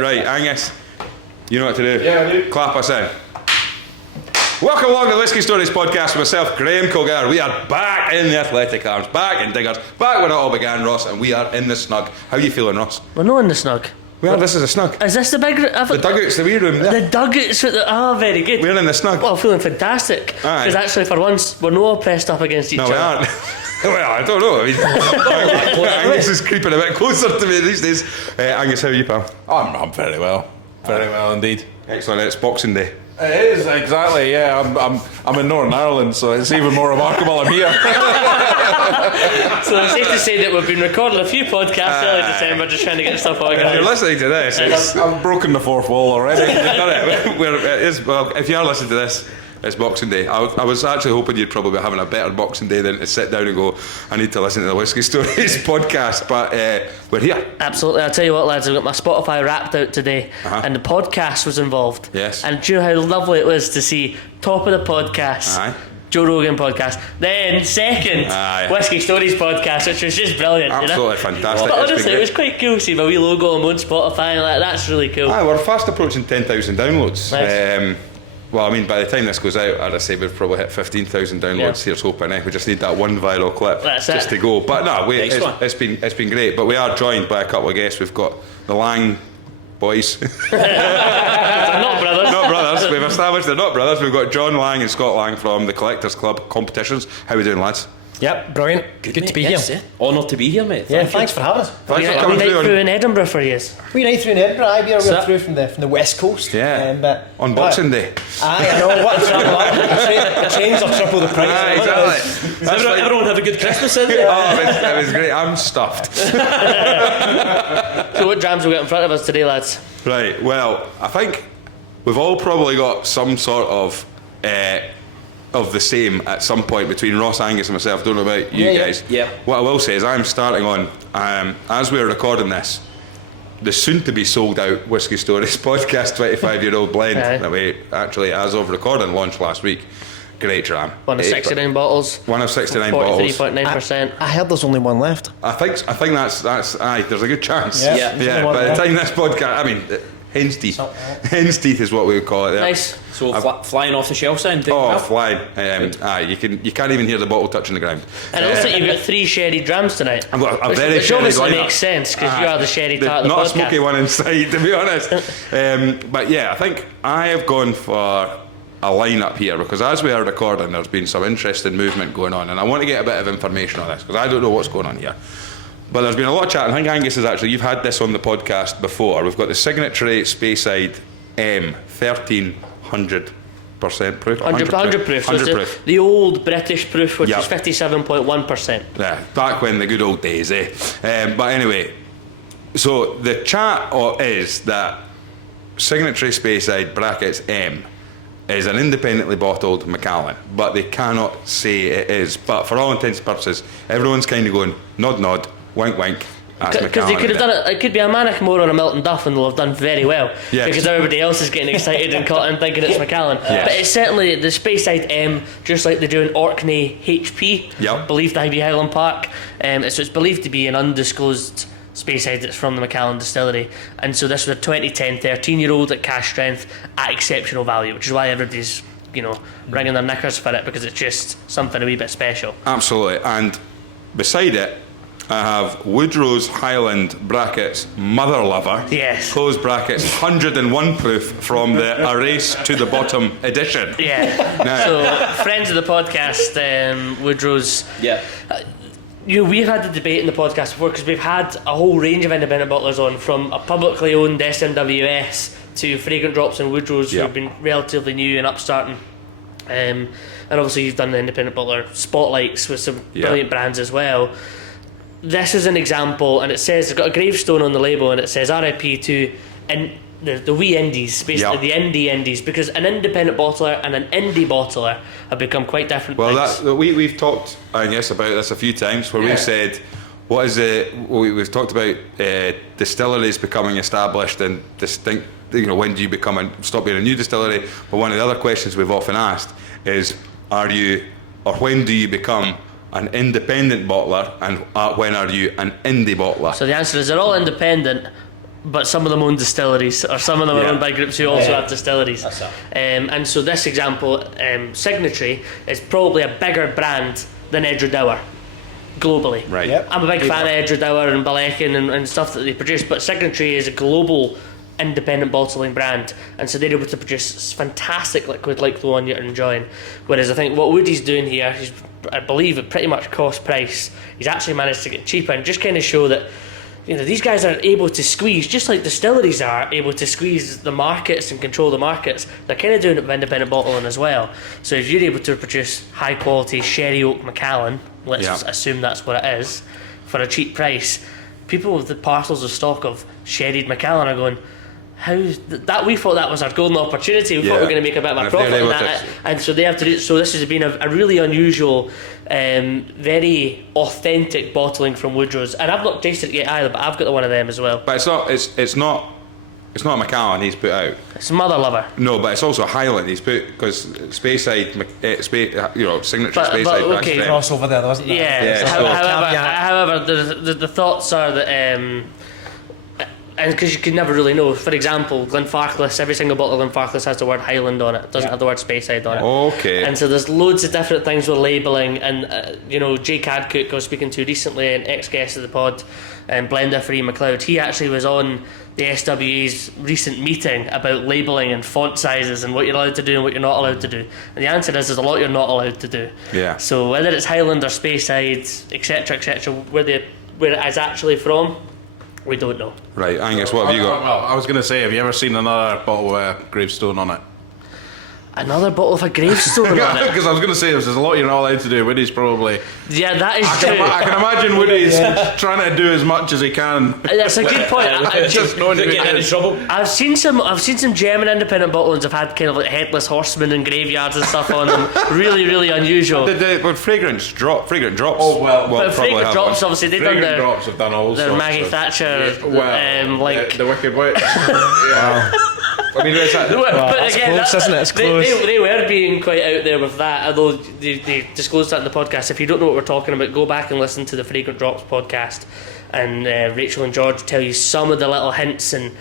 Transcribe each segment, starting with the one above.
Right, Angus, you know what to do. Yeah, I do. Clap us in. Welcome along to the Whisky Stories podcast with myself, Graham Colgar. We are back in the Athletic Arms, back in Diggers, back when it all began, Ross, and we are in the snug. How are you feeling, Ross? We're not in the snug. This is a snug. Is this the big... The dugout's the wee room there. The dugout's... very good. We're in the snug. Well, feeling fantastic. Because actually, for once, we're not pressed up against each other. No, we aren't. Well, I don't know. I mean, Angus is creeping a bit closer to me these days. Angus, how are you, pal? I'm very well. Very well indeed. Excellent. It's Boxing Day. It is, exactly, yeah. I'm in Northern Ireland, so it's even more remarkable I'm here. So it's safe to say that we've been recording a few podcasts early December, just trying to get stuff organised. If you're listening to this, I've broken the fourth wall already. You've done it. Well, if you are listening to this, it's Boxing Day. I was actually hoping you'd probably be having a better Boxing Day than to sit down and go, I need to listen to the Whisky Stories podcast, but we're here. Absolutely. I'll tell you what, lads, I've got my Spotify Wrapped out today, and the podcast was involved. Yes. And do you know how lovely it was to see top of the podcast, Joe Rogan podcast, then second Whisky Stories podcast, which was just brilliant. Absolutely fantastic. But honestly, it was quite cool to see my wee logo on Spotify, and that's really cool. We're fast approaching 10,000 downloads. Nice. Well, I mean, by the time this goes out, I'd say we've probably hit 15,000 downloads. Here's hoping. We just need that one viral clip to go. But no, it's been great. But we are joined by a couple of guests. We've got the Lang boys. They're not brothers. Not brothers. We've established they're not brothers. We've got John Lang and Scott Lang from the Collectors Club Competitions. How are we doing, lads? Yep, brilliant. Good to be here. Honoured to be here, mate. Thanks for having us. Thanks for coming through in Edinburgh for you. We night through in Edinburgh. We're through from the west coast. Yeah. On Boxing Day. I know what the trains are triple the price. Exactly. Everyone have a good Christmas, didn't they? It was great. I'm stuffed. So what drams we got in front of us today, lads? Right. Well, I think we've all probably got some sort of the same at some point between Ross, Angus and myself. Don't know about you guys. Yeah. What I will say is I'm starting on, as we're recording this, the soon-to-be sold-out Whisky Stories podcast 25-year-old blend that we actually, as of recording, launched last week. Great dram. One of 69 bottles. One of 69 bottles. 43.9%. I heard there's only one left. I think that's there's a good chance. Yeah. By the time this podcast, I mean, hen's teeth. Hen's teeth is what we would call it there. Nice. So flying off the shelf sound. Flying. You can't even hear the bottle touching the ground. And also you've got 3 sherry drams tonight. I've got a which very sherry obviously lineup. makes sense because you are the sherry tart of the not podcast. a smoky one inside, to be honest. But yeah, I think I have gone for a lineup here because as we are recording, there's been some interesting movement going on, and I want to get a bit of information on this because I don't know what's going on here. But there's been a lot of chat, and I think Angus has actually, you've had this on the podcast before. We've got the Signatory Speyside M 1300% proof. 100 proof. 100 proof. The old British proof, which is 57.1%. Yeah, back when the good old days, but anyway, so the chat is that Signatory Speyside brackets M is an independently bottled Macallan, but they cannot say it is. But for all intents and purposes, everyone's kind of going nod, wink, wink. Because they could have done it. It could be a Manic-More or a Milton Duff, and they'll have done very well. Yes. Because everybody else is getting excited and caught and thinking it's Macallan. Yes. But it's certainly the Speyside M, just like they do in Orkney HP. Yep. Believed to be Highland Park. So it's believed to be an undisclosed Speyside that's from the Macallan distillery. And so this was a 2010 13-year-old at cash strength at exceptional value, which is why everybody's wringing their knickers for it, because it's just something a wee bit special. Absolutely. And beside it, I have Woodrow's Highland brackets Mother Lover. Yes. Close brackets 101 proof from the A Race to the Bottom edition. Yeah. Now, So friends of the podcast, Woodrow's. Yeah. We've had the debate in the podcast before because we've had a whole range of independent bottlers on, from a publicly owned SMWS to Fragrant Drops and Woodrow's, who've been relatively new and upstarting. And obviously you've done the independent bottler spotlights with some brilliant brands as well. This is an example, and it says, it's got a gravestone on the label, and it says RIP to the wee indies, basically the indie indies, because an independent bottler and an indie bottler have become quite different things. We've talked, I guess, about this a few times, where we've said, what is it? We've talked about distilleries becoming established and distinct. When do you stop being a new distillery? But one of the other questions we've often asked is, when do you become an independent bottler, and when are you an indie bottler? So the answer is they're all independent, but some of them own distilleries, or some of them are owned by groups who also have distilleries. That's it. And so this example, Signatory, is probably a bigger brand than Edrodower globally. Right. Yep. I'm a big fan of Edrodower and Balekin and stuff that they produce, but Signatory is a global independent bottling brand, and so they're able to produce fantastic liquid like the one you're enjoying. Whereas I think what Woody's doing here, he's, I believe, at pretty much cost price, he's actually managed to get cheaper and just kind of show that, you know, these guys are able to squeeze, just like distilleries are able to squeeze the markets and control the markets. They're kind of doing it with independent bottling as well. So if you're able to produce high quality sherry oak Macallan, let's assume that's what it is, for a cheap price, people with the parcels of stock of sherried Macallan are going, how that we thought that was our golden opportunity. We thought we were going to make a bit of a profit in that, and so they have to do. So this has been a really unusual, very authentic bottling from Woodrow's, and I've not tasted it yet either, but I've got one of them as well. But it's not a Macallan he's put out. It's Mother Lover. No, but it's also Highland he's put, because Speyside, Signature Speyside. okay. Crossover there, wasn't there? Yeah. However, the thoughts are that. And because you can never really know. For example, Glenfarclas, every single bottle of Glenfarclas has the word Highland on it. It doesn't have the word Speyside on it. Okay. And so there's loads of different things with labelling. And, Jay Cadcook, I was speaking to recently, an ex-guest of the pod, and blender for Ian McLeod, he actually was on the SWA's recent meeting about labelling and font sizes and what you're allowed to do and what you're not allowed to do. And the answer is there's a lot you're not allowed to do. Yeah. So whether it's Highland or Speyside, etc., where it is actually from, we don't know. Right, Angus, what have you got? Well, I was going to say, have you ever seen another bottle with gravestone on it? Another bottle of a gravestone on it. Because I was going to say, there's a lot you're not allowed to do. Woody's probably... Yeah, that is true. I can imagine Woody's trying to do as much as he can. That's a good point. Just knowing Don't get into trouble. I've seen some German independent bottlings have had kind of like headless horsemen and graveyards and stuff on them. Really, really unusual. Would Fragrant Drops? Oh, well, But Fragrant Drops, obviously, they've done Fragrant their Drops have done all sorts Maggie of... Thatcher, the Wicked Witch. Yeah. I mean, it's that. but again, close, isn't it? It's close. They were being quite out there with that, although they disclosed that in the podcast. If you don't know what we're talking about, go back and listen to the Fragrant Drops podcast, and Rachel and George tell you some of the little hints and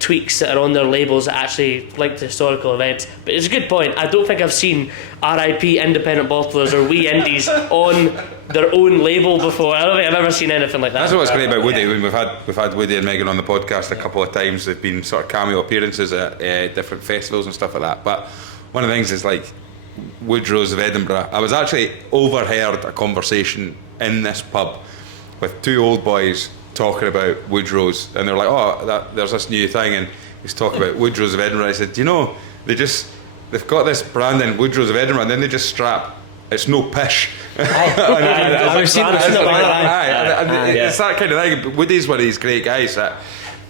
tweaks that are on their labels that actually link to historical events. But it's a good point. I don't think I've seen RIP independent bottlers or wee indies on their own label before. I don't think I've ever seen anything like that. That's what's great about Woody. When we've had Woody and Megan on the podcast a couple of times. They've been sort of cameo appearances at different festivals and stuff like that. But one of the things is like Woodrow's of Edinburgh. I was actually overheard a conversation in this pub with two old boys talking about Woodrow's, and they're like, there's this new thing, and he's talking about Woodrow's of Edinburgh. I said, they've got this brand in Woodrow's of Edinburgh, and then they just strap "It's no pish." I've seen It's that kind of thing. But Woody's one of these great guys that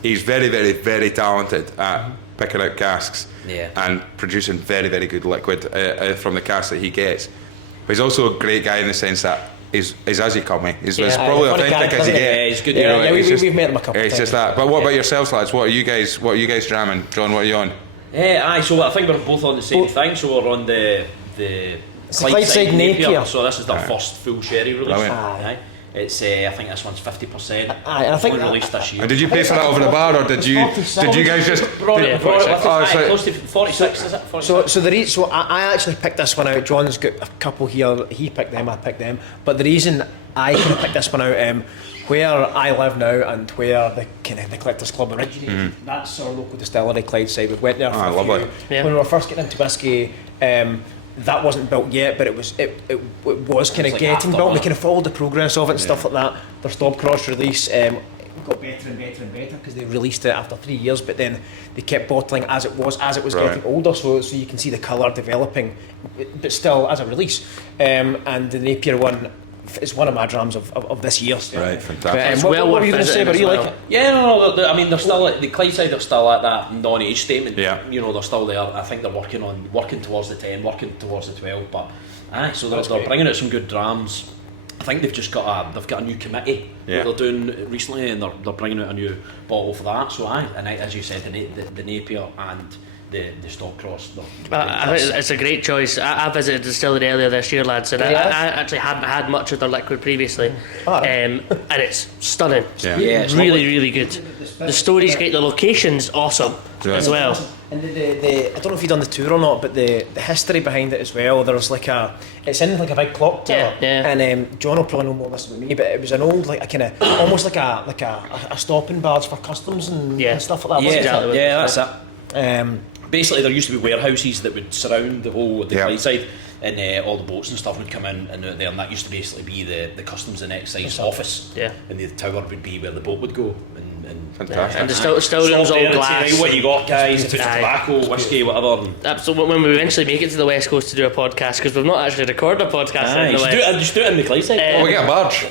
he's very, very, very talented at picking out casks and producing very, very good liquid from the casks that he gets. But he's also a great guy in the sense that he's as you come. He's probably authentic as you get. Yeah, he's good. We've met him a couple of times. It's just that. But what about yourselves, lads? What are you guys jamming? John, what are you on? So I think we're both on the same thing. So we're on the Clydeside Napier. So this is their first full sherry release. Brilliant. It's I think this one's 50%. and I think only released this year. And did you pay for that over the bar, or did you guys just? Close to 46, is it? 46. So I actually picked this one out. John's got a couple here. He picked them. I picked them. But the reason I kind of picked this one out, where I live now and where the Collectors Club originated, that's our local distillery, Clydeside. We went there for a lovely. few. When we were first getting into whiskey, that wasn't built yet, but it was kind of like getting built. We that. kind of followed the progress of it and stuff like that. Their Stop Cross release got better and better and better because they released it after 3 years, but then they kept bottling as it was getting older, so you can see the colour developing, but still as a release. And the Napier one is one of my drams of this year. Right, fantastic. It's What were you going to say about visiting you as like well. it? Yeah, no, I mean, they're still the Clydeside are still at that non-age statement. Yeah. They're still there. I think they're working towards the 10, working towards the 12. But so they're bringing out some good drams. I think they've just got a new committee that they're doing recently, and they're bringing out a new bottle for that. So and as you said, the Napier and the Stop Cross. I think it's a great choice. I visited the distillery earlier this year, lads, and I actually hadn't had much of their liquid previously, and it's stunning. Yeah. Yeah, it's really, lovely. really good. the story's great, the location's awesome as well. And the I don't know if you've done the tour or not, but the history behind it as well. There's like it's in like a big clock tower. Yeah. And John will probably know more this than me, but it was an old like a kind of almost like a stopping barge for customs and stuff like that. wasn't it? That's it. Basically, there used to be warehouses that would surround the whole Clydeside, and all the boats and stuff would come in and out there, and that used to basically be the customs and excise office. Yeah. And the tower would be where the boat would go. Fantastic. And the still room's all glass. Right, what you got, guys? If it's tobacco, whiskey, whatever. Absolutely. When we eventually make it to the West Coast to do a podcast, because we've not actually recorded a podcast in the West. Just do it in the Clydeside. We get a barge.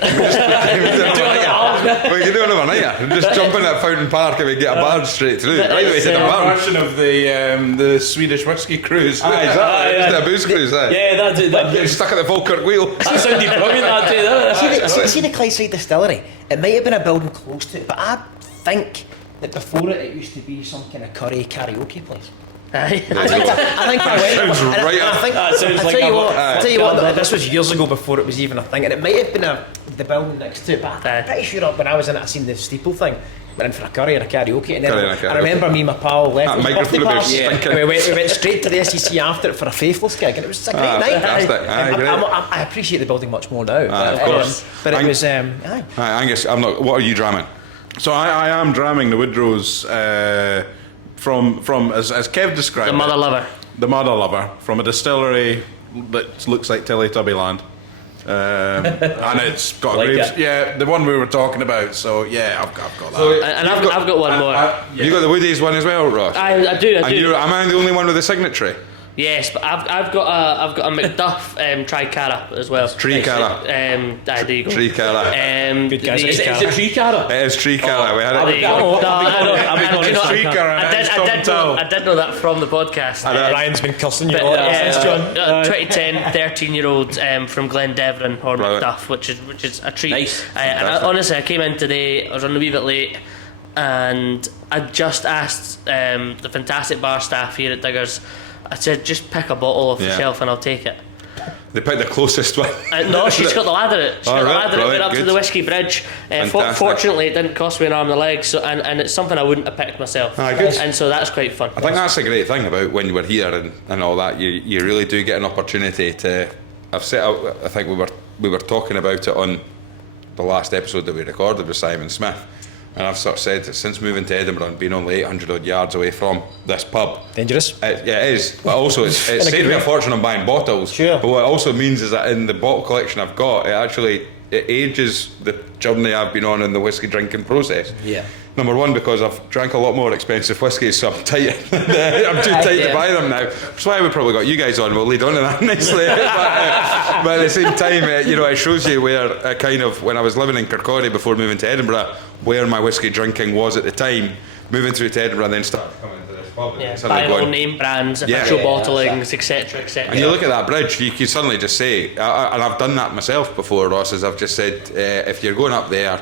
We can do an overnight. Just jump in at Fountain Park and we get a barge straight through. Right away to the barge. Version of the Swedish whiskey cruise. Exactly. Just a booze cruise. Yeah, that's it. You're stuck at the Falkirk wheel. That sounded brilliant, that too. See the Clydeside Distillery? It might have been a building close to it, but I think that before it used to be some kind of curry karaoke place. I think I went. Sounds right up. I tell you what, this was years ago before it was even a thing, and it might have been the building next to it, but I'm pretty sure when I was in it, I seen the steeple thing. Went in for a curry or a karaoke, and then I remember me and my pal left the birthday party, and we went straight to the SEC after it for a Faithless gig, and it was a great night. Fantastic. I appreciate the building much more now. Of course. But it was. Angus, I'm not. What are you dramming? So I am dramming the Woodrows from as Kev described The Mother Lover. The Mother Lover, from a distillery that looks like Teletubbyland. And it's got a great, the one we were talking about. So yeah, I've got that. So, and I've got one more. You got the Woody's one as well, Ross? I do. Am I the only one with the signatory? Yes, but I've got a Macduff Tricara as well. Tricara. There you go. Tricara. Good guys. Is it Tricara? It is Tricara. We had There it. you go. I I did know that from the podcast. Ryan's been cussing you. But, Thanks, John. 2010, 13-year-old from Glendevron or Macduff, which is a treat. Nice. And honestly, I came in today. I was running a wee bit late, and I just asked the fantastic bar staff here at Diggers. I said, just pick a bottle off the shelf and I'll take it. They picked the closest one. No, she's got the ladder. She's got the ladder. It went up to the Whisky Bridge. Fortunately, it didn't cost me an arm and a leg, so, and it's something I wouldn't have picked myself. Good. And so that's quite fun. I think that's a great thing about when we're here and all that. You really do get an opportunity to. I've set out. I think we were talking about it on the last episode that we recorded with Simon Smith. And I've sort of said that since moving to Edinburgh and being only 800 odd yards away from this pub, Dangerous. It is, but also it's saved me a fortune on buying bottles. Sure. But what it also means is that in the bottle collection I've got, it ages the journey I've been on in the whiskey drinking process. Yeah. Number one, because I've drank a lot more expensive whiskies, so I'm tight. I'm too tight to buy them now. That's why we probably got you guys on. We'll lead on to that nicely. But at the same time, it shows you where kind of when I was living in Kirkcaldy before moving to Edinburgh, where my whiskey drinking was at the time. Moving through to Edinburgh, and then started coming to this pub. Buying all name brands, official bottlings, etc., etc. And you look at that bridge, you can suddenly just say, and I've done that myself before, Ross, as I've just said, if you're going up there,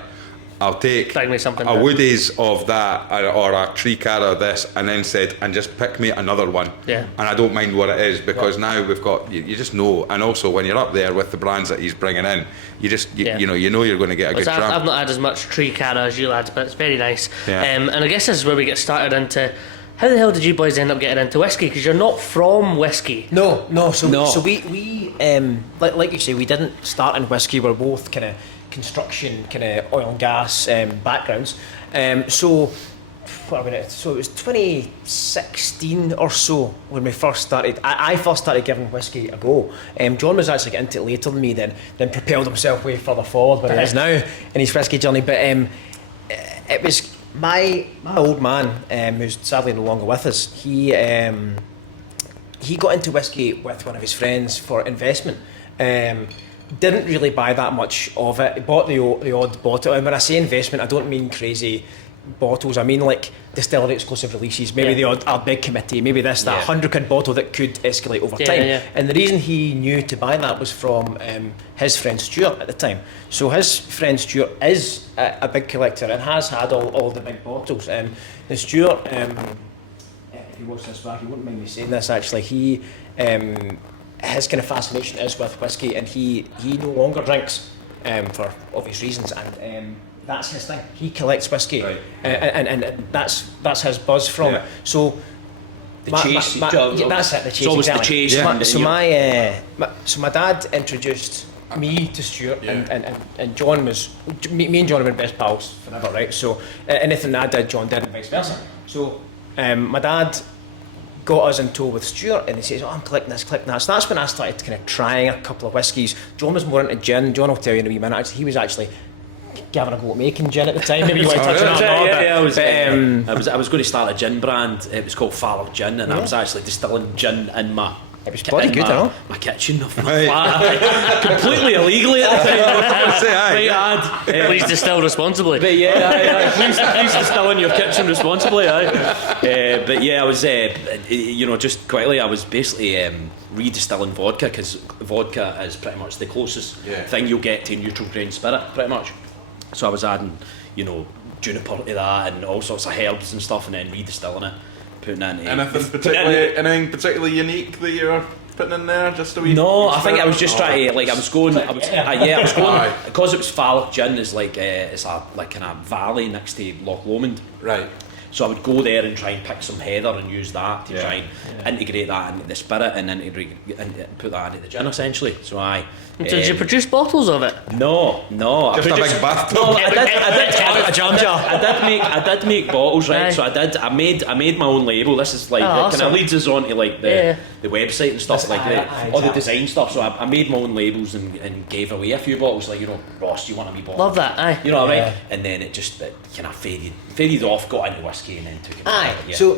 I'll take a Woody's of that or a Tricara of this, and then said, and just pick me another one. Yeah. And I don't mind what it is, because now we've got, you just know, and also when you're up there with the brands that he's bringing in, you just, you know you're going to get a good dram. I've not had as much Tricara as you lads, but it's very nice. Yeah. And I guess this is where we get started into, how the hell did you boys end up getting into whiskey? Because you're not from whiskey. No. So we like you say, we didn't start in whiskey. We're both kind of construction, kind of oil and gas backgrounds. So it was 2016 or so when we first started. I first started giving whiskey a go. John was actually getting into it later than me, then propelled himself way further forward where he is now in his whiskey journey. But it was my old man, who's sadly no longer with us. He got into whiskey with one of his friends for investment. Didn't really buy that much of it. He bought the odd bottle, and when I say investment, I don't mean crazy bottles. I mean like distillery exclusive releases, maybe the odd big committee, maybe that £100 bottle that could escalate over time. Yeah. And the reason he knew to buy that was from his friend Stuart at the time. So his friend Stuart is a big collector and has had all the big bottles. And Stuart, if he watches this back, he wouldn't mind me saying this actually, he his kind of fascination is with whiskey, and he no longer drinks for obvious reasons, and that's his thing. He collects whiskey, Right. and that's his buzz from Yeah. it. So The chase. yeah, that's it. The chase. It's always exactly. the chase. Yeah. So my dad introduced me to Stuart, and John was me and John have been best pals forever, right? So anything I did, John did, and vice versa. So my dad got us in tow with Stuart, and he says, "Oh, I'm collecting this, collecting that." So that's when I started kind of trying a couple of whiskies. John was more into gin. John will tell you in a wee minute. He was actually giving a go at making gin at the time. Maybe you want to touch on that. I was going to start a gin brand. It was called Fallow Gin, and I was actually distilling gin in my. It was bloody good, I know. My kitchen of my flat, completely illegally at the time. Please distill responsibly. But yeah, please distill in your kitchen responsibly. But yeah, I was, just quickly, I was basically redistilling vodka, because vodka is pretty much the closest thing you'll get to neutral grain spirit, pretty much. So I was adding, juniper to that and all sorts of herbs and stuff, and then redistilling it, putting it into. Anything particularly unique that you're putting in there? Just a wee. No, I think I was just trying to I was going because it was Fallow Gin. Is it's a kind of valley next to Loch Lomond. Right. So I would go there and try and pick some heather and use that to try and integrate that into the spirit and put that into the gin essentially. So Did you produce bottles of it? No. Just a big bathtub. No, I did make bottles, right? Aye. So I made my own label. This is like Oh, it kind awesome. of leads us on to like the website and stuff, like all the exactly. design stuff. So I made my own labels and gave away a few bottles, like Ross, you want a wee bottle? Love that, aye. You know what I Yeah. mean? And then it just kind of faded off, got into whiskey, and then took it. Aye. Yeah. So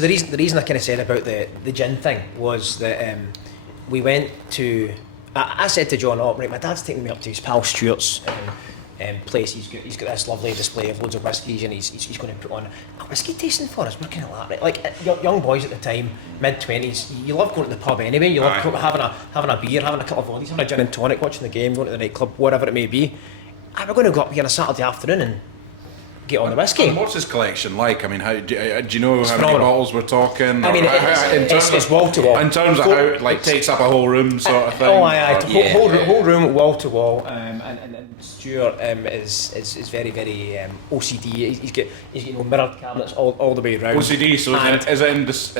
the reason I kind of said about the gin thing was that we went to. I said to John, "Oh, right, my dad's taking me up to his pal Stuart's place. He's got this lovely display of loads of whiskies, and he's going to put on a whiskey tasting for us. We're kind of like that, right? Like young boys at the time, mid-20s. You love going to the pub anyway. You love having a beer, having a couple of vodkas, having a gin and tonic, watching the game, going to the nightclub, whatever it may be. And we're going to go up here on a Saturday afternoon and get on the whiskey. And what's his collection like? I mean, how do you know how many phenomenal. bottles we're talking? I mean, it's wall to wall. In terms of how it takes up a whole room, sort of thing. Oh, aye. Yeah. Whole room, wall to wall, and Stuart is very very OCD. He's got mirrored cabinets all the way around. OCD. So And- is it in this?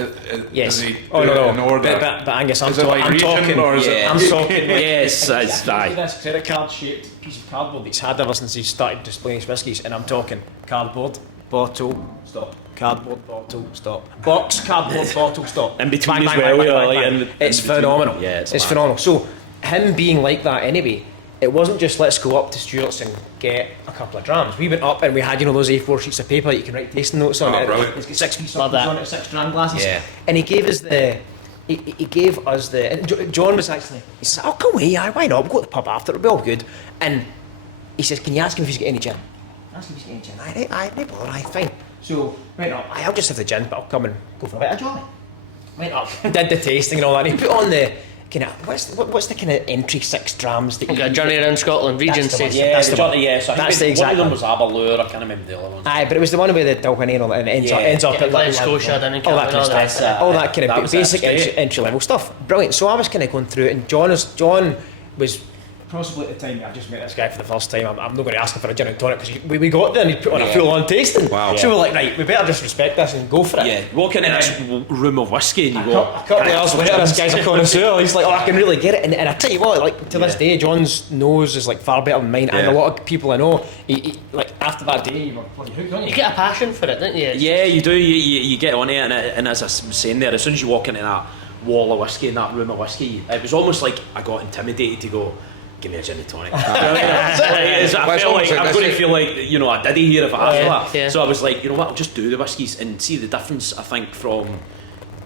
Yes. Is he Oh do no, it no. in order? But Angus, Is it like I'm region, talking. or is it- I'm talking. Yes, it's Look aye. at this credit card shaped piece of cardboard that he's had ever since he started displaying his whiskies, and I'm talking cardboard, bottle, stop. Cardboard, bottle, stop. Box, cardboard, bottle, stop. In between as well, It's phenomenal. Yeah, it's it's mad. phenomenal. So him being like that anyway, it wasn't just let's go up to Stuart's and get a couple of drams. We went up and we had those A4 sheets of paper that you can write tasting notes on. Oh, brilliant. It's got 6 pieces Love that. on it, 6 dram glasses. Yeah. And he gave us he gave us the. And John was actually. He said, "Oh, come away, aye, why not? We'll go to the pub after. It'll be all good." And he says, "Can you ask him if he's got any gin?" Ask him if he's got any gin. Aye, no bother, aye, fine. So went up. I'll just have the gin, but I'll come and go for a bit of jolly. Went up, did the tasting and all that. And he put on the kind of what's the kind of entry 6 drams that We've got a journey around Scotland, Regent's. the one. Yeah, That's the the one. Johnny, so I That's think the one of them exact was Aberlour. I can't remember the other one. Aye, but it was the one with the Dalhousie and ends up Yeah, at Glen Scotia, then in all that kind of Calvin, stuff, all that kind that of was basic it. entry level stuff. Brilliant. So I was kind of going through it, and John was possibly at the time. I just met this guy for the first time. I'm not going to ask him for a gin and tonic because we got there and he put on a full on tasting. Wow. So we're like, right, we better just respect this and go for it. Yeah, walk into this room of whiskey and you go. A couple of hours later, this guy's a connoisseur. He's like, "Oh, I can really get it." And I tell you what, like to this day, John's nose is like far better than mine, and a lot of people I know, he like after that day, you were bloody hooked on You it. get a passion for it, don't you? Yeah, you do. You get on it, and as I was saying there, as soon as you walk into that wall of whiskey, in that room of whiskey, it was almost like I got intimidated to go, "Give me a gin and tonic." I felt like I'm going to feel like a diddy here if I ask for that. Yeah. So I was like, you know what, I'll just do the whiskies and see the difference. I think from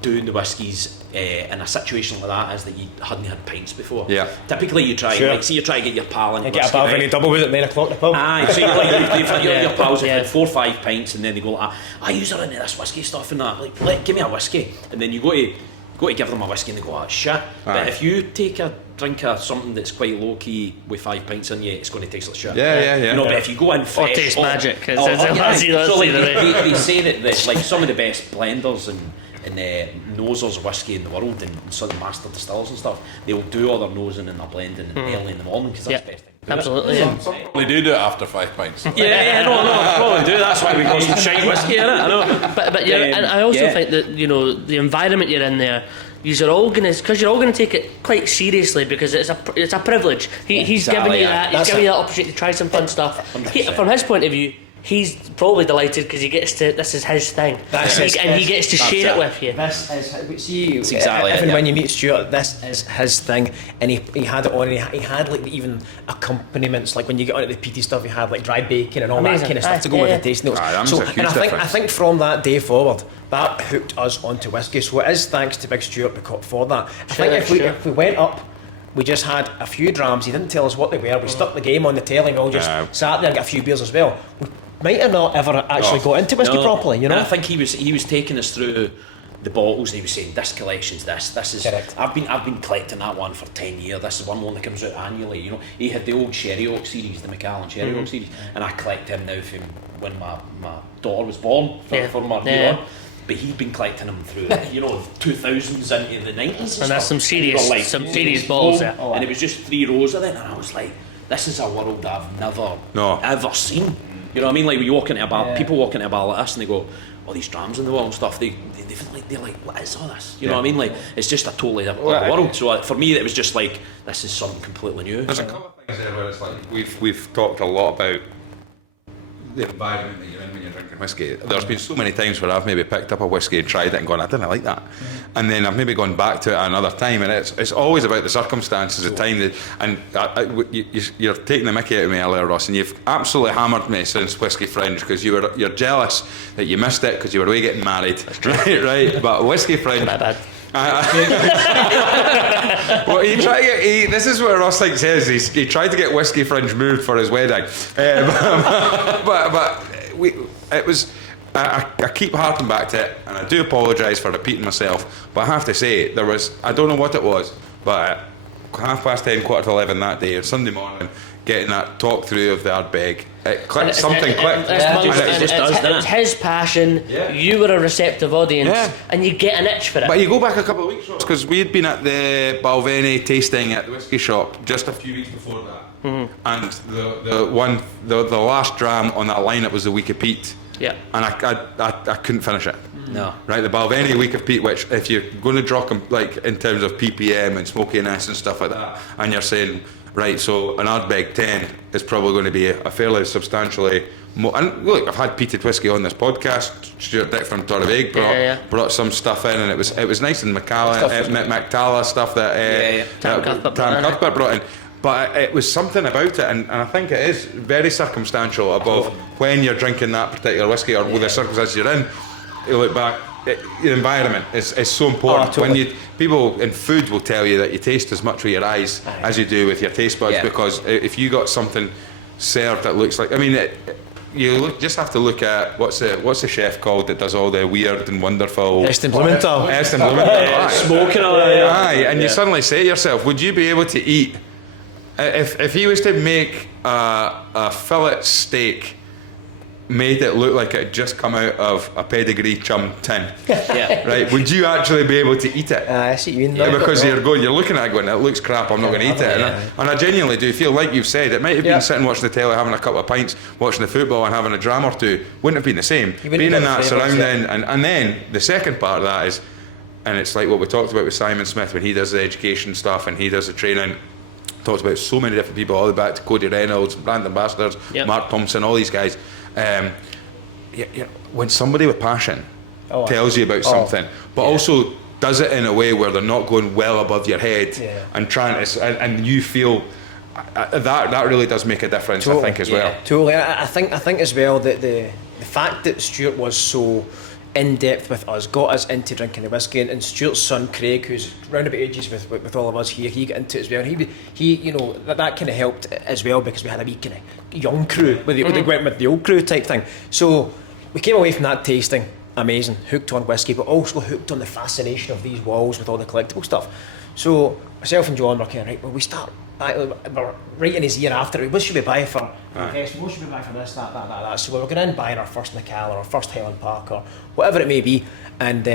doing the whiskies in a situation like that is that you hadn't had pints before. Yeah. Typically you try, Sure. like, see, you try to get your pal in You get whiskey, above right? any double with at 9 o'clock in the pub. Aye, so your pals have Yeah. had 4 or 5 pints and then they go like, I use her into this whiskey stuff and that, like, give me a whiskey. And then you go to give them a whiskey and they go, oh shit. But if you take a drink of something that's quite low key with 5 pints in you, it's going to taste like shit. Yeah. But if you go in fresh, taste magic, it's yeah. easy, that's So like either way. they say that like some of the best blenders and nosers of whiskey in the world and some master distillers and stuff, they'll do all their nosing and their blending early in the morning because that's the best thing. Absolutely. Yeah. Some probably do it after 5 pints. Yeah, no, probably do. That's why we got some shite whiskey in it. I know. But and I also think that the environment you're in there, you're all gonna take it quite seriously because it's a privilege. He's giving you that. He's giving you that opportunity to try some fun stuff. From his point of view, he's probably delighted because he gets to. This is his thing, and he gets to share it with you. This is see exactly if and when you meet Stuart, this is his thing, and he had it on. And he had like even accompaniments, like when you get on the peaty stuff, he had like dry bacon and all that kind of stuff to go with the tasting notes. And I think from that day forward, that hooked us onto whiskey. So it is thanks to Big Stuart for that. I think if we went up, we just had a few drams. He didn't tell us what they were. We stuck the game on the telly and all just sat there and got a few beers as well. We might have not ever actually got into whiskey properly, you know. And I think he was taking us through the bottles. He was saying this collection's this is. Correct. I've been collecting that one for 10 years. This is one that comes out annually. You know, he had the old Sherry Oak series, the Macallan Sherry Oak series, and I collect him now from when my daughter was born for my year on. But he'd been collecting them through, 2000s into the 90s. And that's some serious bottles there. And it was just 3 rows of it, and I was like, this is a world I've never ever seen. You know what I mean? Like when you walk into a bar, people walk into a bar like us and they go, "Oh, these drams in the wall and stuff." They're like, "What is all this?" You know what I mean? Like it's just a totally different world. So for me, it was just like, this is something completely new. There's a couple of things there where it's like we've talked a lot about the environment that you're in when you're drinking whiskey. There's been so many times where I've maybe picked up a whiskey and tried it and gone, I didn't like that, and then I've maybe gone back to it another time, and it's always about the circumstances, the time, and you're taking the mickey out of me earlier, Ross, and you've absolutely hammered me since Whiskey Fringe because you're jealous that you missed it because you were away getting married, right? But Whiskey Fringe. Bad. Well, this is what Ross says. He tried to get Whiskey Fringe moved for his wedding, but it was. I keep harping back to it, and I do apologise for repeating myself. But I have to say, I don't know what it was, but at 10:30, 11:15 that day, or Sunday morning, getting that talk through of the Ardbeg, something clicked. It's his passion. Yeah. You were a receptive audience, and you get an itch for it. But you go back a couple of weeks, because we had been at the Balvenie tasting at the whiskey shop just a few weeks before that, and the last dram on that lineup was the Week of Peat. Yeah. And I couldn't finish it. No. Right, the Balvenie Week of Peat, which if you're going to draw like in terms of ppm and smokiness and stuff like that, and you're saying, right, so an Ardbeg 10 is probably going to be a fairly substantially more. And look, I've had peated whiskey on this podcast. Stuart Dick from Torravig brought some stuff in, and it was nice, and Mactala stuff that Tam Cuthbert brought in. But it was something about it, and I think it is very circumstantial above when you're drinking that particular whiskey or with the circumstances you're in. You look back, the environment is so important. When people in food will tell you that you taste as much with your eyes as you do with your taste buds, because if you got something served that looks like, just have to look at what's the chef called that does all the weird and wonderful Eston Blumenthal. Smoking all and you suddenly say to yourself, would you be able to eat if he was to make a fillet steak, made it look like it had just come out of a pedigree chum tin, right? Would you actually be able to eat it? I see you mean. Because you're looking at it going, it looks crap, I'm not going to eat it. And I genuinely do feel, like you've said, it might have been sitting watching the telly, having a couple of pints, watching the football and having a dram or two, wouldn't have been the same. Being in that surrounding, and then the second part of that is, and it's like what we talked about with Simon Smith when he does the education stuff and he does the training. Talks about so many different people, all the way back to Cody Reynolds, brand ambassadors, Mark Thompson, all these guys. When somebody with passion tells you about something, but also does it in a way where they're not going well above your head and trying to, and you feel that really does make a difference. Totally. I think as well. Totally. I think as well that the fact that Stuart was so in depth with us, got us into drinking the whiskey, and Stuart's son Craig, who's round about ages with all of us here, he got into it as well. And he that kind of helped as well, because we had a wee kind of young crew they went with the old crew type thing. So we came away from that tasting amazing, hooked on whiskey, but also hooked on the fascination of these walls with all the collectible stuff. So myself and John were kind of right. Well, we start. We're right in his ear after. What should we buy for investment? What should we buy for this, that? So we were going in buying our first Macallan or our first Highland Park or whatever it may be, and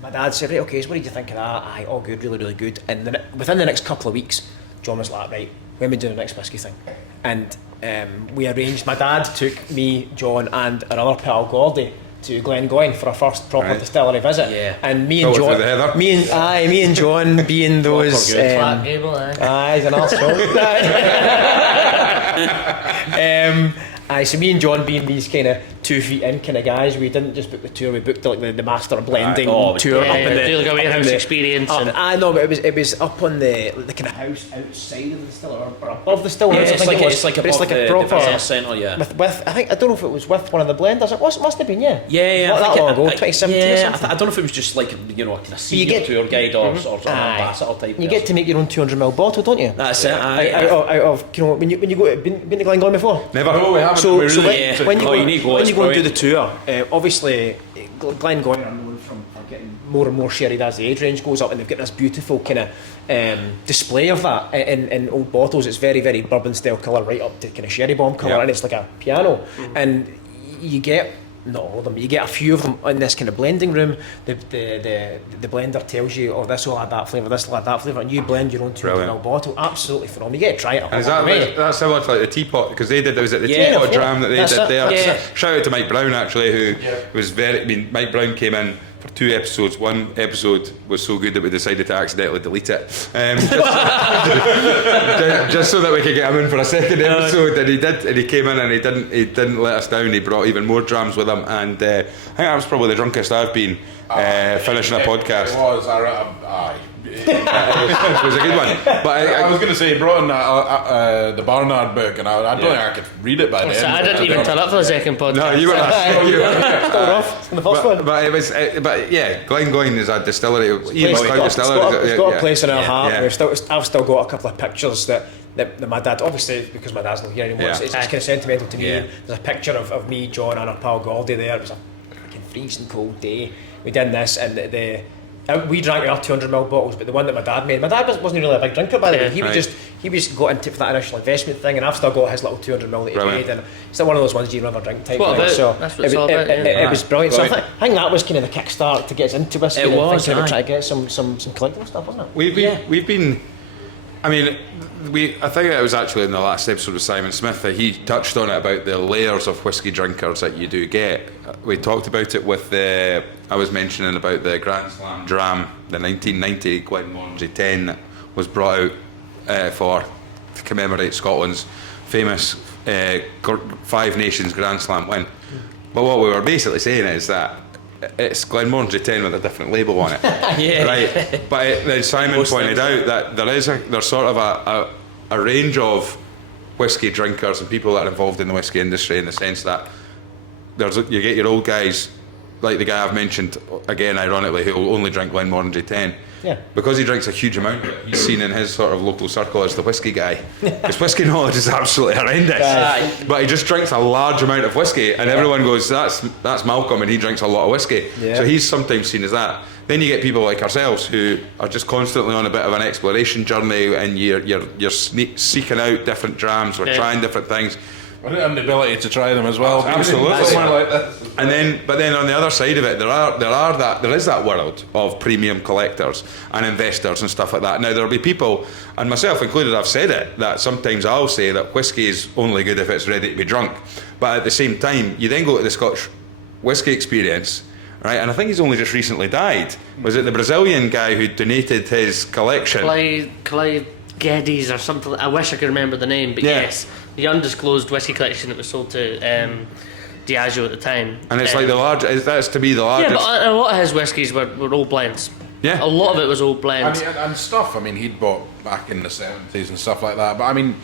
my dad said, right, okay, so what did you think of that? All good, really, really good. And within the next couple of weeks, John was like, right, when we do the next whiskey thing, and we arranged. My dad took me, John, and our other pal Gordy to Glengoyne for our first proper distillery visit. Yeah. And me and John, me and John being those. Flat Gable, he's an arsehole. So me and John being these kind of 2 feet in kind of guys, we didn't just book the tour, we booked like the master blending tour up in the like a warehouse experience. I know, but it was up on the kind of house outside of the distillery or above the distillery. Yeah, it's like a proper business centre, yeah. With I don't know if it was with one of the blenders. It must have been, yeah. Yeah. Not that long ago, 2017 or something. I don't know if it was just like, you know, a kind of senior tour guide or an ambassador type. You get to make your own 200ml bottle, don't you? That's it. Out of, you know, when you go, been to Glengoyne before? Never. No, we haven't. So when you go and do the tour, obviously Glengoyne are known for getting more and more sherried as the age range goes up, and they've got this beautiful kind of display of that in old bottles. It's very, very bourbon style colour, right up to kind of sherry bomb colour, and it's like a piano. And you get not all of them, you get a few of them in this kind of blending room. The blender tells you, oh, this will add that flavour, this will add that flavour, and you blend your own 200ml bottle. Absolutely phenomenal. You get to try it. And is that's similar to like the teapot, because they did, was it the teapot dram that they did there? Yeah. Shout out to Mike Brown actually, who was Mike Brown came in for 2 episodes. One episode was so good that we decided to accidentally delete it, just so that we could get him in for a second episode. And he did, and he came in and he didn't let us down. He brought even more drams with him, and I think that was probably the drunkest I've been finishing a podcast. It was. It was a good one. But I was going to say, he brought in the Barnard book, and I don't think I could read it by then. So I didn't even turn up for the second podcast. No, you were off in the first one. But it was, Glengoyne is a distillery. It's got a place in our heart. I've still got a couple of pictures that my dad, obviously because my dad's not here anymore, it's kind of sentimental to me. There's a picture of me, John, and our pal Gordy there. It was a fucking freezing cold day. We did this, and we drank our 200ml bottles, but the one that my dad made, my dad wasn't really a big drinker by the way. He was got into for that initial investment thing, and I've still got his little 200ml that he made, and it's still one of those ones you never drink type thing. So that's what it's all about. It was brilliant. So I think that was kind of the kickstart to get us into whiskey. It was trying to get some collectible stuff, wasn't it? We've been. I mean, I think it was actually in the last episode with Simon Smith that he touched on it about the layers of whiskey drinkers that you do get. We talked about it with I was mentioning about the Grand Slam dram, the 1990 Glenmorangie 10 that was brought out to commemorate Scotland's famous 5 Nations Grand Slam win. But what we were basically saying is that it's Glenmorangie 10 with a different label on it. Right. But then Simon pointed out that there's sort of a range of whiskey drinkers and people that are involved in the whiskey industry, in the sense that you get your old guys, like the guy I've mentioned again, ironically, who will only drink Glenmorangie 10. Yeah. Because he drinks a huge amount of it, he's seen in his sort of local circle as the whiskey guy. His whiskey knowledge is absolutely horrendous. But he just drinks a large amount of whiskey, and everyone goes, that's Malcolm, and he drinks a lot of whiskey. So he's sometimes seen as that. Then you get people like ourselves who are just constantly on a bit of an exploration journey, and you're seeking out different drams, or trying different things. I don't have the ability to try them as well. Absolutely. But then on the other side of it, there is that world of premium collectors and investors and stuff like that. Now there'll be people, and myself included, I've said it, that sometimes I'll say that whiskey is only good if it's ready to be drunk. But at the same time, you then go to the Scotch Whisky Experience, right? And I think he's only just recently died. Was it the Brazilian guy who donated his collection? Clyde Geddes or something. I wish I could remember the name, but yes, the undisclosed whiskey collection that was sold to Diageo at the time. And it's like that's to be the largest. Yeah, but a lot of his whiskies were old blends. Yeah, a lot of it was old blends. And stuff. I mean, he'd bought back in the 70s and stuff like that. But I mean,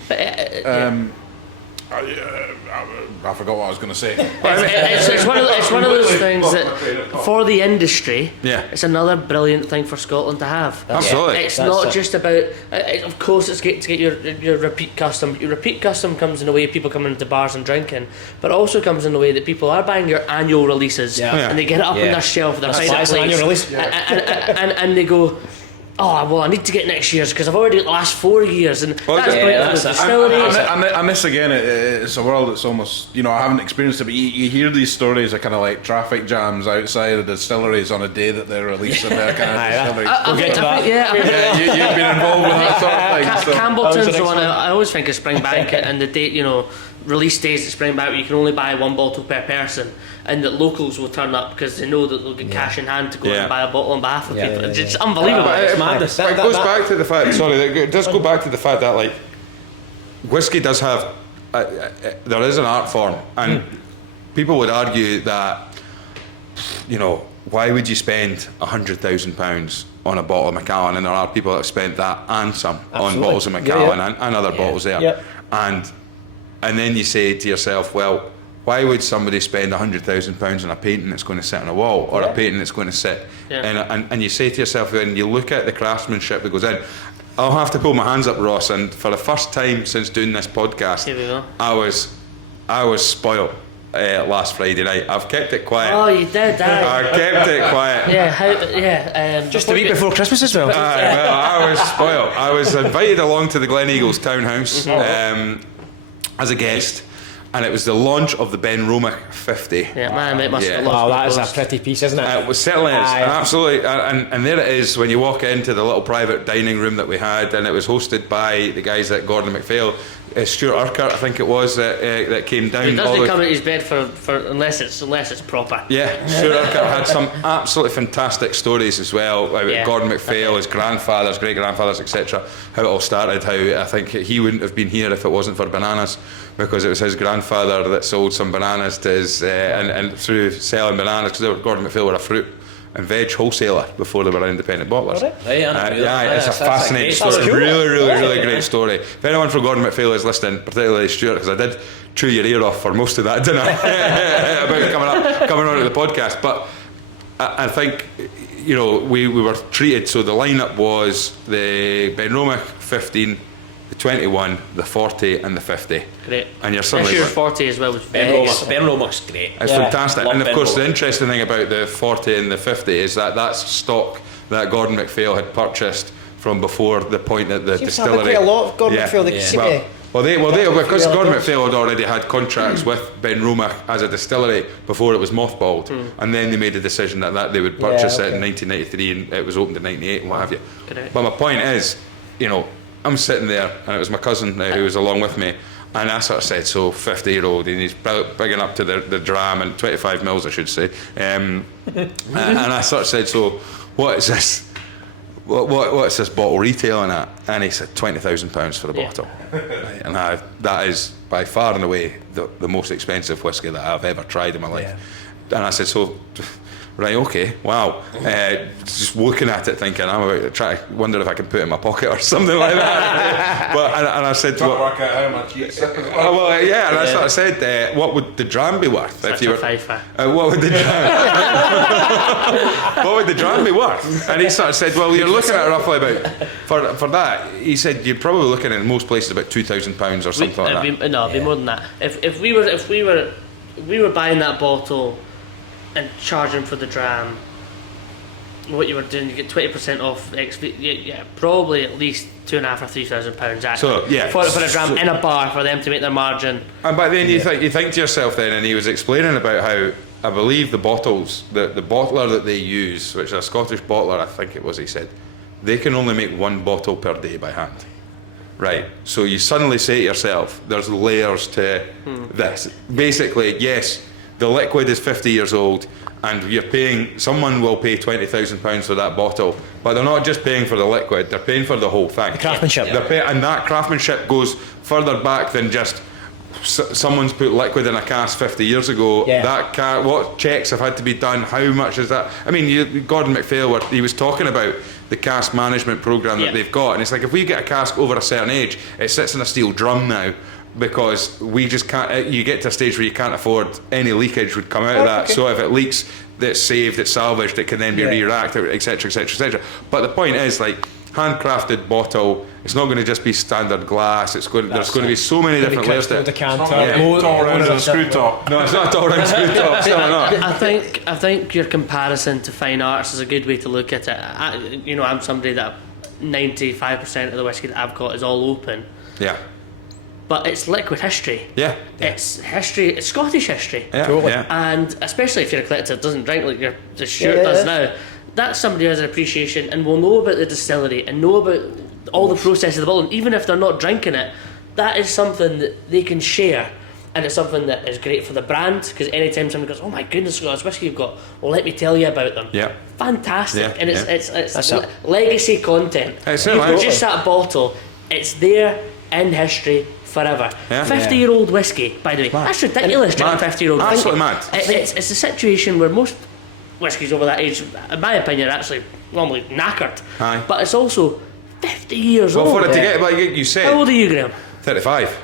I forgot what I was going to say. It's one of those things that for the industry, it's another brilliant thing for Scotland to have. Absolutely. It's not just about. Of course, it's great to get your repeat custom. Your repeat custom comes in the way of people coming into bars and drinking, but also comes in the way that people are buying your annual releases and they get it up on their shelf, their side of place, annual release, and they go, oh well, I need to get next year's because I've already got the last 4 years, and Well, that's yeah, brilliant that's for the it. distilleries. And this again, it's a world that's almost, I haven't experienced it, but you hear these stories of kind of like traffic jams outside of distilleries on a day that they're releasing their kind of distilleries. We'll get to that. Yeah, you've been involved with that sort of thing. So. Campbelltown's the one I always think of Springbank and the date, release days at Springbank where you can only buy one bottle per person, and that locals will turn up because they know that they'll get cash in hand to go and buy a bottle on behalf of people. It's just unbelievable. It goes back to the fact. Sorry, it does go back to the fact that like whiskey does have. There is an art form, and people would argue that why would you spend £100,000 on a bottle of Macallan, and there are people that have spent that and some on bottles of Macallan and other bottles there, and then you say to yourself, well, why would somebody spend £100,000 on a painting that's going to sit on a wall, or a painting that's going to sit and you say to yourself, when you look at the craftsmanship that goes in, I'll have to pull my hands up, Ross, and for the first time since doing this podcast, Here we go. I was spoiled last Friday night. I've kept it quiet. Oh, you did, I kept it quiet. Just a week before Christmas as well. Well, I was spoiled. I was invited along to the Glen Eagles townhouse as a guest, and it was the launch of the Ben Romack 50. Yeah, man, it must have Oh, that lost is a pretty piece, isn't it? It was certainly absolutely, and there it is when you walk into the little private dining room that we had, and it was hosted by the guys at Gordon MacPhail. Stuart Urquhart, I think it was, that came down. He doesn't come out his bed for unless it's proper. Yeah, Stuart Urquhart had some absolutely fantastic stories as well about Gordon MacPhail, his grandfathers, great grandfathers, etc. How it all started. How I think he wouldn't have been here if it wasn't for bananas, because it was his grandfather that sold some bananas to his and through selling bananas, because Gordon MacPhail were a fruit and veg wholesaler before they were independent bottlers. It's a fascinating story. Cool. Really great story. If anyone from Gordon MacPhail is listening, particularly Stuart, because I did chew your ear off for most of that dinner about coming on to the podcast, but I think we were treated. So the lineup was the Ben Romack 15, the 21, the 40, and the 50. Great. And you're This suddenly year's 40 as well was Ben Romack's great. it's fantastic. Love And of Ben course, Romack. the interesting thing about the 40 and the 50 is that that's stock that Gordon MacPhail had purchased from before the point at the Seems to have distillery. quite a lot of Gordon MacPhail. They seem to- Because Gordon MacPhail had already had contracts with Ben Romack as a distillery before it was mothballed, and then they made a decision that they would purchase it in 1993, and it was opened in 98 and what have you. Correct. But my point is, I'm sitting there, and it was my cousin who was along with me, and I sort of said, so 50-year-old, and he's bigging up to the dram, and 25 mils I should say, and I sort of said, so what is this? What's this bottle retailing at? And he said £20,000 for the bottle. Right, and that is by far and away the most expensive whiskey that I've ever tried in my life. And I said, so, right, okay, wow. Just looking at it thinking, I'm about to try to wonder if I can put it in my pocket or something like that. And I said, Work out how much each sip is worth. and I sort of said, what would the dram be worth? Such a fifer. What would the dram be worth? And he sort of said, well, you're looking at roughly about, for that, he said, you're probably looking at in most places about £2,000 or something like that. It'd be more than that. If we were buying that bottle and charging for the dram, what you were doing, you get 20% off probably at least £2,500 or £3,000 So, for a dram in a bar for them to make their margin. And but then you think to yourself then, and he was explaining about how I believe the bottles, the bottler that they use, which is a Scottish bottler, I think it was, he said, they can only make one bottle per day by hand. Right, so you suddenly say to yourself, there's layers to this. Basically, yes, the liquid is 50 years old, and you're paying. Someone will pay £20,000 for that bottle, but they're not just paying for the liquid; they're paying for the whole thing. Craftsmanship. And that craftsmanship goes further back than just someone's put liquid in a cask 50 years ago. That what checks have had to be done? How much is that? I mean, Gordon MacPhail, he was talking about the cask management program that they've got, and it's like if we get a cask over a certain age, it sits in a steel drum now, because we just can't. You get to a stage where you can't afford any leakage would come out of that. So if it leaks, it's saved, it's salvaged, it can then be re-racked, etc., etc., etc. But the point is, like, handcrafted bottle, it's not going to just be standard glass. There's going to be so many different layers to it. Tall round and a screw top. No, it's not a tall round screw top. It's not. I think your comparison to fine arts is a good way to look at it. I'm somebody that 95% of the whiskey that I've got is all open. Yeah. But it's liquid history. Yeah. It's history. It's Scottish history. Yeah. Totally. Yeah. And especially if you're a collector that doesn't drink like the Stuart does now, that's somebody who has an appreciation and will know about the distillery and know about all the process of the bottle. And even if they're not drinking it, that is something that they can share. And it's something that is great for the brand, because anytime somebody goes, oh my goodness, Scottish whiskey you've got, well, let me tell you about them. Yeah. Fantastic. Yeah, And it's legacy content. It's You've certainly. just that bottle, it's there in history forever. Yeah. 50-year-old whiskey, by the way. That's ridiculous, drinking 50-year-old whiskey. Absolutely mad. It's a situation where most whiskies over that age, in my opinion, are actually normally knackered. Aye. But it's also 50 years Well, old. for it to get, like you How said, old are you, Graham? 35.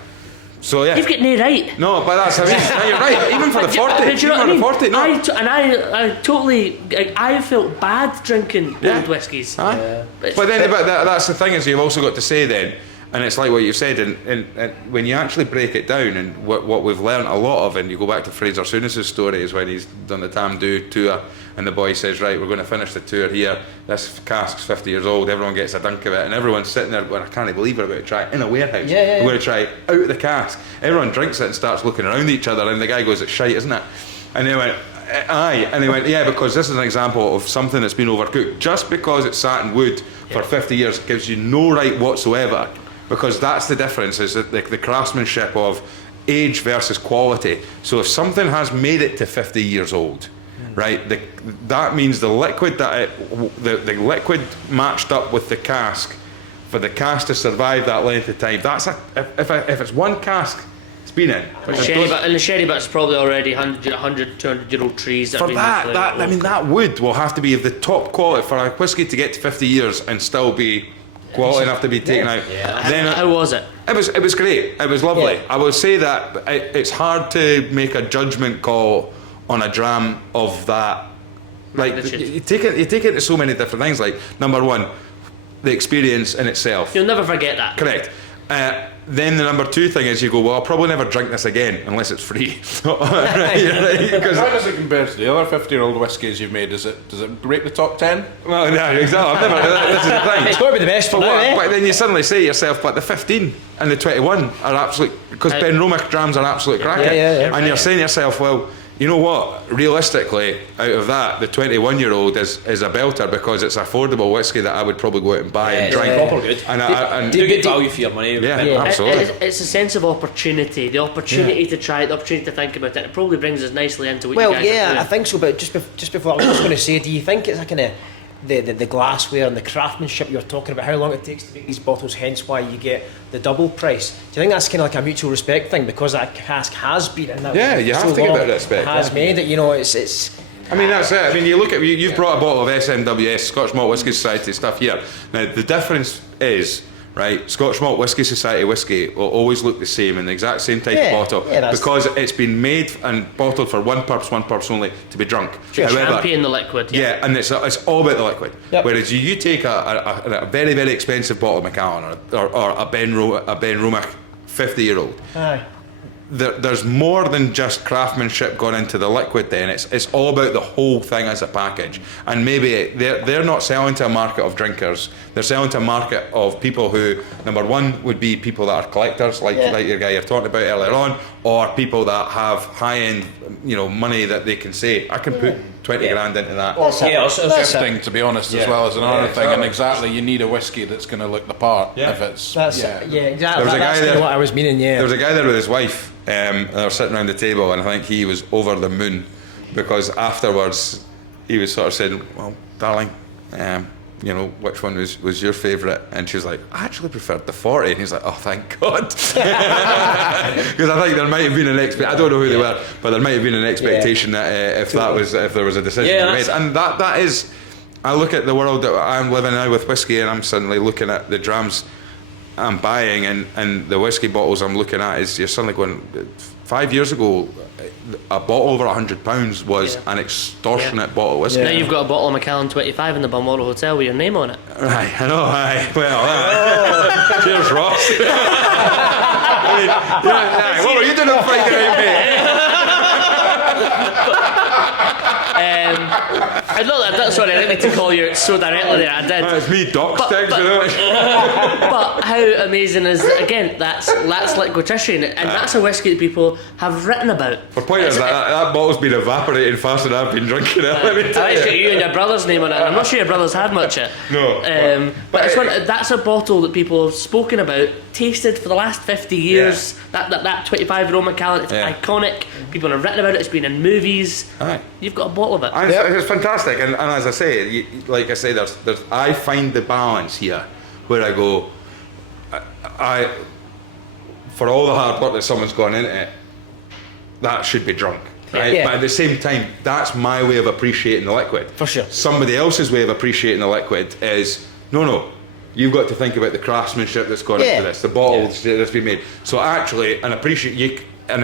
So yeah. You've got no right. No, but that's, I mean, no, you're right. Even for the 40. But you know Even what I for the mean? 40, no. I totally, I felt bad drinking Yeah. old whiskies. Aye. But But then that's the thing, is you've also got to say then, and it's like what you've said, and when you actually break it down, and what we've learned a lot of, and you go back to Fraser Souness's story, is when he's done the Tamdhu tour, and the boy says, right, we're going to finish the tour here, this cask's 50 years old, everyone gets a dunk of it, and everyone's sitting there going, I can't believe we're about to try it in a warehouse. Yeah. We're going to try it out of the cask. Everyone drinks it and starts looking around each other, and the guy goes, it's shite, isn't it? And they went, aye. And they went, yeah, because this is an example of something that's been overcooked. Just because it's sat in wood for 50 years gives you no right whatsoever, because that's the difference, is that the craftsmanship of age versus quality. So if something has made it to 50 years old, right, that means the liquid the liquid matched up with the cask, for the cask to survive that length of time. That's if it's one cask it's been in. and the sherry bit's probably already 100, 200-year-old trees that For have been that, I mean, that wood will have to be of the top quality for a whiskey to get to 50 years and still be quality enough to be taken out. Yeah. Then How was it? It was great. It was lovely. Yeah. I will say that it's hard to make a judgment call on a dram of that. Like you take it into so many different things. Like, number one, the experience in itself. You'll never forget that. Correct. Then the number two thing is you go, well, I'll probably never drink this again unless it's free. Right? How does it compare to the other 50-year-old whiskies you've made? Does it break the top 10? Well, no, exactly. This is the thing. It's got to be the best for now, But then you suddenly say to yourself, but the 15 and the 21 are absolute, because Ben Romick drams are absolute cracking. Yeah. And you're saying to yourself, well, you know what? Realistically, out of that, the 21-year-old is a belter, because it's affordable whiskey that I would probably go out and buy and drink. Proper good. And You get value for your money. Yeah. It- Absolutely. It's a sense of opportunity, the opportunity to try it, the opportunity to think about it. It probably brings us nicely into what you Well, guys are yeah, doing. I think so. But just before, I was just going to say, do you think it's a kind of the glassware and the craftsmanship you're talking about, how long it takes to make these bottles, hence why you get the double price? Do you think that's kind of like a mutual respect thing, because that cask has been in that? Yeah, way you for have so to give long, it respect. Has made it, it's. I mean, that's it. I mean, you look at, you've brought a bottle of SMWS, Scotch Malt Whisky Society stuff here. Now, the difference is, right, Scotch Malt Whisky Society whiskey will always look the same in the exact same type of bottle, because it's been made and bottled for one purpose only, to be drunk. Champion the liquid. Yeah, and it's all about the liquid. Yep. Whereas you take a very, very expensive bottle of Macallan or a Ben Romick 50-year-old. Aye. There's more than just craftsmanship gone into the liquid. Then it's all about the whole thing as a package. And maybe they're not selling to a market of drinkers. They're selling to a market of people who, number one, would be people that are collectors, like your guy you're talking about earlier on, or people that have high-end, money that they can say, I can put 20 grand into that. Gifting, to be honest, as well as another thing. And exactly, you need a whiskey that's going to look the part. Yeah. If it's Exactly. There was a guy That's there- what I was meaning. Yeah. There was a guy there with his wife, and they were sitting around the table, and I think he was over the moon, because afterwards he was sort of saying, well, darling, which one was your favourite? And she was like, I actually preferred the 40. And he's like, oh, thank God. Because I think there might have been I don't know who they were, but there might have been an expectation that if there was a decision to be made. And that is, I look at the world that I'm living now with whiskey, and I'm suddenly looking at the drams I'm buying and the whiskey bottles I'm looking at, is you're suddenly going, 5 years ago, a bottle over £100 was an extortionate bottle of whiskey. Now you've got a bottle of Macallan 25 in the Balmoral Hotel with your name on it. Right, I know, aye. Well, cheers, Ross. What were you doing on Friday night, mate? Sorry, I didn't mean to call you so directly there. I did. It's me, Doc Sticks, you know. But how amazing is, again, that's liquid tissue, and that's a whiskey that people have written about. For pointers, that bottle's been evaporating faster than I've been drinking it. Let me tell I got you and your brother's name on it. I'm not sure your brother's had much of it. No. But that's a bottle that people have spoken about, tasted for the last 50 years. That 25-year-old Macallan, it's iconic. People have written about it. It's been in movies. Aye. You've got a bottle of it. And it's fantastic, and as I say, like I say, there's I find the balance here where I go, I for all the hard work that someone's gone into it, that should be drunk, right? Yeah. But at the same time, that's my way of appreciating the liquid. For sure. Somebody else's way of appreciating the liquid is no. You've got to think about the craftsmanship that's gone into this, the bottles that's been made. So actually, and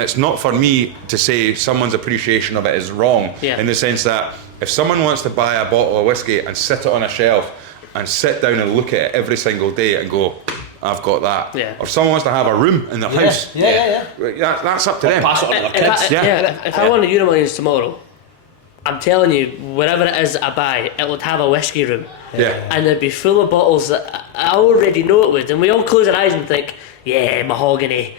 it's not for me to say someone's appreciation of it is wrong, in the sense that if someone wants to buy a bottle of whiskey and sit it on a shelf and sit down and look at it every single day and go, I've got that. Yeah. Or if someone wants to have a room in their house, that's up to them. Pass it on to their kids. If I won a Euromillions tomorrow, I'm telling you, wherever it is that I buy, it would have a whiskey room. Yeah. And it'd be full of bottles that I already know it would. And we all close our eyes and think, mahogany.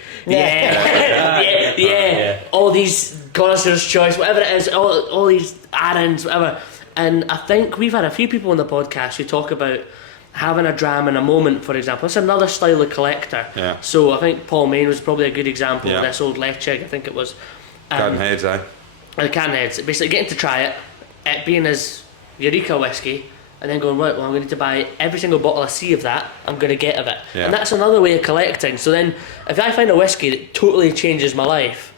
All these Connoisseur's Choice, whatever it is, all these Arons, whatever. And I think we've had a few people on the podcast who talk about having a dram in a moment, for example. It's another style of collector. Yeah. So I think Paul Main was probably a good example of Yeah. this old Lechig, I think it was. Garden Heads, aye. The Canheads, basically getting to try it being his Eureka whiskey, and then going, right, well, I'm going to buy every single bottle I see of that, I'm going to get of it. Yeah. And that's another way of collecting. So then, if I find a whiskey that totally changes my life,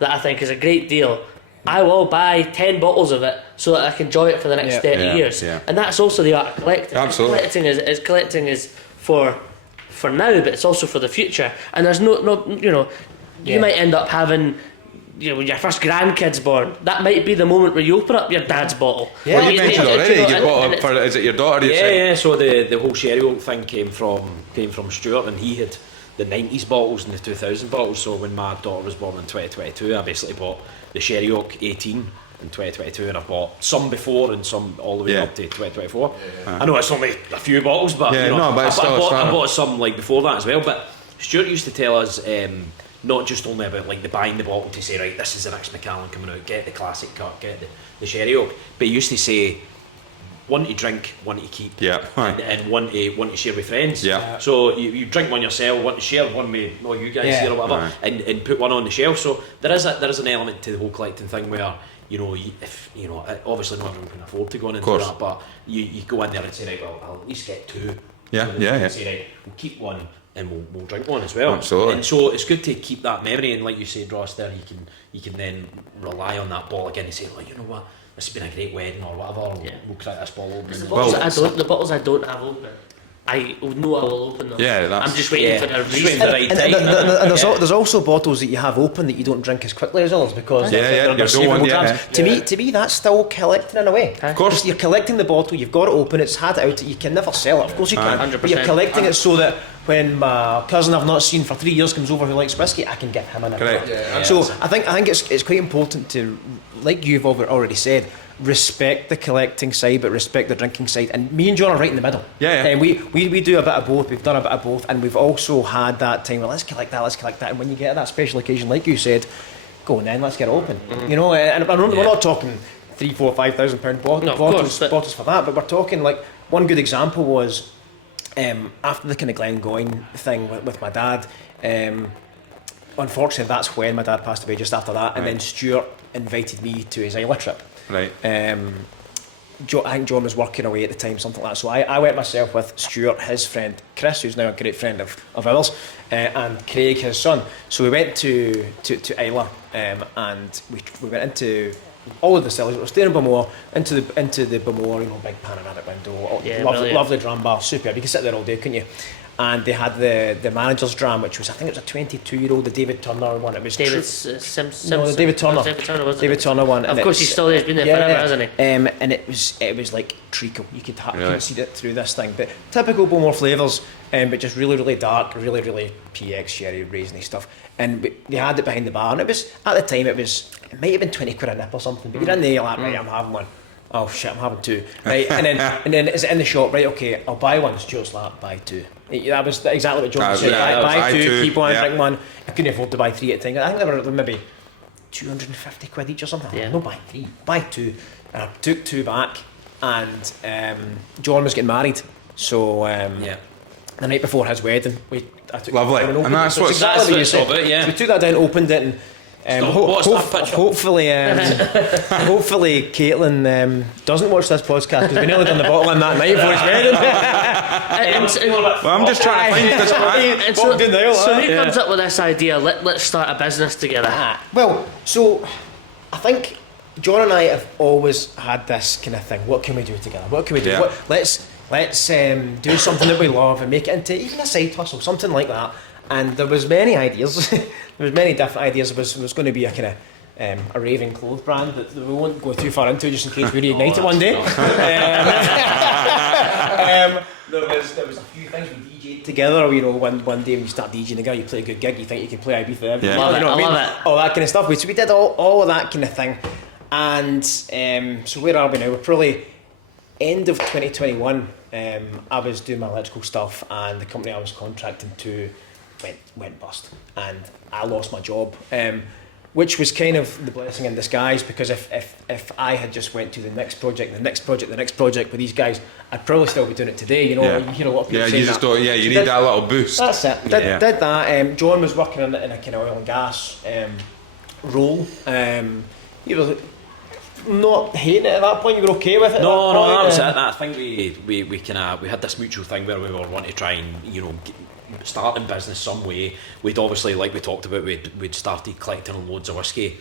that I think is a great deal, I will buy 10 bottles of it so that I can enjoy it for the next 30 years. Yeah. And that's also the art of collecting. Absolutely. Collecting is for now, but it's also for the future. And there's no you might end up having, when your first grandkid's born, that might be the moment where you open up your dad's bottle. Yeah, well, you mentioned already, you bought it for, is it your daughter? Yeah. So the whole sherry oak thing came from Stuart, and he had the 90s bottles and the 2000 bottles. So when my daughter was born in 2022, I basically bought the sherry oak 18 in 2022, and I bought some before and some all the way up to 2024. I know it's only a few bottles, but but it's I bought some like before that as well. But Stuart used to tell us. Not just only about like the buying the bottle to say, right, this is the next Macallan coming out, get the classic cut, get the sherry oak, but he used to say one to drink, one to keep, and one to share with friends. So you drink one yourself, one to share, one with you guys here or whatever, and put one on the shelf. So there is an element to the whole collecting thing where obviously not everyone can afford to go in and do that, but you go in there and say, right, well, I'll at least get two. Say, right, we'll keep one and we'll drink one as well. Absolutely. And so it's good to keep that memory, and like you said, Ross, there you can then rely on that bottle again and say, you know what, this has been a great wedding or whatever, we'll crack this bottle open. The bottles I don't have open, I know I will open them. I'm just waiting for the reason. And there's also bottles that you have open that you don't drink as quickly as others because they're saving grams. To me, that's still collecting in a way. Of course, you're collecting the bottle, you've got it open, it's had it out. You can never sell it. Of course you can, 100%. but you're collecting it so that when my cousin I've not seen for 3 years comes over who likes whiskey, I can give him another. So I think it's quite important to, like you've already said, respect the collecting side but respect the drinking side, and me and John are right in the middle. And we do a bit of both. We've done a bit of both, and we've also had that time where let's collect that, and when you get to that special occasion like you said, go on then, let's get it open. And we're not talking 3,000, 4,000, 5,000 pound bottles for that, but we're talking, like, one good example was after the kind of Glengoyne thing with my dad. Unfortunately, that's when my dad passed away, just after that, and then Stuart invited me to his Isla trip. I think John was working away at the time, something like that. So I went myself with Stuart, his friend Chris, who's now a great friend of ours, and Craig, his son. So we went to Isla, and we went into all of the distilleries. We were staying in Bamore, into the Bamore, big panoramic window, lovely dram bar, superb. You can sit there all day, couldn't you? and they had the manager's dram, which was, I think it was a 22-year-old, the David Turner one. It was David Simpson. No, the David Turner. Wasn't David it? Turner one. Of course, he's still there. He's been there forever, hasn't he? And it was like treacle. You could see it through this thing. But typical Bowmore flavours, but just really, really dark, really, really PX sherry, raisiny stuff. And they had it behind the bar, and it was, at the time, it might have been 20 quid a nip or something. But you're in there, you're like, right, I'm having one. Oh shit, I'm having two. Right, and then is it in the shop? Right, okay, I'll buy one. Stuart's like, buy two. That was exactly what John said. Buy two, keep one, drink one. I couldn't afford to buy three at a time. I think they were maybe 250 quid each or something. Yeah. No, buy three, buy two. And I took two back, and John was getting married, so the night before his wedding, I took Lovely, it down and that's what's exactly what you said. yeah. So we took that down, opened it, and hopefully, Caitlin doesn't watch this podcast, because we nearly done the bottle in that night before his wedding. Well, I'm just trying to think. So who comes up with this idea? Let's start a business together. Well, so I think John and I have always had this kind of thing. What can we do together? What can we do? Yeah. Let's do something that we love and make it into even a side hustle, something like that. And there was many ideas. There was many different ideas. There was going to be a kind of a raving clothes brand that we won't go too far into, just in case we reignite it one day. There was a few things we DJ'd together. You know, one day when you start DJing together, you play a good gig, you think you can play Ibiza every Love night, it, you know what I mean? love it. All that kind of stuff. So we did all of that kind of thing. And so where are we now? We're probably end of 2021. I was doing my electrical stuff, and the company I was contracting to went bust, and I lost my job, which was kind of the blessing in disguise, because if I had just went to the next project with these guys, I'd probably still be doing it today. You know, you hear a lot of people saying that. You need that little boost. That's it. Did that. John was working in a kind of oil and gas role. You were not hating it at that point. You were okay with it. No, that was it. I think we had this mutual thing where we were wanting to try and start in business some way. We'd obviously, like we talked about, we'd started collecting loads of whiskey.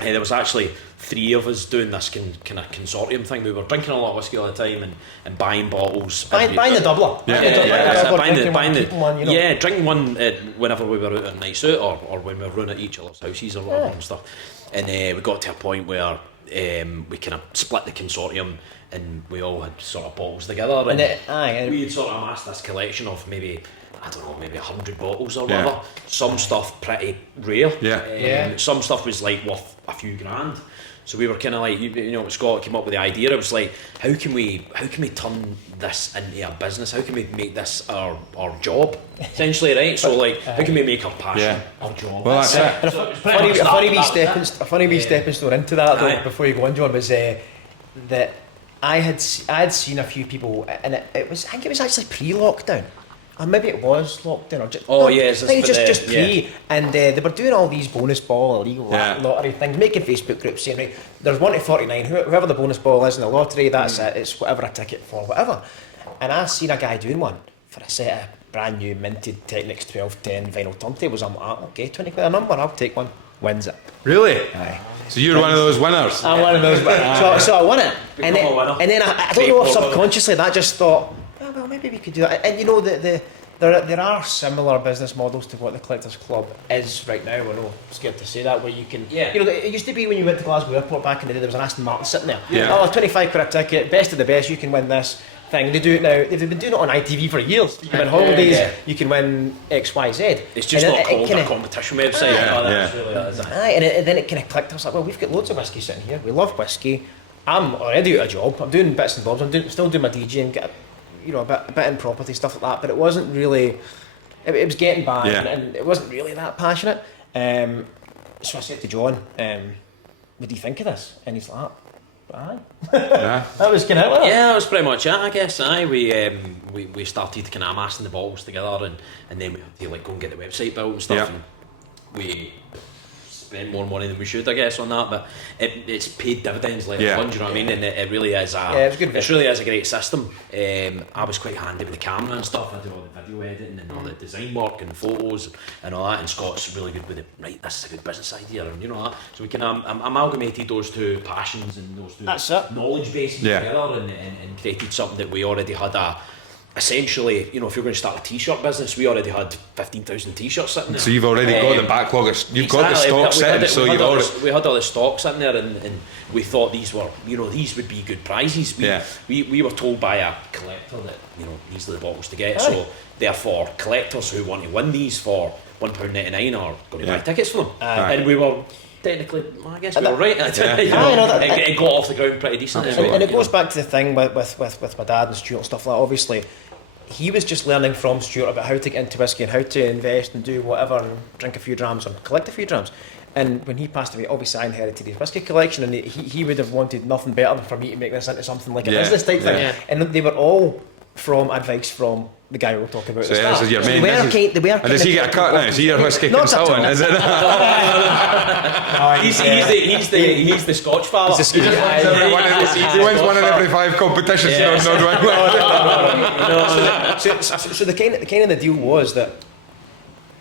There was actually 3 of us doing this kind of consortium thing. We were drinking a lot of whiskey all the time and buying bottles. Buying the doubler. Drinking one whenever we were out on nights out, or when we were running at each other's houses or whatever and stuff. And we got to a point where we kind of split the consortium, and we all had sort of bottles together. And we had sort of amassed this collection of maybe 100 bottles or whatever. Some stuff pretty rare. Some stuff was like worth a few grand. So we were kind of like, Scott came up with the idea. It was like, how can we turn this into a business? How can we make this our job, essentially, right? So like, how can we make our passion our job? Well, that's it. A funny wee stepping stone into that, though, before you go on, John, was that I had seen a few people, and I think it was actually pre-lockdown. Or maybe it was lockdown, or just just pre, and they were doing all these bonus ball illegal lottery things, making Facebook groups saying, right, there's 1 to 49, whoever the bonus ball is in the lottery, that's it, it's whatever a ticket for, whatever. And I seen a guy doing one for a set of brand new minted Technics 1210 vinyl turntables. I'm like, okay, 20 quid a number, I'll take one. Wins it. Really? Aye. So you're one of those winners? I'm one of those winners. So I won it. And then I don't know if subconsciously that just thought, well, maybe we could do that. And there are similar business models to what the Collectors Club is right now. I'm scared to say that, where you can, it used to be when you went to Glasgow Airport back in the day, there was an Aston Martin sitting there. 25 quid a ticket, best of the best, you can win this thing. They do it now. They've been doing it on ITV for years. You can win holidays, you can win X, Y, Z. It's just not called a competition website. And then it kind of clicked. I was like, well, we've got loads of whiskey sitting here. We love whiskey. I'm already out of a job. I'm doing bits and bobs. I'm still doing my DJing, a bit in property, stuff like that. But it wasn't really. It was getting bad, and it wasn't really that passionate. So I said to John, "What do you think of this?" And he's like, "Aye." That was kind of it. Yeah, that was pretty much it, I guess. We started kind of amassing the bottles together, and then we had to go and get the website built and stuff. And we spent more money than we should, I guess, on that, but it's paid dividends later on, do you know what I mean? And it really is it really is a great system. I was quite handy with the camera and stuff. I did all the video editing and all the design work and photos and all that, and Scott's really good with it. Right, this is a good business idea, and that. So we can amalgamated those two passions and those two knowledge bases together, and created something that we already had essentially, you know, if you're going to start a t-shirt business, we already had 15,000 t-shirts sitting there. So you've already got the backlog. You've got the stock sitting. So you've already. We had all the stock sitting there, and we thought these were, you know, these would be good prizes. We were told by a collector that, you know, these are the bottles to get. So therefore, collectors who want to win these for £1.99 are going to buy tickets for them. And we were. Technically, I guess we were right. It got off the ground pretty decently. And it goes back to the thing with my dad and Stuart and stuff like that. Obviously, he was just learning from Stuart about how to get into whiskey and how to invest and do whatever and drink a few drams and collect a few drams. And when he passed away, obviously I inherited his whiskey collection, and he would have wanted nothing better than for me to make this into something like a business type thing. And they were all from advice from the guy we'll talk about. So this is your main. And does he get a cut now? Is he your whiskey consultant? Is it? He's the Scotch fella. He wins one in every 5 competitions. So the kind of the deal was that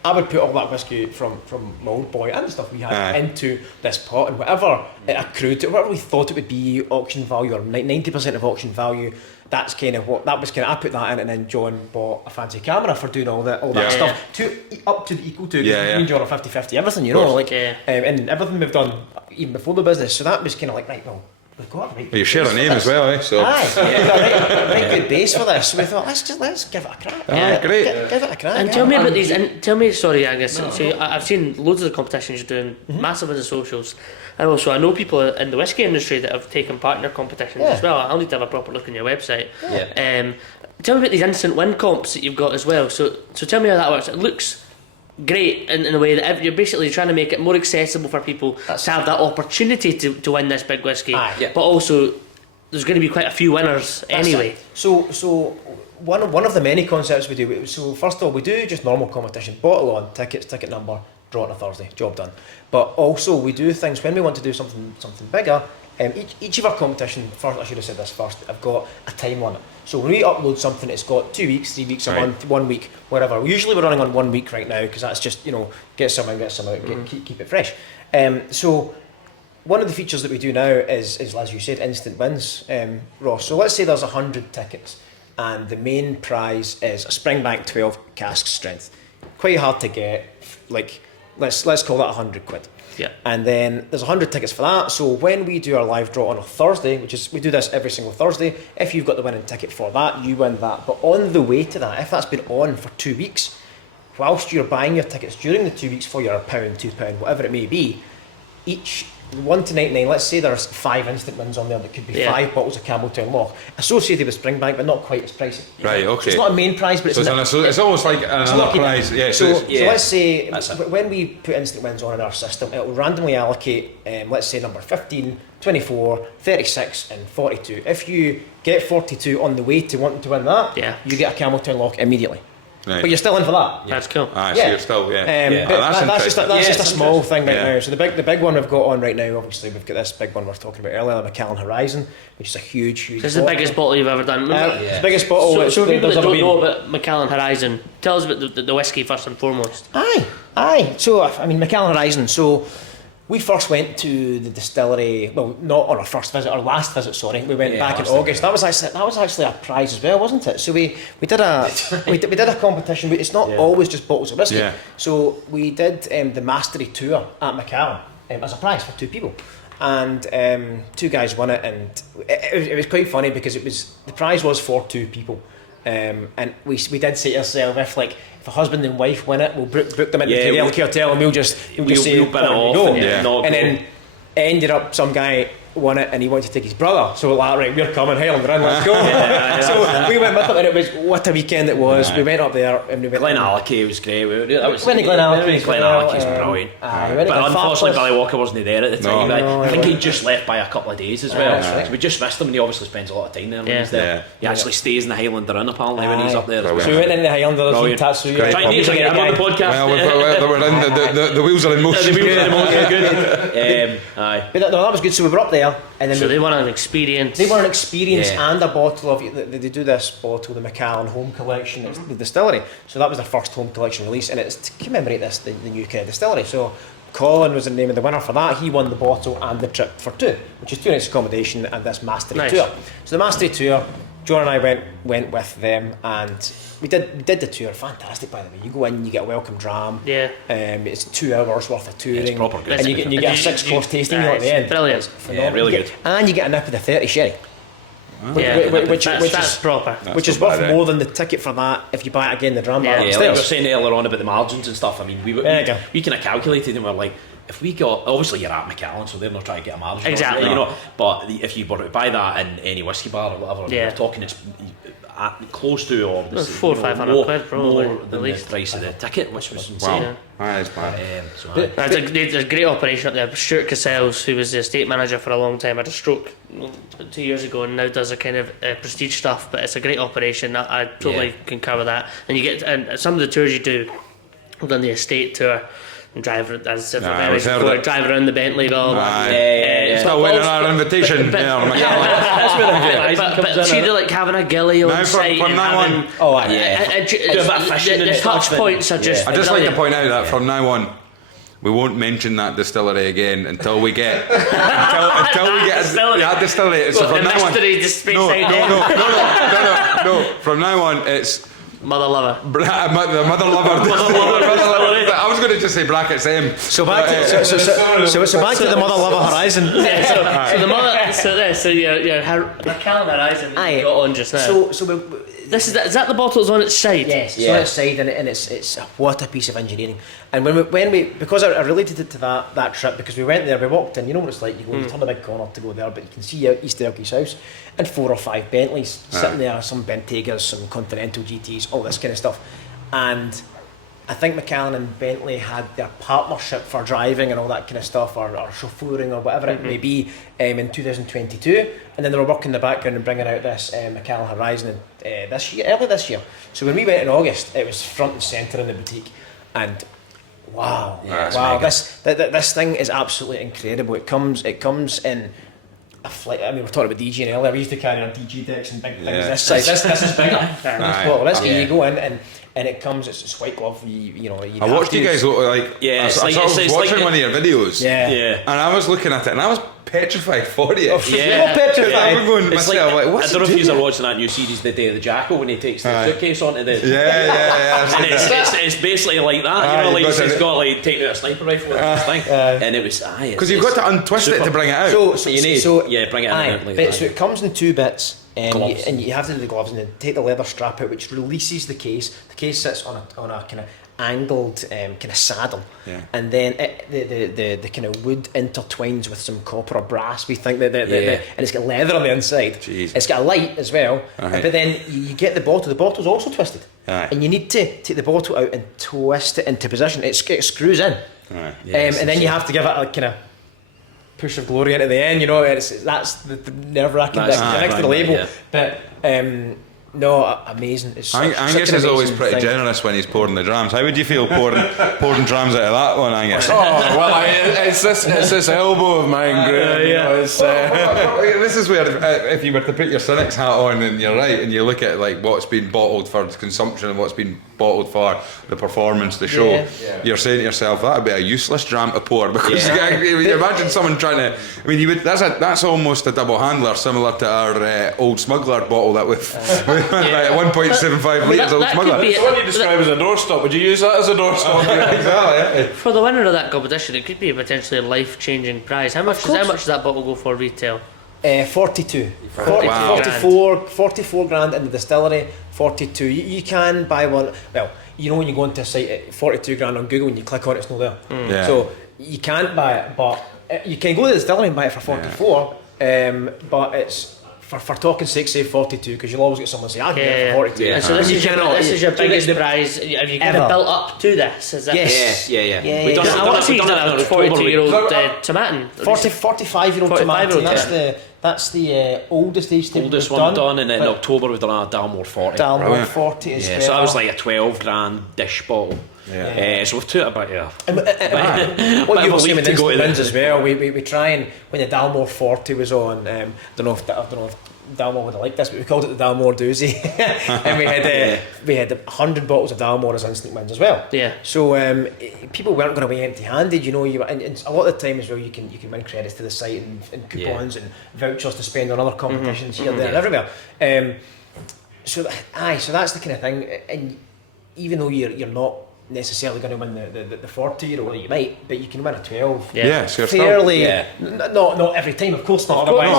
I would put all that whiskey from my old boy and the stuff we had into this pot, and whatever it accrued to, whatever we thought it would be auction value, or 90% of auction value, that's kind of what that was. Kind of I put that in, and then John bought a fancy camera for doing all that stuff up to the equal to. Me and John are 50-50 everything, you know, and everything we've done even before the business. So that was kind of like, right, well, we've got a right. You share a name as well, eh? So right good base for this. So we thought, let's give it a crack. Great. Give it a crack. And tell me about these. And tell me, sorry, Angus. So I've seen loads of the competitions you're doing, massive in the socials, and also I know people in the whiskey industry that have taken part in their competitions as well. I'll need to have a proper look on your website. Tell me about these instant win comps that you've got as well. So tell me how that works. It looks great in a way that you're basically trying to make it more accessible for people to have that opportunity to win this big whiskey, but also there's going to be quite a few winners anyway. So one of the many concepts we do, so first of all we do just normal competition, bottle on, tickets, ticket number, draw on a Thursday, job done. But also we do things when we want to do something bigger. Each of our competition, first, I should have said this first, I've got a time limit. So when we upload something, it's got 2 weeks, 3 weeks, a month, 1 week, whatever. Usually we're running on 1 week right now, because that's just, you know, get some in, get some out, keep it fresh. So one of the features that we do now is as you said, instant wins, Ross. So let's say there's 100 tickets, and the main prize is a Springbank 12 cask strength. Quite hard to get, like, let's call that £100. Yeah. And then there's 100 tickets for that. So when we do our live draw on a Thursday, we do this every single Thursday, if you've got the winning ticket for that, you win that. But on the way to that, if that's been on for 2 weeks, whilst you're buying your tickets during the 2 weeks for your £1, £2, whatever it may be, each 1 to 99, let's say there's 5 instant wins on there that could be 5 bottles of Campbelltown Lock, associated with Springbank, but not quite as pricey. Right, okay. So it's not a main prize, but it's almost like another prize. Yeah. So let's say when we put instant wins on in our system, it will randomly allocate, let's say number 15, 24, 36 and 42. If you get 42 on the way to wanting to win that, you get a Campbelltown Lock immediately. Right. But you're still in for that. That's cool. So you're still, but that's just a small thing right now. So the big one we've got on right now, obviously we've got this big one we're talking about earlier, the Macallan Horizon, which is a huge This is the biggest bottle you've ever done. The biggest bottle. So people that don't know about Macallan Horizon, tell us about the whiskey first and foremost. Aye. So I mean, Macallan Horizon. So we first went to the distillery. Well, not on our first visit, our last visit. Sorry, we went back in August. That was actually a prize as well, wasn't it? So we did a we did a competition. It's not always just bottles of whiskey. So we did the Mastery Tour at Macallan as a prize for 2 people, and 2 guys won it, and it was quite funny because the prize was for 2 people. And we did say to ourselves, if a husband and wife win it, we'll book them into the hotel, and we'll just say bin it off and then it ended up some guy won it and he wanted to take his brother, so we're like, right, we're coming, Highland Run, let's go. So we went with him, and it was what a weekend it was. We went up there and we went Glenallachie was great. Went to Glenallachie was brilliant. But unfortunately Billy Walker wasn't there at the time. I think he'd just left by a couple of days as well. So we just missed him, and he obviously spends a lot of time there when he's there. He actually stays in the Highland Run apparently when he's up there. So we went in the Highland Run, Tatsuya. Try and get him on the podcast. The wheels are in motion. But that was good. So we were up there, and then they won an experience. And a bottle of. They do this bottle, the Macallan Home Collection. It's the distillery. So that was the first home collection release, and it's to commemorate the new kind of distillery. So Colin was the name of the winner for that. He won the bottle and the trip for 2, which is 2 nights accommodation and this Mastery Tour. So the Mastery Tour, John and I went with them, and we did the tour. Fantastic, by the way. You go in, you get a welcome dram. Yeah. It's 2 hours worth of touring. It's proper good. And you get a 6-course tasting meal at the end. Brilliant. It's phenomenal. Yeah, really You get- good. And you get a nip of the 30 sherry. Which That's is proper. which is not worth bad, eh? more than the ticket for that if you buy it again the dram bar Yeah. Yeah, like we were upstairs. saying earlier on about the margins and stuff. I mean, we There you go. kind of calculated and we're like, if we got, obviously you're at Macallan, so they're not trying to get a margin, Exactly. you know. But if you were to buy that in any whiskey bar or whatever, Yeah. you're talking it's close to or Well, 400 or 500 quid probably, more at than least. the price of the ticket, which was Wow, insane. that is bad. So aye. There's a great operation up there. Stuart Cassels, who was the estate manager for a long time, had a stroke 2 years ago and now does a kind of prestige stuff. But it's a great operation. I totally concur with that. And you get and some of the tours you do, we've done the estate tour and drive, as I said, Aye, we've heard before, it. drive around the Bentley. Blah, blah. Aye. Yeah. Still waiting on our invitation. but- Yeah, Macallan. That's where the horizon But comes in. see, like having a gilly on Now, from site and now having on, Oh, aye. Do a bit of fishing the and touch stuff points are just. I'd just like to brilliant. point out that from now on, we won't mention that distillery again until we get until we get Distillery? that distillery. So What, from the now on, mystery just no, beside no, it? no. From now on, it's Mother lover. the mother lover. I was going to just say brackets M. So back to so back to the Mother Lover Horizon. Yeah, so the mother, so your Macallan Horizon that you got on just now. Is that the bottle's on its side? Yes, Yeah. it's on its side, and it's what a piece of engineering. And when we because I related it to that trip, because we went there, we walked in. You know what it's like. You go, you turn a big corner to go there, but you can see out East Elkie's house, and 4 or 5 Bentleys sitting there, some Bentegas, some Continental GTs, all this kind of stuff. And I think Macallan and Bentley had their partnership for driving and all that kind of stuff, or chauffeuring or whatever it may be, in 2022, and then they were working in the background and bringing out this Macallan Horizon early this year. So when we went in August, it was front and centre in the boutique, and wow, this thing is absolutely incredible. It comes in a flight. I mean, we're talking about DJing earlier. We used to carry our DJ decks and big things this size. This is bigger. This bottle of whiskey, you go in and it comes. It's white glove. I watched you guys look like. Yeah, I it's was watching one of your videos. Yeah. And I was looking at it, and I was petrified for you. Yeah. petrified. I'm going It's myself like, what's I don't know he if you're doing? watching that new series, The Day of the Jackal, when he takes the Aye. suitcase onto the. Yeah. I've seen And that. it's basically like that, Aye, you know, you've like got he's to- got like taking out a sniper rifle and this thing, and it was Because you've got to untwist it to bring it out. So you need- yeah, bring it in and out like that. So it comes in 2 bits, Gloves. and you have to do the gloves, and then take the leather strap out, which releases the case. The case sits on a kind of angled kind of saddle, and then the kind of wood intertwines with some copper or brass. We think that and it's got leather on the inside. Jeez. It's got a light as well, Aye. but then you get the bottle. The bottle's also twisted, Aye. and you need to take the bottle out and twist it into position. It screws in, Aye. and then you have to give it a kind of push of glory into the end, you know. That's the nerve-wracking bit. That's Next to the right, label, yeah. but no, amazing. It's such Angus an is always amazing pretty thing. generous when he's pouring the drams. How would you feel pouring drams out of that one, Angus? Oh well, it's this elbow of mine, Graham. You know, it's, This is where, if you were to put your cynic's hat on, and you're right, and you look at like what's been bottled for consumption and what's been bottled for the performance, the show, you're saying to yourself that would be a useless dram to pour, because you imagine someone trying to. I mean, that's almost a double handler, similar to our old smuggler bottle that with like 1.75 litres old that smuggler. could be what you describe as a doorstop. Would you use that as a doorstop? Exactly. for the winner of that competition. It could be a potentially life-changing prize. How much does that bottle go for retail? 42. Wow. 44 grand in the distillery, 42. You can buy one, well, you know when you go into a site at 42 grand on Google and you click on it, it's not there. Yeah. So you can't buy it, but you can go to the distillery and buy it for 44, but it's, for talking sake, say 42, because you'll always get someone say, I can get it for 42. And so this You is your, cannot- this is your do you biggest get the- prize. Have you kind Ever. of built up to this? Is that Yes. Yeah. Yeah, We've done yeah. it- I want to see we've done it in a October. 42-year-old Look, tomatin. 45-year-old 45-year-old, tomato, that's the oldest age table Oldest we've one done, and in but October we've done a Dalmore 40. Dalmore Brilliant. 40 is Yeah, so that was like a 12 grand dish bottle. So we've took about what But you I've were a saying week with to go to instant wins the- as well, we try and when the Dalmore 40 was on, I don't know if Dalmore would have liked this, but we called it the Dalmore Doozy. And we had 100 bottles of Dalmore as instant wins as well. Yeah. So people weren't going to be empty-handed, and a lot of the time as well, you can win credits to the site and coupons and vouchers to spend on other competitions here, there, and everywhere. So that's the kind of thing. And even though you're not necessarily going to win the 40-year-old, you might, but you can win a 12. Yeah, so fairly. Not every time, of course not. Otherwise,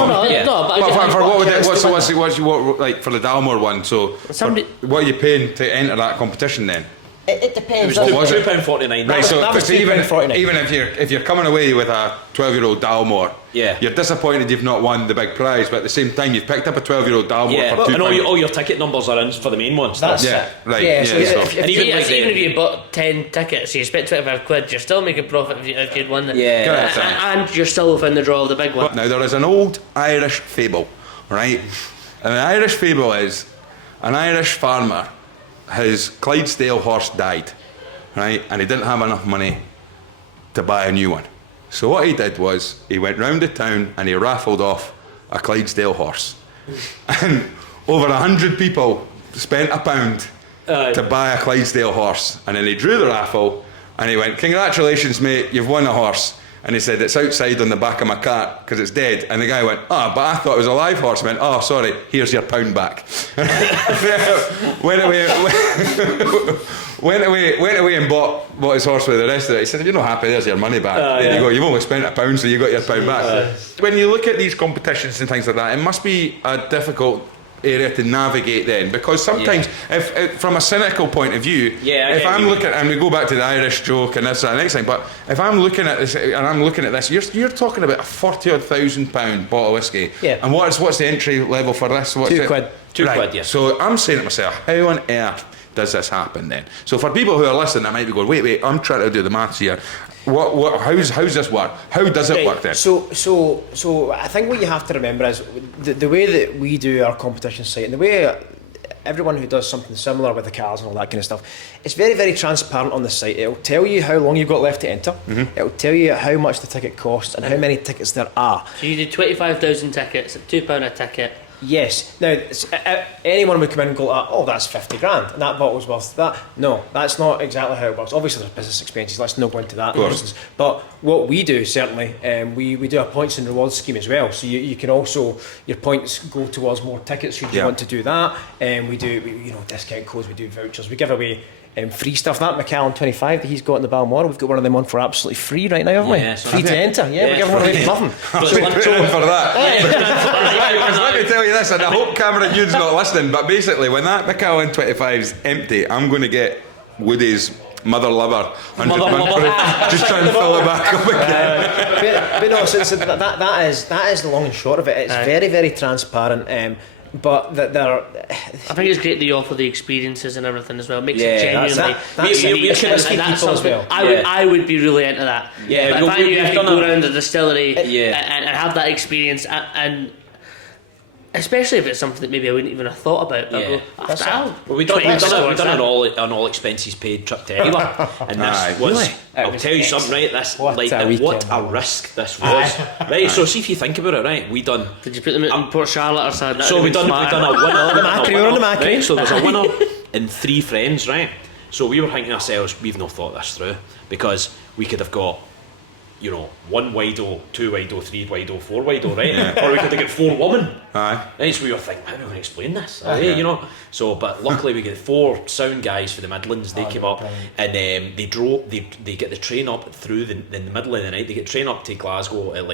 like for the Dalmore one? So what are you paying to enter that competition then? It depends. It was £2.49. Right, so that was even £2.49. if you're coming away with a 12-year-old Dalmore, you're disappointed you've not won the big prize, but at the same time you've picked up a 12-year-old Dalmore for £2. And all your ticket numbers are in for the main ones. That's it. Right. So even if you bought 10 tickets, you spent £25, you're still making profit if you'd won them. And you're still within the draw of the big one. Now there is an old Irish fable, right? And the Irish fable is an Irish farmer. His Clydesdale horse died, right? And he didn't have enough money to buy a new one. So what he did was he went round the town and he raffled off a Clydesdale horse. And over 100 people spent £1 to buy a Clydesdale horse. And then he drew the raffle and he went, "Congratulations, mate, you've won a horse." And he said, "It's outside on the back of my cart because it's dead." And the guy went, "But I thought it was a live horse." I went, "Oh, sorry, here's your £1 back." went away and bought his horse with the rest of it. He said, "If you're not happy, there's your money back. There you go. You've only spent £1, so you got your £1 back." When you look at these competitions and things like that, it must be a difficult area to navigate then, because sometimes if from a cynical point of view, if I'm looking, and we go back to the Irish joke and this and the next thing, but if I'm looking at this and I'm looking at this, you're talking about a £40,000 bottle of whiskey, and what's the entry level for this? What's £2. £2, So I'm saying to myself, how on earth does this happen then? So for people who are listening, I might be going, wait, I'm trying to do the maths here. How's this work? How does it work then? So I think what you have to remember is the way that we do our competition site, and the way everyone who does something similar with the cars and all that kind of stuff, it's very, very transparent on the site. It'll tell you how long you've got left to enter. It'll tell you how much the ticket costs and how many tickets there are. So you did 25,000 tickets at £2 a ticket. Yes. Now, anyone would come in and go, "Oh, that's 50 grand, and that bottle's worth that." No, that's not exactly how it works. Obviously, there's business expenses. Let's not go into that. But what we do, certainly, we do a points and rewards scheme as well. So you can also, your points go towards more tickets should you want to do that. We do, discount codes. We do vouchers. We give away free stuff. That Macallan 25 that he's got in the Balmoral, we've got one of them on for absolutely free right now, haven't we? Free to enter. We're giving one away for nothing. For that. Let me tell you this, and I hope Cameron Yude's not listening, but basically when that Macallan 25's empty, I'm going to get Woody's mother lover £100 just trying to fill it back up again. But no, so that is the long and short of it. It's very, very transparent. But I think it's great that you offer the experiences and everything as well. It makes it genuinely. That's something I would be really into that. Yeah, but if I knew I could go around the distillery and have that experience, and especially if it's something that maybe I wouldn't even have thought about. We've done an all expenses paid trip to Edinburgh, and this was. I'll tell you something, right? What a risk this was, right? So see if you think about it, right? Did you put them in Port Charlotte or something? So we done a winner. We're on the Macri. Right? So there's a winner and 3 friends, right? So we were thinking to ourselves, we've not thought this through, because we could have got, 1 Wido, 2 Wido, 3 Wido, 4 Wido, right? Or we could have got 4 women. Right, so we were thinking, how are we going to explain this? So, but luckily we get 4 sound guys for the Midlands. They came up and they drove. They get the train up through in the middle of the night. They get train up to Glasgow at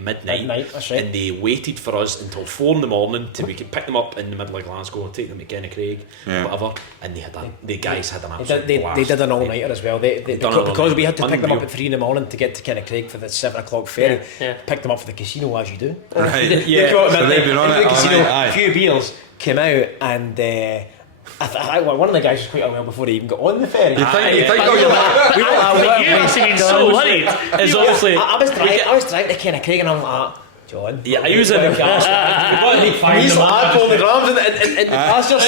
midnight, that's right. and they waited for us until 4 in the morning till we could pick them up in the middle of Glasgow, take them to Kennaicraig, whatever. And the guys had an absolute blast. They did an all-nighter as well. Because we had to pick them up at 3 in the morning to get to Kennaicraig for the 7 o'clock ferry. Pick them up for the casino as you do. Right. So they've been on it all night. A few beers came out, and one of the guys was quite unwell before he even got on the ferry. You think you must have been so worried. I was driving to Kennaicraig and I'm like, John. Yeah, I was in the cast. He's mad pulling the drums and that's just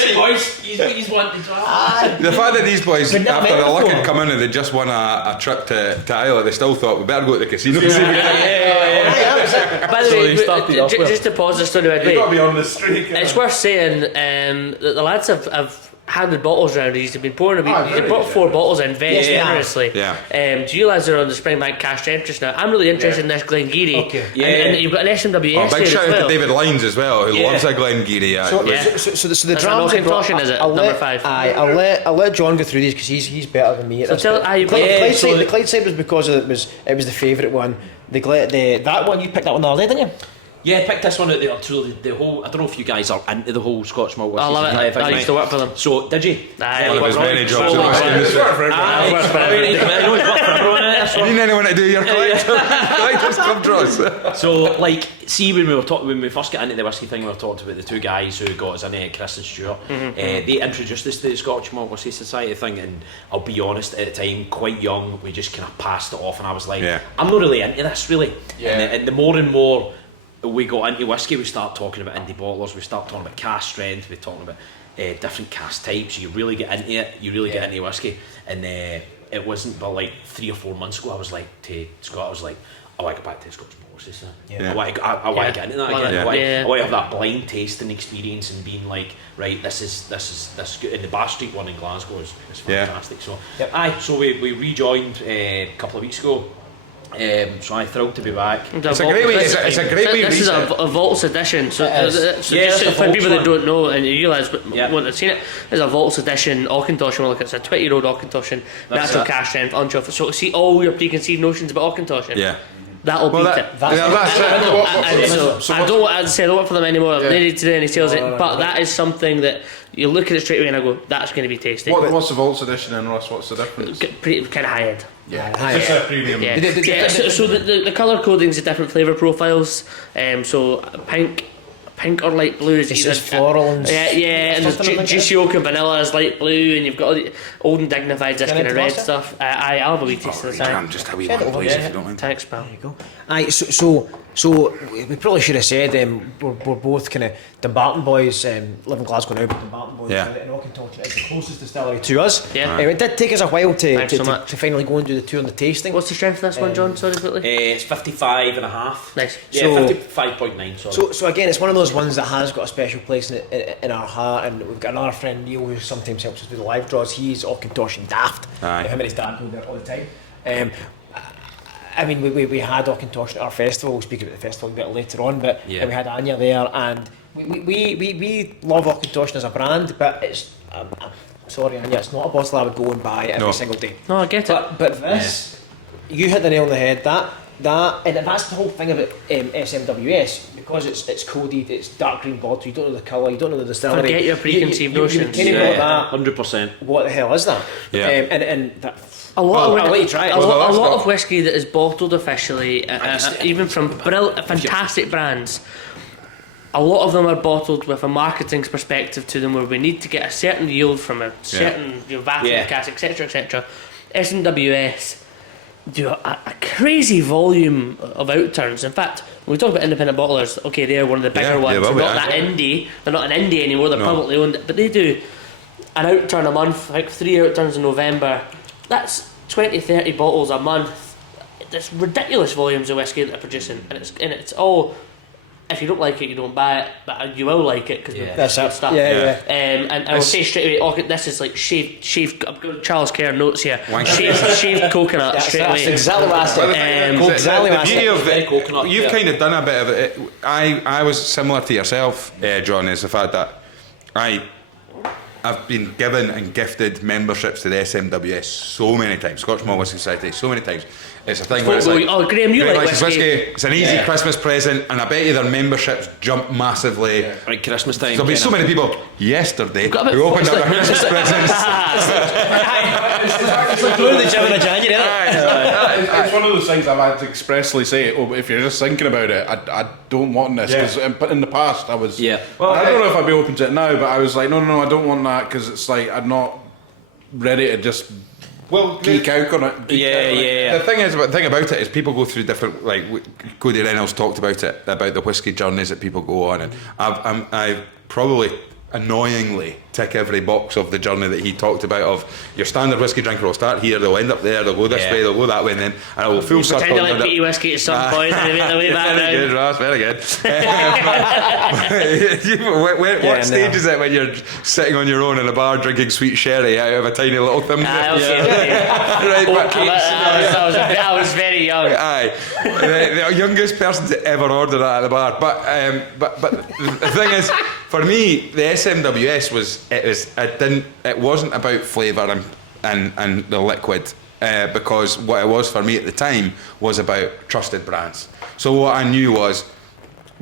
He's wanting to drive. The fact that these boys, But not after the luck before. had come in and they just won a trip to Ireland, they still thought we better go to the casino. and see if we can-" By the So way, you started off with- just to pause this story midway, You've got to be on the streak. it's worth saying that the lads have handed bottles around. He's been pouring very they brought good, 4 bottles in very Yes, they have. generously. Yeah. Do you lads are on the Springbank cash strength just now? I'm really interested in this Glengarry. Okay. And you've got an SMWS Oh, there big as shout out well. to David Lyons as well, who Yeah. loves a Glengarry. Yeah. So, Yeah. so the That's drums. an I brought- Auchentoshan, is it? I'll Number let- 5. Aye, I'll let John go through these because he's better than me. At So this tell- bit. aye, Clyde- yeah, Clydeside- so- the Clydeside was because it was the favourite one. That one you picked that one the other day, didn't you? Yeah, I picked this one out there. The whole. I don't know if you guys are into the whole Scotch malt whiskies. I love it. and I used to work for them. So did you? Aye. One of his many jobs in the whisky industry. I know he's worked for everyone in this You one. need anyone to do your collector's club draws. So, like, see when we first got into the whisky thing, we were talking about the 2 guys who got us in it, Chris and Stuart. They introduced us to the Scotch Malt Whisky Society thing, and I'll be honest, at the time, quite young, we just kind of passed it off, and I was like, Yeah. I'm not really into this, really. Yeah. And the more and more we got into whisky, we start talking about indie bottlers, we start talking about cask strength, we're talking about different cask types. You really get into it, you really get into whisky. And it wasn't but like 3 or 4 months ago I was like to Scott, I was like, I want to go back to the Scotch Malt Whisky Society. Yeah. I want to get into that Love again. it. I want Yeah. to have that blind tasting experience and being like, right, this is good. And the Bar Street one in Glasgow is Yeah. fantastic. So Yep. so we rejoined a couple of weeks ago. So I'm thrilled to be back. It's a great way. It's a great way. This is reset. a Vaults edition. So, It is. so Yeah, just it's a for people Vaults that one. don't know and you realise Yeah. won't have seen it, there's a Vaults edition Auchentoshan. Well, look, it's a 20-year-old Auchentoshan, That's natural it. cask strength, unshelf. So see all your preconceived notions about Auchentoshan. Yeah. That'll Well, beat that, it. yeah, that's it. And so I don't want to work for them anymore. I've needed to do any sales, but that is something that you look at it straight away and I go, that's going to be tasty. What's the Vaults edition in, Ross? What's the difference? Pretty kind of high end. Yeah, Aye. it's just a premium. Yeah, The- so the colour codings are different flavour profiles. So pink or light blue is It's either floral and yeah, and there's something like juicy oak and vanilla is light blue, and you've got all the old and dignified this Can I kind of red toss it? stuff. I'll have a wee taste of the Damn, time. just a wee Send it one, over, please, yeah. if you don't mind. Thanks, pal. There you go. Aye, so we probably should have said we're both kind of Dumbarton boys, live in Glasgow now, but Dumbarton boys, Yeah. and Auchentoshan is the closest distillery to us. Yeah. It did take us a while Thanks so to much. finally go and do the tour and the tasting. What's the strength of this one, John? Sorry, quickly. It's 55 and a half. Nice. Yeah, So- 55.9, sorry. So again, it's one of those ones that has got a special place in our heart, and we've got another friend Neil who sometimes helps us do the live draws. He's Auchentoshan daft. Aye. Him and his dad go there all the time. I mean, we had Auchentoshan at our festival. We'll speak about the festival a bit later on, but Yeah. we had Anya there, and we love Auchentoshan as a brand, but it's I'm sorry, Anya, it's not a bottle I would go and buy every No. single day. No, I get it. But this, you hit the nail on the head. And that's the whole thing about SMWS, because it's coded, it's dark green bottle. You don't know the colour, you don't know the distillery. Forget your preconceived notions. You Yeah, got 100%. that. What the hell is that? Yeah. And that. A lot, Well, I'll let you try it. a Well, lot, that's a lot not- of whiskey that is bottled officially, even from fantastic brands, a lot of them are bottled with a marketing perspective to them, where we need to get a certain yield from a certain vat in Yeah. the cask, etc., etc. S&WS do a crazy volume of outturns. In fact, when we talk about independent bottlers, okay, they're one of the bigger Yeah, ones. they They're will be, not that aye. indie. They're not an indie anymore. They're No. publicly owned, but they do an outturn a month, like 3 outturns in November. That's 20, 30 bottles a month. There's ridiculous volumes of whiskey that they're producing, and it's all. If you don't like it, you don't buy it, but you will like it because Yeah. That's good it. stuff. Yeah. And I will say straight away, this is like shaved. I've got Charles Kerr notes here. Wank. Shaved coconut That's straight that's away. exactly what I Well, said. the thing- Um, exactly the what I beauty said. of Very it, coconut, you've yeah. kind of done a bit of it. I was similar to yourself, John, is the fact that I've been given and gifted memberships to the SMWS so many times, Scotch Malt Whisky Society, so many times. It's a thing where it's like, Oh, Graham, you Graham like likes his whiskey. It's an easy Christmas present, and I bet you their memberships jump massively. Right, Christmas time. There'll be so Kenna. many people yesterday got a bit who opened up forced, their Christmas presents. It's like going to the gym in a January, isn't it? It's one of those things I've had to expressly say. Oh, but if you're just thinking about it, I don't want this, because in the past I was. Yeah. Well, I don't know if I'd be open to it now, but I was like, no, I don't want that, because it's like I'm not ready to just Well, geek out on it. Yeah. The thing about it is people go through different. Like Cody Reynolds talked about it, about the whiskey journeys that people go on, and I probably annoyingly tick every box of the journey that he talked about. Of your standard whiskey drinker will start here, they'll end up there, they'll go this way, they'll go that way, and then it will full circle. Pretend to like Peaty Whiskey at some point and they make their way back very good, down. Ross, very good. What stage is it when you're sitting on your own in a bar drinking sweet sherry out of a tiny little thimble? Right, I was very young. Aye, the youngest person to ever order that at the bar. But the thing is, for me, the SMWS it wasn't about flavour and the liquid, because what it was for me at the time was about trusted brands. So what I knew was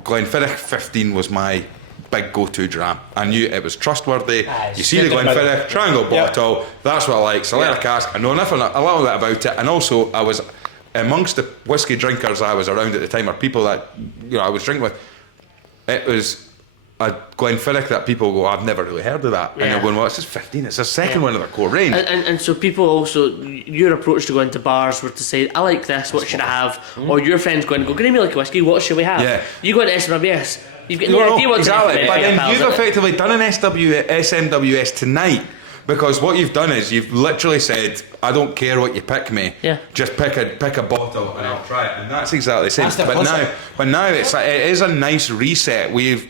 Glenfiddich 15 was my big go-to dram. I knew it was trustworthy. You see the Glenfiddich triangle bottle, that's what I like. Solera cask, I know a little bit about it, and also I was amongst the whiskey drinkers I was around at the time, or people that I was drinking with. It was a Glenfiddich that people go, I've never really heard of that, and they're going, well, it's just 15, it's the second one of their core range. And so people also, your approach to going to bars were to say, I like this, what should I have? Or your friends going, give me like a whiskey, what should we have? Yeah. You go into SMWS, you've got no idea what exactly. to But then you've effectively done an SMWS tonight, because what you've done is you've literally said, I don't care what you pick me, just pick a bottle and I'll try it, and that's exactly the same. But now it is a nice reset. We've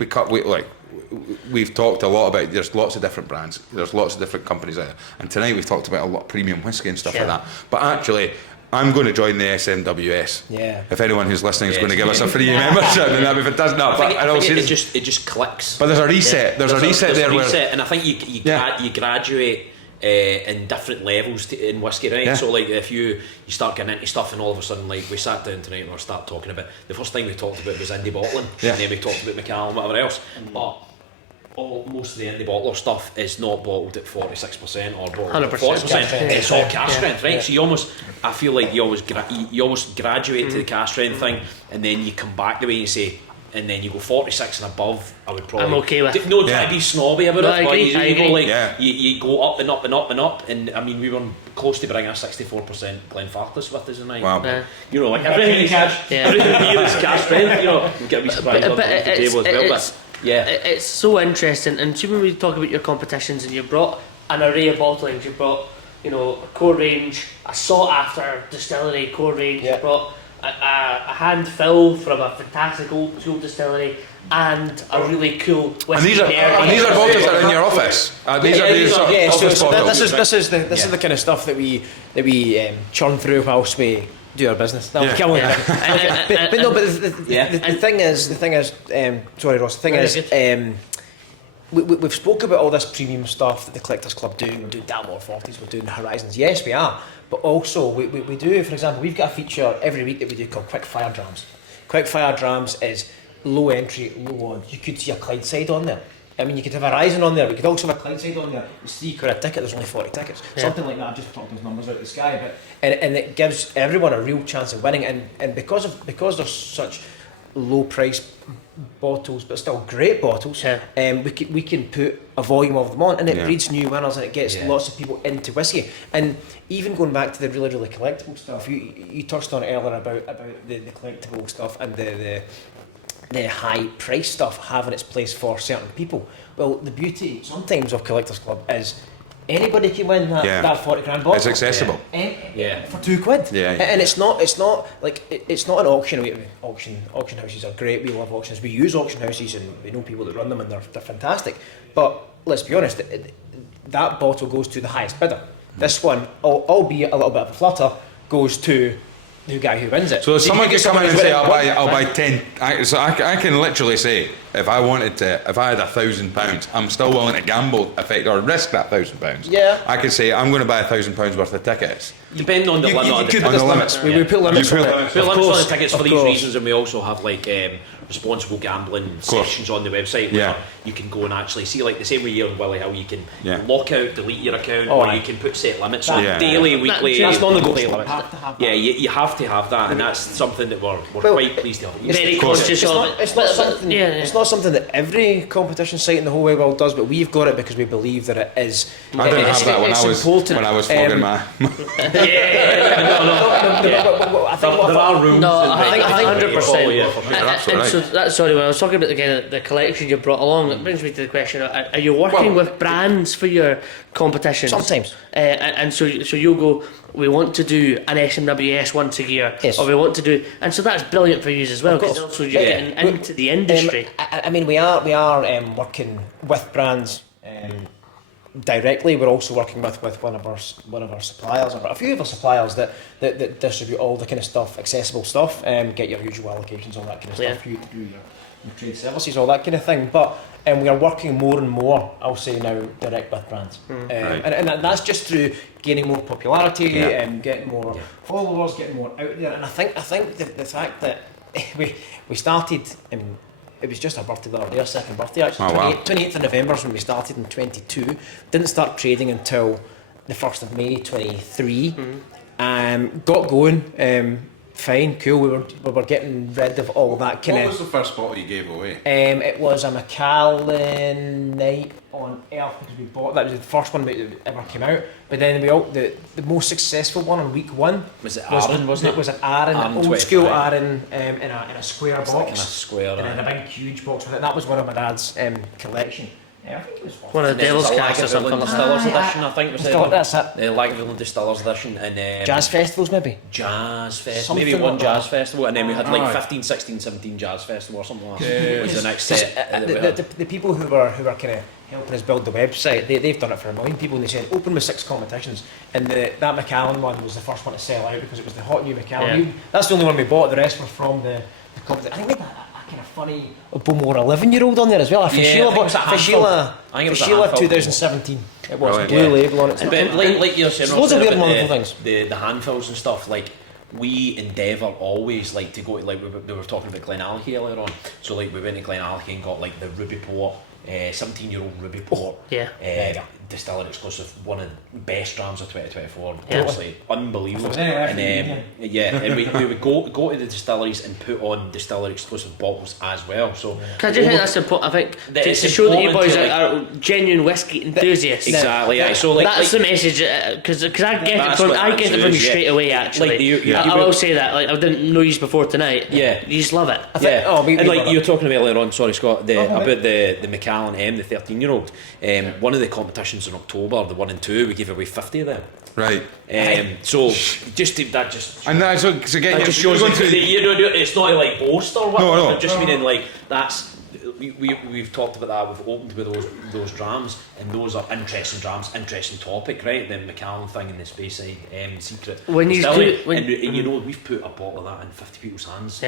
talked a lot about, there's lots of different brands, there's lots of different companies out there, and tonight we've talked about a lot of premium whiskey and stuff like that. But actually, I'm going to join the SMWS. Yeah. If anyone who's listening is going to give us a free membership, then if it does not, it just clicks. But there's a reset. There's a reset there, and I think you graduate in different levels in whiskey, right? Yeah. So like if you start getting into stuff, and all of a sudden, like we sat down tonight and we start talking about, the first thing we talked about was indie bottling, and then we talked about Macallan and whatever else. But most of the indie bottler stuff is not bottled at 46% or bottled at 40%. It's all cask strength, right? So I feel like you always graduate to the cask strength thing, and then you come back the way you say, and then you go 46 and above. I would probably. I'm okay with. No, try to be snobby about it. But you go like you go up and up and up and up, and I mean we were close to bringing a 64% Glenfarclas with us tonight. Wow. Like everything is cask strength. You get me surprised on the table as well. But it's so interesting. And see, when we talk about your competitions, and you brought an array of bottlings, you brought a core range, a sought after distillery core range, you brought a handful from a fantastic old school distillery, and a really cool whiskey. And these are bottles that are in your office. These are office bottles. This is the kind of stuff that we churn through whilst we do our business. No, but the thing is, sorry Ross, the thing is, we've spoke about all this premium stuff that the Collectors Club do. We're doing Dalmore 40s, we're doing Horizons. Yes, we are. But also, we do, for example, we've got a feature every week that we do called Quick Fire Drams. Quick Fire Drams is low entry, low odds. You could see a Clydeside on there. I mean, you could have a Horizon on there, but you could also have a Clydeside on there. It's £3 a ticket, there's only 40 tickets. Something like that. I've just talked those numbers out of the sky. But and it gives everyone a real chance of winning. And because there's such low price bottles, but still great bottles, we can put a volume of them on, and it breeds new winners, and it gets lots of people into whiskey. And even going back to the really, really collectible stuff, you touched on it earlier about the collectible stuff and the high price stuff having its place for certain people. Well, the beauty sometimes of Collectors Club is anybody can win that 40 grand bottle. It's accessible. For £2. And it's not like it's not an auction. Auction houses are great. We love auctions. We use auction houses, and we know people that run them, and they're fantastic. But let's be honest, that bottle goes to the highest bidder. This one, albeit a little bit of a flutter, goes to the guy who wins it. So someone can come in and say, I'll buy 10. I can literally say, if I had £1,000, I'm still willing to gamble or risk that £1,000. Yeah. I could say, I'm going to buy £1,000 worth of tickets. Depending on the limit. On the limits. We put limits on it. We put limits on the tickets for these reasons, and we also have there's responsible gambling sections on the website where you can go and actually see, like the same way here in Willie Hill, you can lock out, delete your account, or you can put set limits on daily, weekly. That's non-negotiable. You have to have that, and that's something that we're quite pleased to have. Very conscious of it. It's not something that every competition site in the whole wide world does, but we've got it because we believe that it is. I didn't have that when I was flogging my. I think there are rules. No, I think 100%. And so sorry, when I was talking about the collection you brought along, it brings me to the question: are you working with brands for your competitions? Sometimes. And so you'll go, we want to do an SMWS once a year, or we want to do, and so that's brilliant for you as well, because also you're getting into the industry. I mean, we are working with brands directly. We're also working with one of our suppliers, or a few of our suppliers that distribute all the kind of stuff, accessible stuff, get your usual allocations, all that kind of stuff for you to do your trade services, all that kind of thing. But we are working more and more, I'll say now, direct with brands, and that's just through gaining more popularity, getting more followers, getting more out there. And I think the fact that we started. It was just our birthday the other day, our second birthday actually. 28th of November is when we started in 22. Didn't start trading until the 1st of May 23. Got going, fine, cool. We were getting rid of all that kind of. What was the first bottle you gave away? It was a Macallan Night on Earth, because we bought that. Was the first one that ever came out. But then the most successful one on week one was Aaron, wasn't it? It was an Aaron, old school Aaron, in a square box. Like in a square, and in a big huge box with it. That was one of my dad's collection. Yeah, I think it was one of the Devil's Cats or something. Distillers edition, I think was it. That's it. The Lagavulin Distillers edition, and jazz festivals maybe. Jazz festival, Something maybe one like jazz that. festival, and then we had like 15, 16, 17 jazz festival or something like that. Was the next set. that we had. The people who were kind of helping us build the website, they've done it for a million people, and they said open with 6 competitions, and that Macallan one was the first one to sell out because it was the hot new Macallan. That's the only one we bought. The rest were from the competition. I think they had that kind of funny Bowmore 11-year-old on there as well. Fashila 2017. It was a blue label on it. But like you're saying, loads of weird and wonderful things. The handfills and stuff, like we endeavour always like to go to, like we were talking about Glenallachie earlier on, so like we went to Glenallachie and got like the Ruby Port, 17-year-old Ruby Port, distiller exclusive, one of the best drams of 2024, honestly, unbelievable. And and we would go to the distilleries and put on distiller exclusive bottles as well. So I just think that's important. I think to show that you boys are genuine whiskey enthusiasts. Exactly. So like, that's the message, because I get it from you straight away. Actually, I will say that. Like, I didn't know you before tonight. Yeah, you just love it. And like you were talking about earlier on, sorry Scott, about the Macallan M, the 13-year-old. One of the competitions in October, the 1 and 2, we gave away 50 of them. Right. So just again, just shows that it's not like boast or whatever. No. But just meaning like that's. We've talked about that. We've opened with those drams, and those are interesting drams, interesting topic, right? The Macallan thing and the Speyside secret. When you do, we've put a bottle of that in 50 people's hands.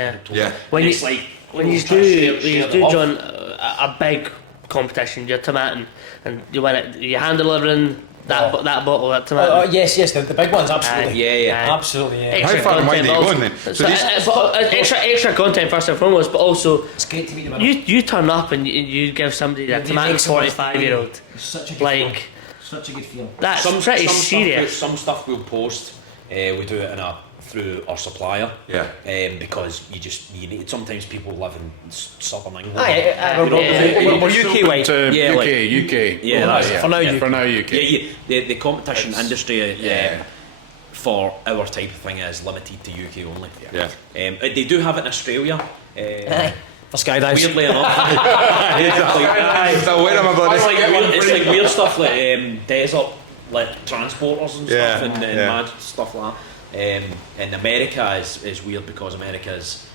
When you do, John, a big competition, you're tomating, and you win it. You hand delivering that bottle of tomato. Yes, the big ones, absolutely. Absolutely. How far away do you go then? So extra content first and foremost, but also it's great to meet you. You turn up and you give somebody a tomato 45-year-old. Such a good feeling. That's pretty serious. Some stuff we'll post. We do it through our supplier. Because you need. Sometimes people live in southern England. We're UK wide. UK. For now, UK. The competition industry. For our type of thing is limited to UK only. They do have it in Australia. For skydives. Weirdly enough. It's like weird stuff like desert, like transporters and stuff and mad stuff like that. In America is weird because America's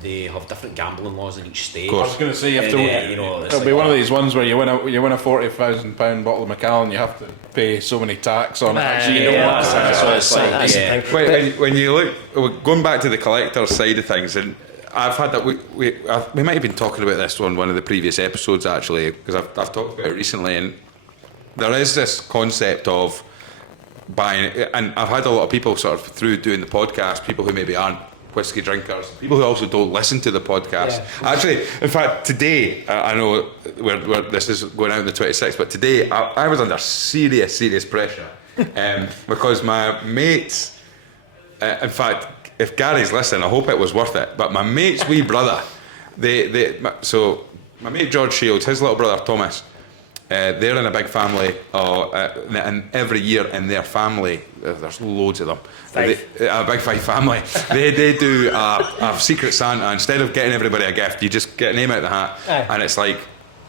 they have different gambling laws in each state. I was going to say it'll be one of these ones where you win a £40,000 bottle of Macallan, you have to pay so many tax on it. When you look, going back to the collector side of things, and I've had that. We might have been talking about this on one of the previous episodes actually, because I've talked about it recently, and there is this concept of buying, and I've had a lot of people sort of through doing the podcast, people who maybe aren't whiskey drinkers, people who also don't listen to the podcast. Actually, in fact, today, I know this is going out on the 26th, but today I was under serious pressure because my mates, in fact, if Gary's listening, I hope it was worth it, but my mate's wee brother, so my mate George Shields, his little brother Thomas, they're in a big family, and every year in their family, there's loads of them. A big Fife family. They do a Secret Santa. Instead of getting everybody a gift, you just get a name out of the hat, and it's like,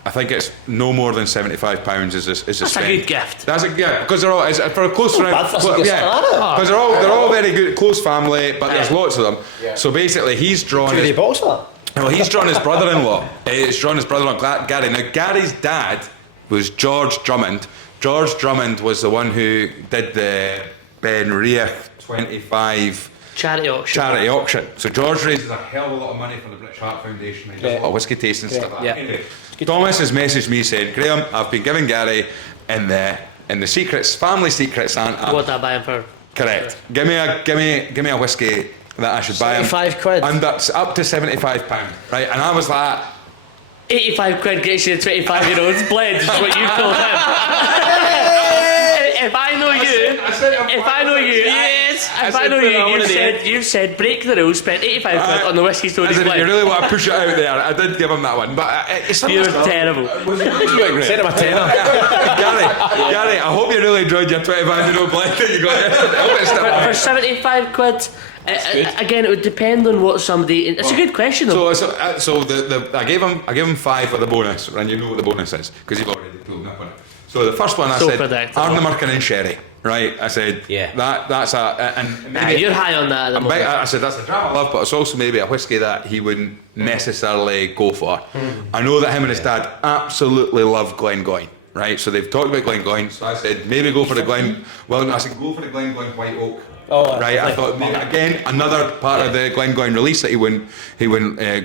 I think it's no more than £75 is a That's spend. a good gift. That's a because they're all for a close friend. Because they're all very good, close family, but there's lots of them. Yeah. So basically, he's drawn. Well, he's drawn his brother-in-law. He's drawn his brother-in-law, Gary. Now, Gary's dad was George Drummond. George Drummond was the one who did the Ben Riach 25 charity auction. So George raises a hell of a lot of money for the British Heart Foundation. He does a lot of whiskey tasting stuff like that. Anyway, Thomas has messaged me saying, Graham, I've been giving Gary in the secrets, family secret Santa. What I buy him for? Correct. Sure. Give me a whiskey that I should buy him. £75. And that's up to £75, right? And I was like, 85 quid gets you a 25-year-old's blend, is what you call him. If I know you, you've said break the rules, spent 85 quid on the whiskey story blend. You really want to push it out there. I did give him that one, but it's You're terrible. Send him a tenner. Gary, I hope you really enjoyed your 25-year-old blend that you got. For 75 quid, again, it would depend on what somebody. It's a good question though. So I gave him 5 for the bonus, and you know what the bonus is because you've already pulled me up on it. So the first one I said Ardnamurchan and Sherry, right? I said that's and maybe you're high on that at the moment. I said that's a dram I love, but it's also maybe a whiskey that he wouldn't necessarily go for. I know that him and his dad absolutely love Glengoyne, right? So they've talked about Glengoyne. So I said maybe go for the Glen. Well, I said go for the Glengoyne White Oak. Oh, right. I thought maybe, again another part of the Glengoyne release that he wouldn't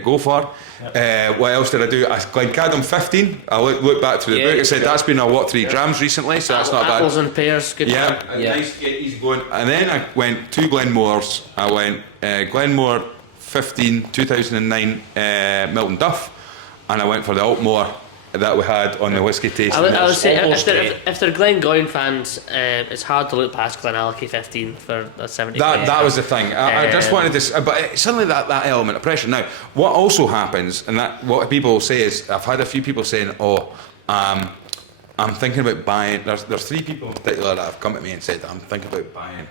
go for. What else did I do? Glencadam 15. I look back through the book. I said that's been a 3 drams recently, so that's not bad. Apples and pears, good. Nice, get easy going. And then I went 2 Glenmores. I went Glenmore 15 2009 Milton Duff, and I went for the Altmore that we had on the whiskey tasting. I would say if they're Glengoyne fans, it's hard to look past Glenallachie 15 for a 70. That was the thing. I just wanted to, but suddenly that element of pressure. Now, what also happens, and that what people say is, I've had a few people saying, I'm thinking about buying. There's 3 people in particular that have come to me and said I'm thinking about buying,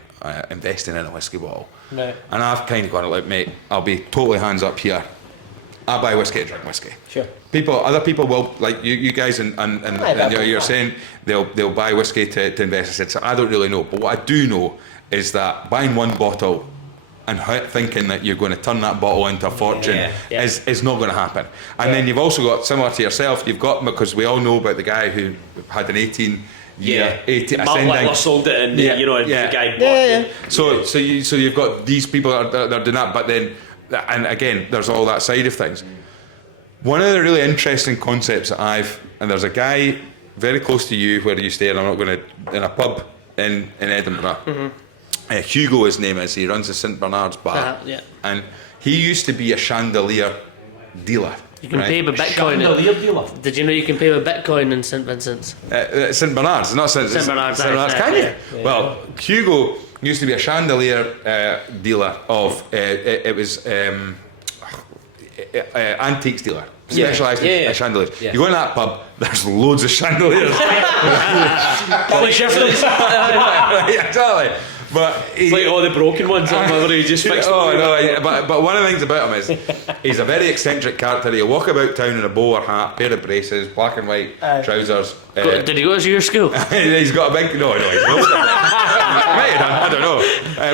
investing in a whiskey bottle. Right. And I've kind of gone like, mate, I'll be totally hands up here. I buy whiskey, I drink whiskey. Sure. Other people will, like you guys, and you're saying they'll buy whiskey to invest. I said, so I don't really know, but what I do know is that buying one bottle and thinking that you're going to turn that bottle into a fortune is not going to happen. And then you've also got, similar to yourself, because we all know about the guy who had an 18 Matt sold it and the guy bought it. So you've got these people that are doing that, but then. And again, there's all that side of things. One of the really interesting concepts that and there's a guy very close to you where you stay, and I'm not going to, in a pub in Edinburgh. Mm-hmm. Hugo, his name is. He runs the St Bernard's bar, and he used to be a chandelier dealer. You can pay with Bitcoin. Did you know you can pay with Bitcoin in St Vincent's? St Bernard's, not St Bernard's. Can you? Yeah. Well, Hugo used to be a chandelier dealer of it was antiques dealer, specialised in chandeliers. You go in that pub, there's loads of chandeliers. Exactly. But it's like all the broken ones where he just fixed but one of the things about him is he's a very eccentric character. He'll walk about town in a bowler hat, pair of braces, black and white trousers. Did he go to your school? He's got a big he's might have done, I don't know.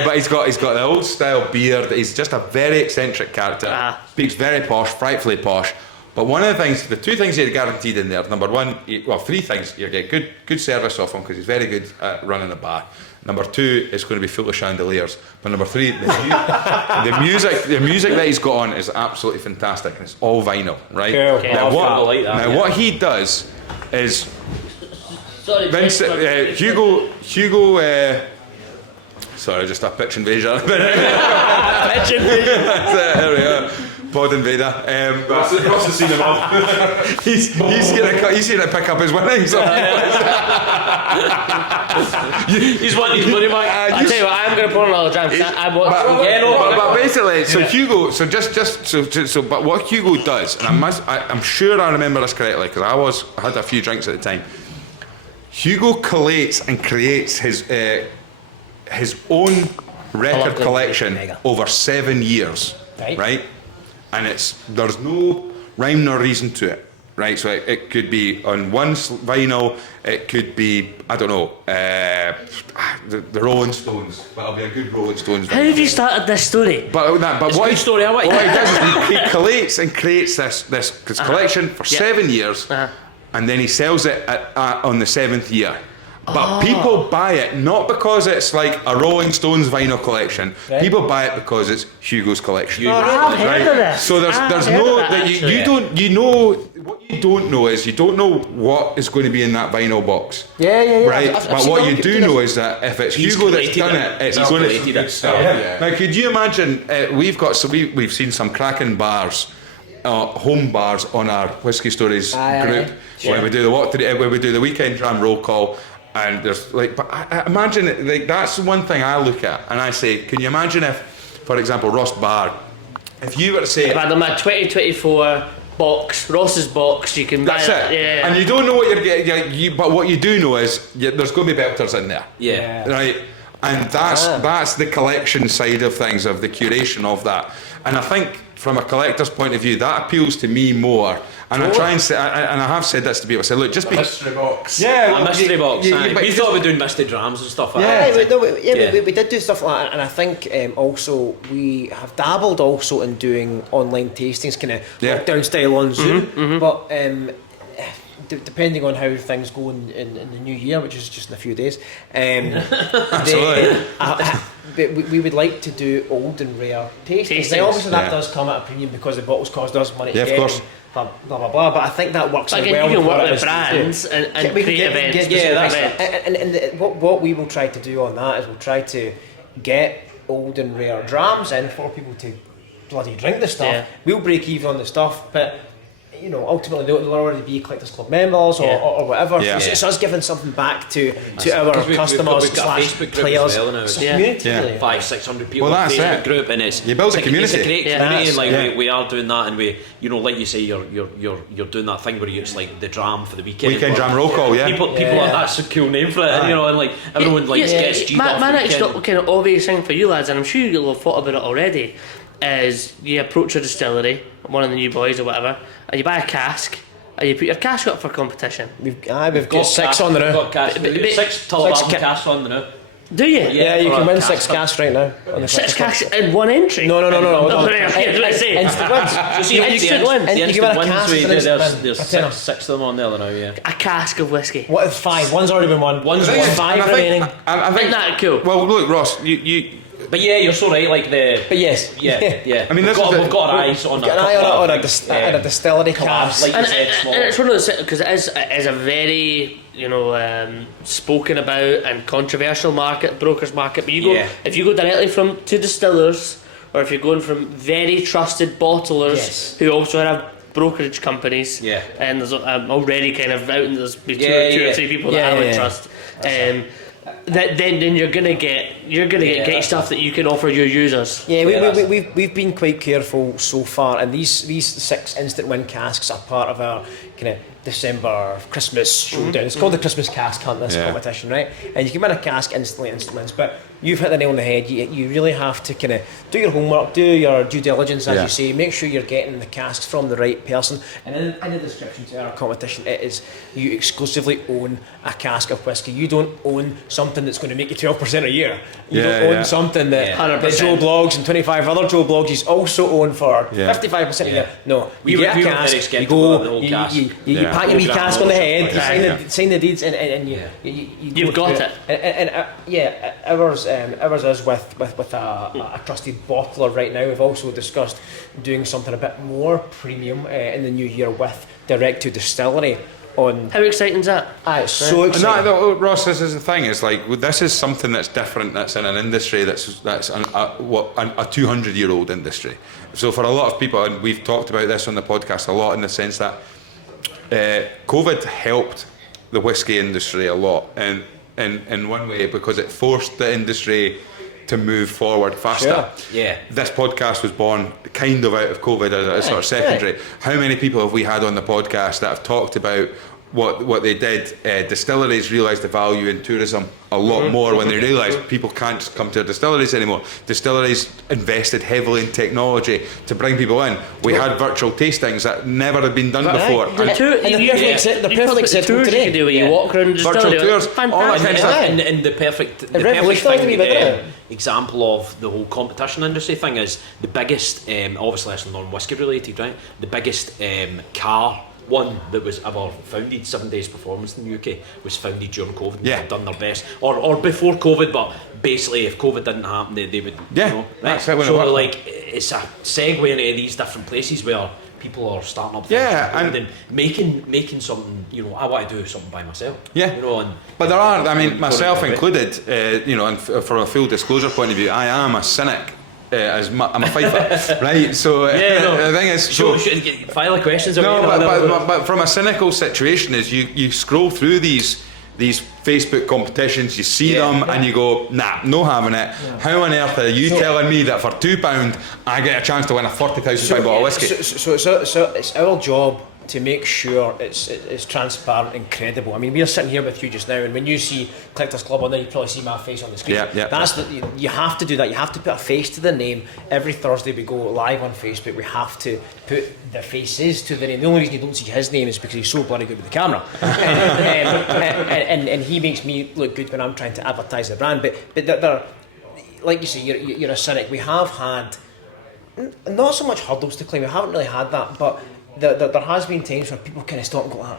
But he's got the old style beard. He's just a very eccentric character. Speaks very posh, frightfully posh. But one of the 2 things you're guaranteed in there. Number 1, 3 things. You get good service off him because he's very good at running a bar. Number 2, it's going to be full of chandeliers. But number 3, the music that he's got on is absolutely fantastic, and it's all vinyl, right? Okay. Now what he does is, Hugo Sorry, just a pitch invasion. Pitch invasion. There we go. Pod invader. What's the scene about? He's gonna pick up his winnings. He's wanting his money back. I tell you what, I'm going to pour another dram. But basically, so Hugo, but what Hugo does, and I'm sure I remember this correctly because I had a few drinks at the time. Hugo collates and creates his own record collection over 7 years, right? And there's no rhyme nor reason to it, right? So it could be on one vinyl, it could be, I don't know, the Rolling Stones, but it'll be a good Rolling Stones vinyl. How have you started this story? But what good story, what he does is he collates and creates this collection for 7 years, and then he sells it on the 7th year. But people buy it not because it's like a Rolling Stones vinyl collection. Right. People buy it because it's Hugo's collection. I've heard of this. So there's no that you don't what you don't know is you don't know what is going to be in that vinyl box. Yeah. Right. But what you do know is that if it's Hugo that's done it, it's going to be good stuff. Now, could you imagine? We've seen some cracking bars. Home bars on our Whisky Stories group when we do the weekend dram roll call. And there's but I imagine that's the one thing I look at and I say, can you imagine if, for example, Ross Bar, if you were to say, about my 2024 box, Ross's box, you can buy that's it. Yeah. And you don't know what you're getting, but what you do know is there's going to be belters in there. Yeah. Right. And that's the collection side of things, of the curation of that. And I think from a collector's point of view, that appeals to me more. And I try and say, and I have said this to people. I say, look, just be mystery box. Yeah, a mystery box. We thought we were doing mystery drams and stuff like that. We did do stuff like that, and I think also we have dabbled also in doing online tastings, kind of lockdown style on Zoom. But depending on how things go in the new year, which is just in a few days, we would like to do old and rare tastings. Now, obviously that does come at a premium because the bottles cost us money to get. Of course. Blah blah blah, but I think that works well. You can work with brands and create events. And what we will try to do on that is we'll try to get old and rare drams in for people to bloody drink the stuff. We'll break even on the stuff, but ultimately they'll already be Collectors Club members or whatever. Yeah. It's us giving something back to our customers / players. It's a community. 500-600 people on the Facebook group, and you build a community. It's a great community. We are doing that, and we, like you say, you're doing that thing where it's like the dram for the weekend. Weekend dram roll call, People are, that's a cool name for it, and like everyone gets G'd off. My next kind of obvious thing for you lads, and I'm sure you'll have thought about it already, is you approach a distillery, one of the new boys or whatever, and you buy a cask, and you put your cask up for competition. We've got 6 on the now. We've got 6 Tullamore casks on the now. Do you? Yeah, you can win 6 casks right now. 6 casks in one entry? No. Instant wins. So see, instant wins. The instant wins, there's 6 of them on there now, yeah. A cask of whiskey. What if 5? One's already been won. One's won. 5 remaining. I think that cool. Well, look, Ross, you But you're so right. But yes, yeah. I mean, we've got our eyes on a distillery cask, like you said, and it's one of those, because it is a very spoken about and controversial market, brokers market. But if you go directly to distillers, or if you're going from very trusted bottlers who also have brokerage companies, and there's already kind of out, and there's two or three people that I would trust. Then you're gonna get great stuff that you can offer your users. We've been quite careful so far, and these 6 instant win casks are part of our kind of December Christmas showdown. It's called the Christmas Cask Hunt, this competition, right? And you can win a cask instantly, instant wins. But you've hit the nail on the head. You really have to kind of do your homework, do your due diligence, as you say. Make sure you're getting the casks from the right person. And in the description to our competition, it is you exclusively own a cask of whiskey. You don't own something that's going to make you 12% a year. You don't own something that Joe Blogs and 25 other Joe Blogs also own for 55% a year. No, you get a cask, you go, you pat your wee cask on the head, you sign the deeds, and you've got it. And ours is with a trusted bottler right now. We've also discussed doing something a bit more premium in the new year with direct to distillery. on. How exciting is that? It's so And exciting. Ross, this is the thing. Is like this is something that's different. That's in an industry that's a 200-year-old industry. So for a lot of people, and we've talked about this on the podcast a lot, in the sense that COVID helped the whiskey industry a lot, and in one way because it forced the industry to move forward faster. Sure. Yeah. This podcast was born kind of out of COVID as a sort of secondary. How many people have we had on the podcast that have talked about what they did? Distilleries realised the value in tourism a lot more when they realised people can't come to distilleries anymore. Distilleries invested heavily in technology to bring people in. We had virtual tastings that never had been done before. The perfect example tours you can do where you walk around the Virtual distillery. tours, all that kind of stuff. And the perfect revolutionised me, didn't it? example of the whole competition industry thing is the biggest, obviously that's non-whiskey related, right? The biggest car one that was ever founded, 7 Days Performance in the UK, was founded during COVID. Yeah. They've done their best, or before COVID, but basically if COVID didn't happen, they would, Yeah, you know, right? that's it when it So worked. like, it's a segue into these different places where people are starting up Yeah, things and making something, you know, I want to do something by myself. Yeah. You know, and But there are, I mean, myself Right. included, you know, and from a full disclosure point of view, I am a cynic. I'm a fifer, right? So Yeah, no. the thing is, file the questions. no, but from a cynical situation is you scroll through these Facebook competitions, you see them, and you go, nah, no having it. How on earth are you telling me that for £2 I get a chance to win a £40,000 bottle of whiskey? So it's our job to make sure it's transparent and credible. I mean, we're sitting here with you just now, and when you see Collectors Club on there, you probably see my face on the screen. Yeah. That's you have to do that. You have to put a face to the name. Every Thursday we go live on Facebook. We have to put the faces to the name. The only reason you don't see his name is because he's so bloody good with the camera, and he makes me look good when I'm trying to advertise the brand. But they're, like you say, you're a cynic. We have had not so much hurdles to climb. We haven't really had that, but there has been times where people kind of stop and go,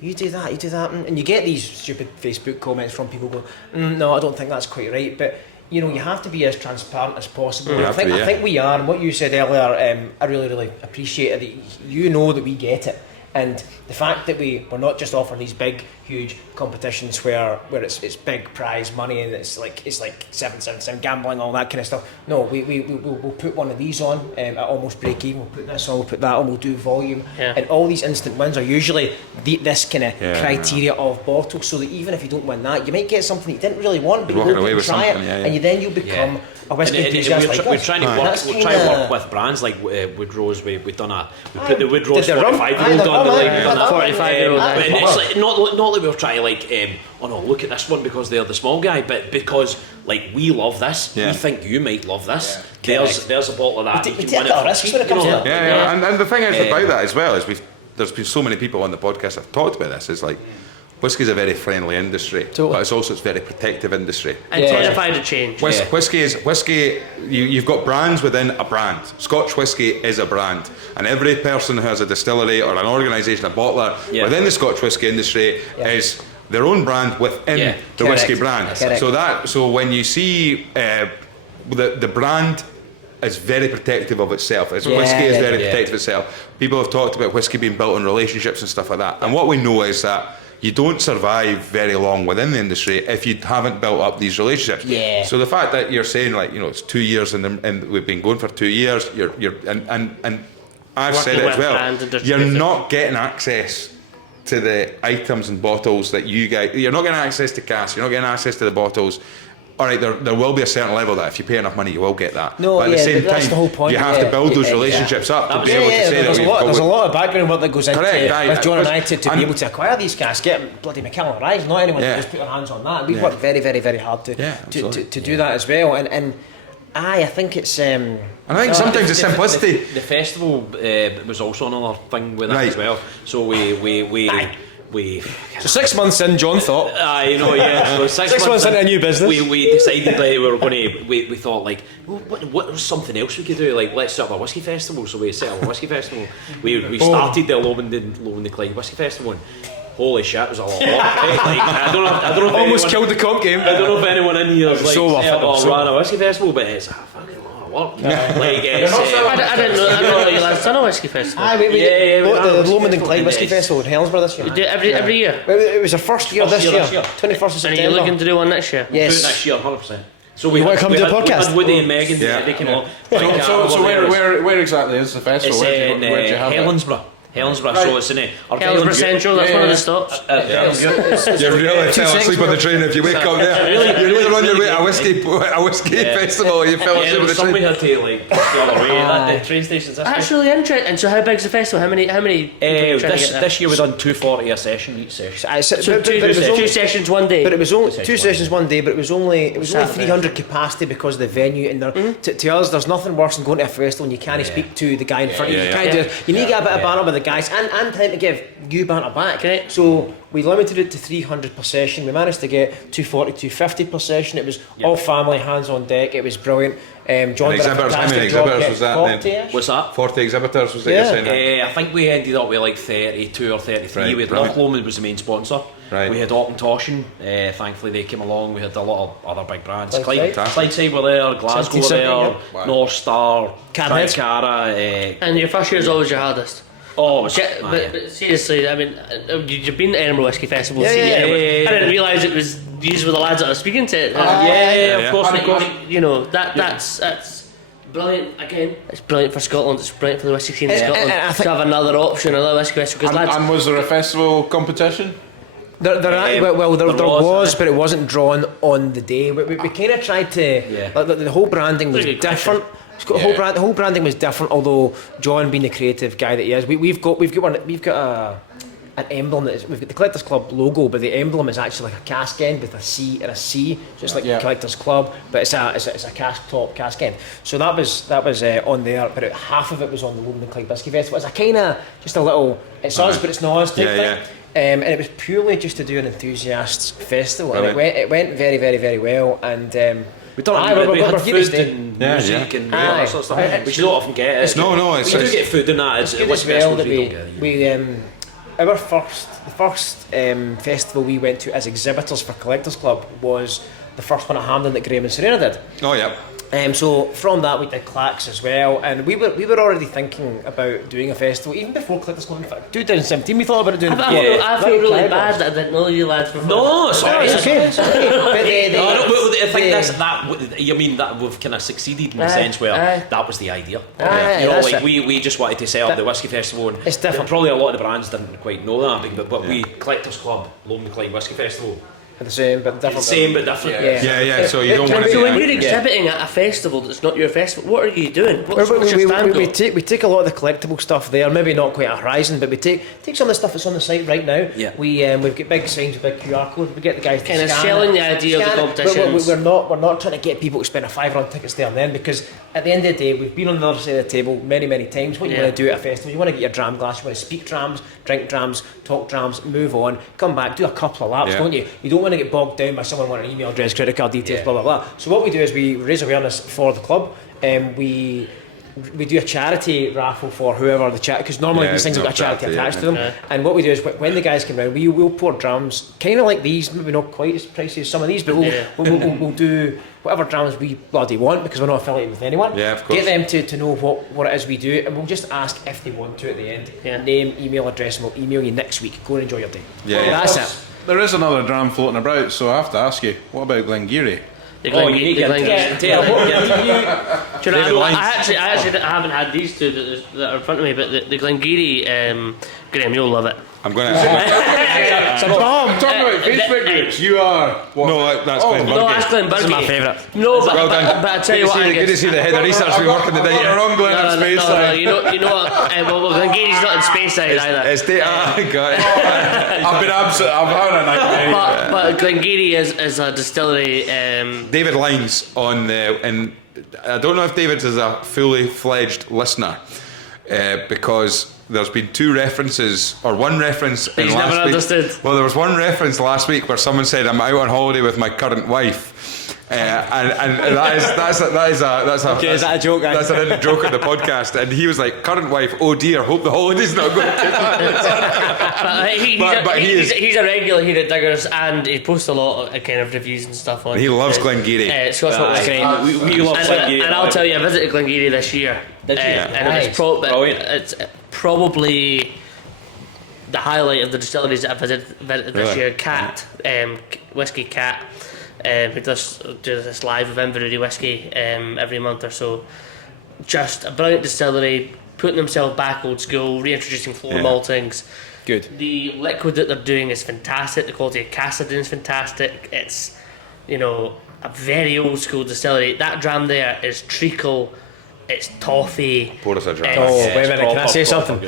you do that, and you get these stupid Facebook comments from people going, no, I don't think that's quite right. But you know, you have to be as transparent as possible. I think we are, and what you said earlier, I really appreciate it. That you know that we get it, and the fact that we're not just offering these big, huge competitions where it's big prize money and it's like 777 gambling, all that kind of stuff. No, we'll put one of these on at almost break even. We'll put this on, we'll put that on, we'll do volume, and all these instant wins are usually this kind of criteria of bottle. So that even if you don't win that, you might get something you didn't really want, but you go and try it, and you'll become a whiskey enthusiast like we're this. trying to work with brands like Woodrow's. We put the Woodrow's 45-year-old on the line. 45-year-old. And it's like, not that we're trying to like, oh no, look at this one because they're the small guy, but because like we love this, we think you might love this. There's a bottle of that. We take a risk when it comes to that. And the thing is about that as well is there's been so many people on the podcast that have talked about this. It's like whiskey is a very friendly industry, but it's also a very protective industry. And terrified of change. Whiskey. You've got brands within a brand. Scotch whiskey is a brand, and every person who has a distillery or an organisation, a bottler within the Scotch whiskey industry is their own brand within the whiskey brand. So when you see the brand is very protective of itself. Whiskey is very protective of itself. People have talked about whiskey being built on relationships and stuff like that. And what we know is that you don't survive very long within the industry if you haven't built up these relationships. Yeah. So the fact that you're saying it's 2 years and we've been going for 2 years, and I've said it as well. You're not getting access to the items and bottles that you get. You're not getting access to cask. You're not getting access to the bottles. All right, there will be a certain level that if you pay enough money, you will get that. But at the same that's time, the whole point. you have to build those relationships up to be able to say that there's a lot of background work that goes into with John and I to be able to acquire these casks, get bloody Macallan and not anyone can just put their hands on that. We've worked very, very, very hard to do that as well. And I think it's. And I think sometimes the simplicity. The festival was also another thing with that as well. So so 6 months in, John thought. So 6 months into a new business. We decided like we were going to. We thought like, what was something else we could do? Like, let's set up a whiskey festival. So we set up a whiskey festival. We started the Lowland Clyde Whiskey Festival. And holy shit, it was a lot of work. Like, I don't know. Almost killed the comp game. I don't know if anyone in here has like so set up or ran a whiskey festival, but it's a fucking lot of work. I didn't know you lads done a whiskey festival. The Lomond and Clyde Whisky Festival in Helensburgh this year. You do it every year. It was our first year this year. 21st of September. And are you looking to do one next year? Yes. Do it next year, 100%. So we want to come to a podcast? We had Woody and Megan. They came along. So where exactly is the festival? It's in Where'd you have it? Helensburgh. Helensburgh, so it's in Helensburgh Central, that's one of the stops. You really fell asleep on the train if you wake up there. You're either on your way to a whiskey festival, you fell asleep on the train. We had to like go the other way. The train stations. That's really interesting. And so, how big's the festival? How many? This year we done 240 a session each session. So two sessions one day. But it was only two sessions one day. But it was only 300 capacity because of the venue. And to us, there's nothing worse than going to a festival and you can't speak to the guy in front of you. You need to get a bit of banter with the guys and time to give you banter back. Okay. So we limited it to 300 per session. We managed to get 240, 250 per session. It was all family, hands on deck. It was brilliant. John did a Exhibitors, how many fantastic job. exhibitors was that then? What's that? 40 exhibitors was it you're saying? I think we ended up with like 32 or 33. Right, We had brilliant. Loch Lomond was the main sponsor. Right. We had Auckland. Thankfully they came along. We had a lot of other big brands. Clydeside. Clydeside were there, Glasgow were there, Wow. North Star, Cadheads. Tricara. And your first year is always your hardest. Oh, But seriously, I mean, you've been to Edinburgh Whisky Festival. Yeah, seen yeah, Edinburgh. yeah. I didn't realise it was these were the lads that I was speaking to. of course. You know that's brilliant. Again, it's brilliant for Scotland. It's brilliant for the whisky scene in Scotland I think- to have another option, another whisky festival. Because lads, And was there a festival competition? There was, was, but it wasn't drawn on the day. We kind of tried to. Like, the whole branding was Pretty good different. The whole branding was different. Although John, being the creative guy that he is, we've got an emblem that is, we've got the Collectors Club logo, but the emblem is actually like a cask end with a C and a C, so it's like Collectors Club, but it's a cask top cask end. So that was on there, but half of it was on the Lomond and Clyde Whisky Festival. It's a kind of just a little, it's us, but it's not us type thing. And it was purely just to do an enthusiasts festival, and it went very, very, very well. And We had food and music and all that sort of stuff, which you don't often get. It's we do get food and that. It's good as well that our first festival we went to as exhibitors for Collectors Club was the first one at Hampden that Graham and Serena did. Oh yeah. So from that we did Clacks as well, and we were already thinking about doing a festival even before Collectors Club. In fact, 2017 we thought about doing. I feel really bad that I didn't know you lads before. No, sorry, it's okay. It's okay. I think that. You mean that we've kind of succeeded in the sense where that was the idea. We just wanted to set up the Whisky Festival, and it's different. Probably a lot of the brands didn't quite know that, but we Collectors Club, Lomond and Clyde Whisky Festival. The same but different. Yeah. So you don't want to. So when you're exhibiting at a festival that's not your festival, what are you doing? What's your stand we take a lot of the collectible stuff there. Maybe not quite a Horizon, but we take some of the stuff that's on the site right now. Yeah. We've got big signs with big QR codes. We get the guys to kind of scan selling it, the idea of the competitions. We're not trying to get people to spend a £5 on tickets there and then, because at the end of the day we've been on the other side of the table many times. What you want to do at a festival, you want to get your dram glass, you want to speak drams, drink drams, talk drams, move on, come back, do a couple of laps, don't you? You don't want to get bogged down by someone wanting an email address, credit card details, blah blah blah. So what we do is we raise awareness for the club, and we do a charity raffle for whoever the charity, because normally these things have got a charity attached to them. And what we do is when the guys come round, we'll pour drams, kind of like these, maybe not quite as pricey as some of these, but we'll do whatever drams we bloody want, because we're not affiliated with anyone. Yeah, of course. Get them to know what it is we do, and we'll just ask if they want to at the end. Name, email address, and we'll email you next week. Go and enjoy your day. That's it. There is another dram floating about, so I have to ask you, what about Glengarry? I haven't had these two that are in front of me, but the Glengarry, Graham, you'll love it. I'm going to. Talking about Facebook groups, you are. What? No, that's Glenburgie. No, that's Glenburgie. This is my favourite. No, but Well done. I tell you what, Good to see the head of research we working today. We're on Glen and Speyside. you know what? Well, Glengarry's not in Speyside either. It's data. Got it. I've been absent. I've had a nightmare. But Glengarry is a distillery. David Lines on the, and I don't know if David is a fully fledged listener, because there's been two references, or one reference in He's last never week. understood. Well, there was one reference last week where someone said I'm out on holiday with my current wife, And that's a Okay, is that a joke? That's an joke on the podcast. And he was like, current wife, oh dear, hope the holiday's not going to he's a regular here at Diggers, and he posts a lot of kind of reviews and stuff on. He loves Glengarry. Scott's we love Glengarry. And I'll tell you, I visited Glengarry this year. Did you? And it's probably the highlight of the distilleries that I visited this year. Cat, Whisky Cat, who does this live with Inverurie Whisky every month or so. Just a brilliant distillery, putting themselves back old school, reintroducing floor maltings. Good. The liquid that they're doing is fantastic. The quality of cassadin is fantastic. It's, a very old school distillery. That dram there is treacle. It's toffee. Pour us a dram. Wait a minute. Can I say something?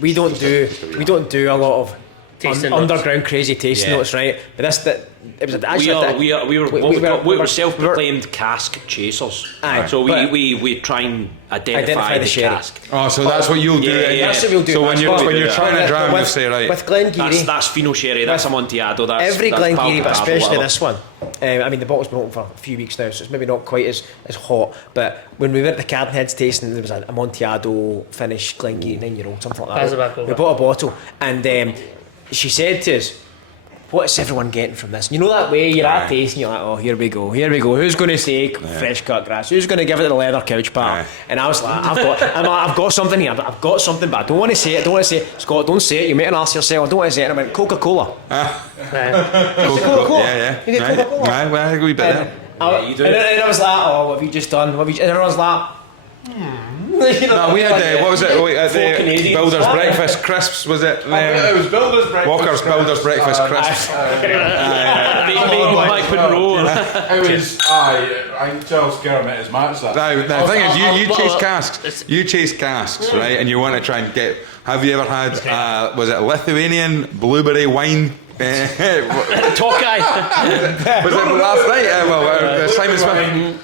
We don't do a lot of underground crazy tasting notes, right? But we were self-proclaimed cask chasers. So we try and identify the sherry. cask. Oh, so that's what you'll do. That's what we'll do. So when you're trying to dram, you'll say, right. With Glengarry, that's Fino Sherry. That's Amontillado. Every that's Glengarry, but Palpable, especially whatever. this one. The bottle's been open for a few weeks now, so it's maybe not quite as hot. But when we were at the Cadenheads tasting, there was an Amontillado finished Glengarry 9-year-old, something like that. We bought a bottle, and she said to us, "What is everyone getting from this?" You know that way you're at tasting, you're like, "Oh, here we go. Who's going to say fresh cut grass? Who's going to give it the leather couch pat?" And I was like, "I've got something here. I've got something, but I don't want to say it. Scott, don't say it. You make an ass yourself. I don't want to say it." And I went, "Coca-Cola." Coca-Cola. Yeah. You get Coca-Cola. Right, well, I agree with that. You do. And I was like, "Oh, what have you just done? And everyone was like, No, we had what was it? The Canadians. Builder's Breakfast Crisps, was it? It was Builder's Breakfast. Walker's Builder's Breakfast Crisps. It was I think Charles Kerr met his match that. Now the thing is, you chase casks. You chase casks, right? And you want to try and get. Have you ever had? Was it Lithuanian blueberry wine? Tokai. Was it last night? Simon Smith.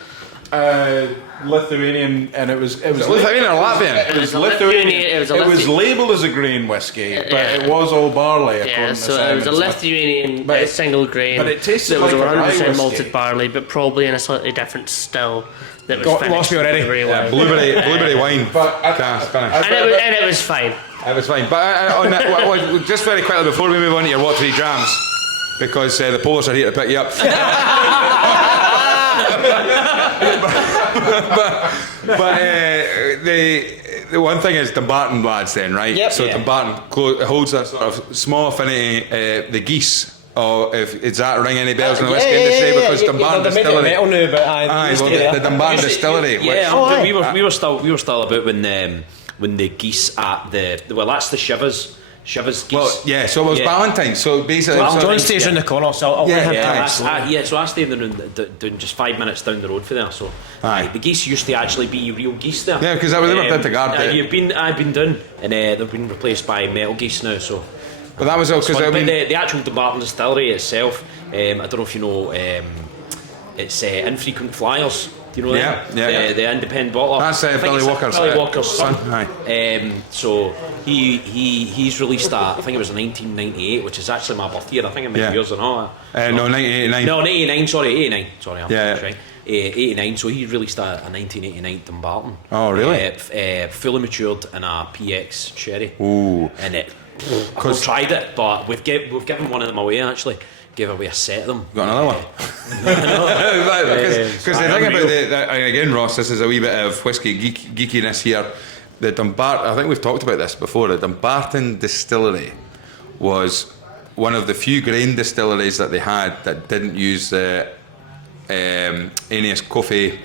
Lithuanian, and it was Lithuanian or Latvian? It was Lithuanian. It was labelled as a grain whiskey, but it was all barley. Yeah, so it was a Lithuanian single grain. But it tasted that was like a rye 100% whiskey. malted barley, but probably in a slightly different still. That was lost me already. Blueberry wine. Cask finish. And it was fine. It was fine. But just very quickly before we move on to your What 3 Drams, because the Polish are here to pick you up. but the one thing is Dumbarton lads then, right? Yep. So Dumbarton holds a sort of small affinity, the geese. Is that ring any bells in the whisky industry? Because Dumbarton Distillery. The Dumbarton Distillery. We were still about when the geese at that's the Shivers geese. Well, yeah. So it was Valentine's. So basically, John stays around the corner, so I'll let him so I stayed down just 5 minutes down the road for there. So the geese used to actually be real geese there. Yeah, because I was never did the guard. I've been down, and they've been replaced by metal geese now. So. But that was all because the actual Dumbarton Distillery itself. I don't know if you know. It's Infrequent Flyers. Do you know that? Yeah. The independent bottler. That's Billy Walker's son. Aye. So he's released I think it was 1998, which is actually my birth year. I think it might be yours or not. No, 1989. No, 89. Sorry, 89. Sorry, I'm right. 89. So he released a 1989 Dumbarton. Oh, really? Fully matured in a PX sherry. Ooh. And I've tried it, but we've given one of them away actually. Gave away a set of them. Got another one. Because the thing about and again, Ross, this is a wee bit of whisky geekiness here. The Dumbarton, I think we've talked about this before. The Dumbarton Distillery was one of the few grain distilleries that they had that didn't use the Aeneas coffee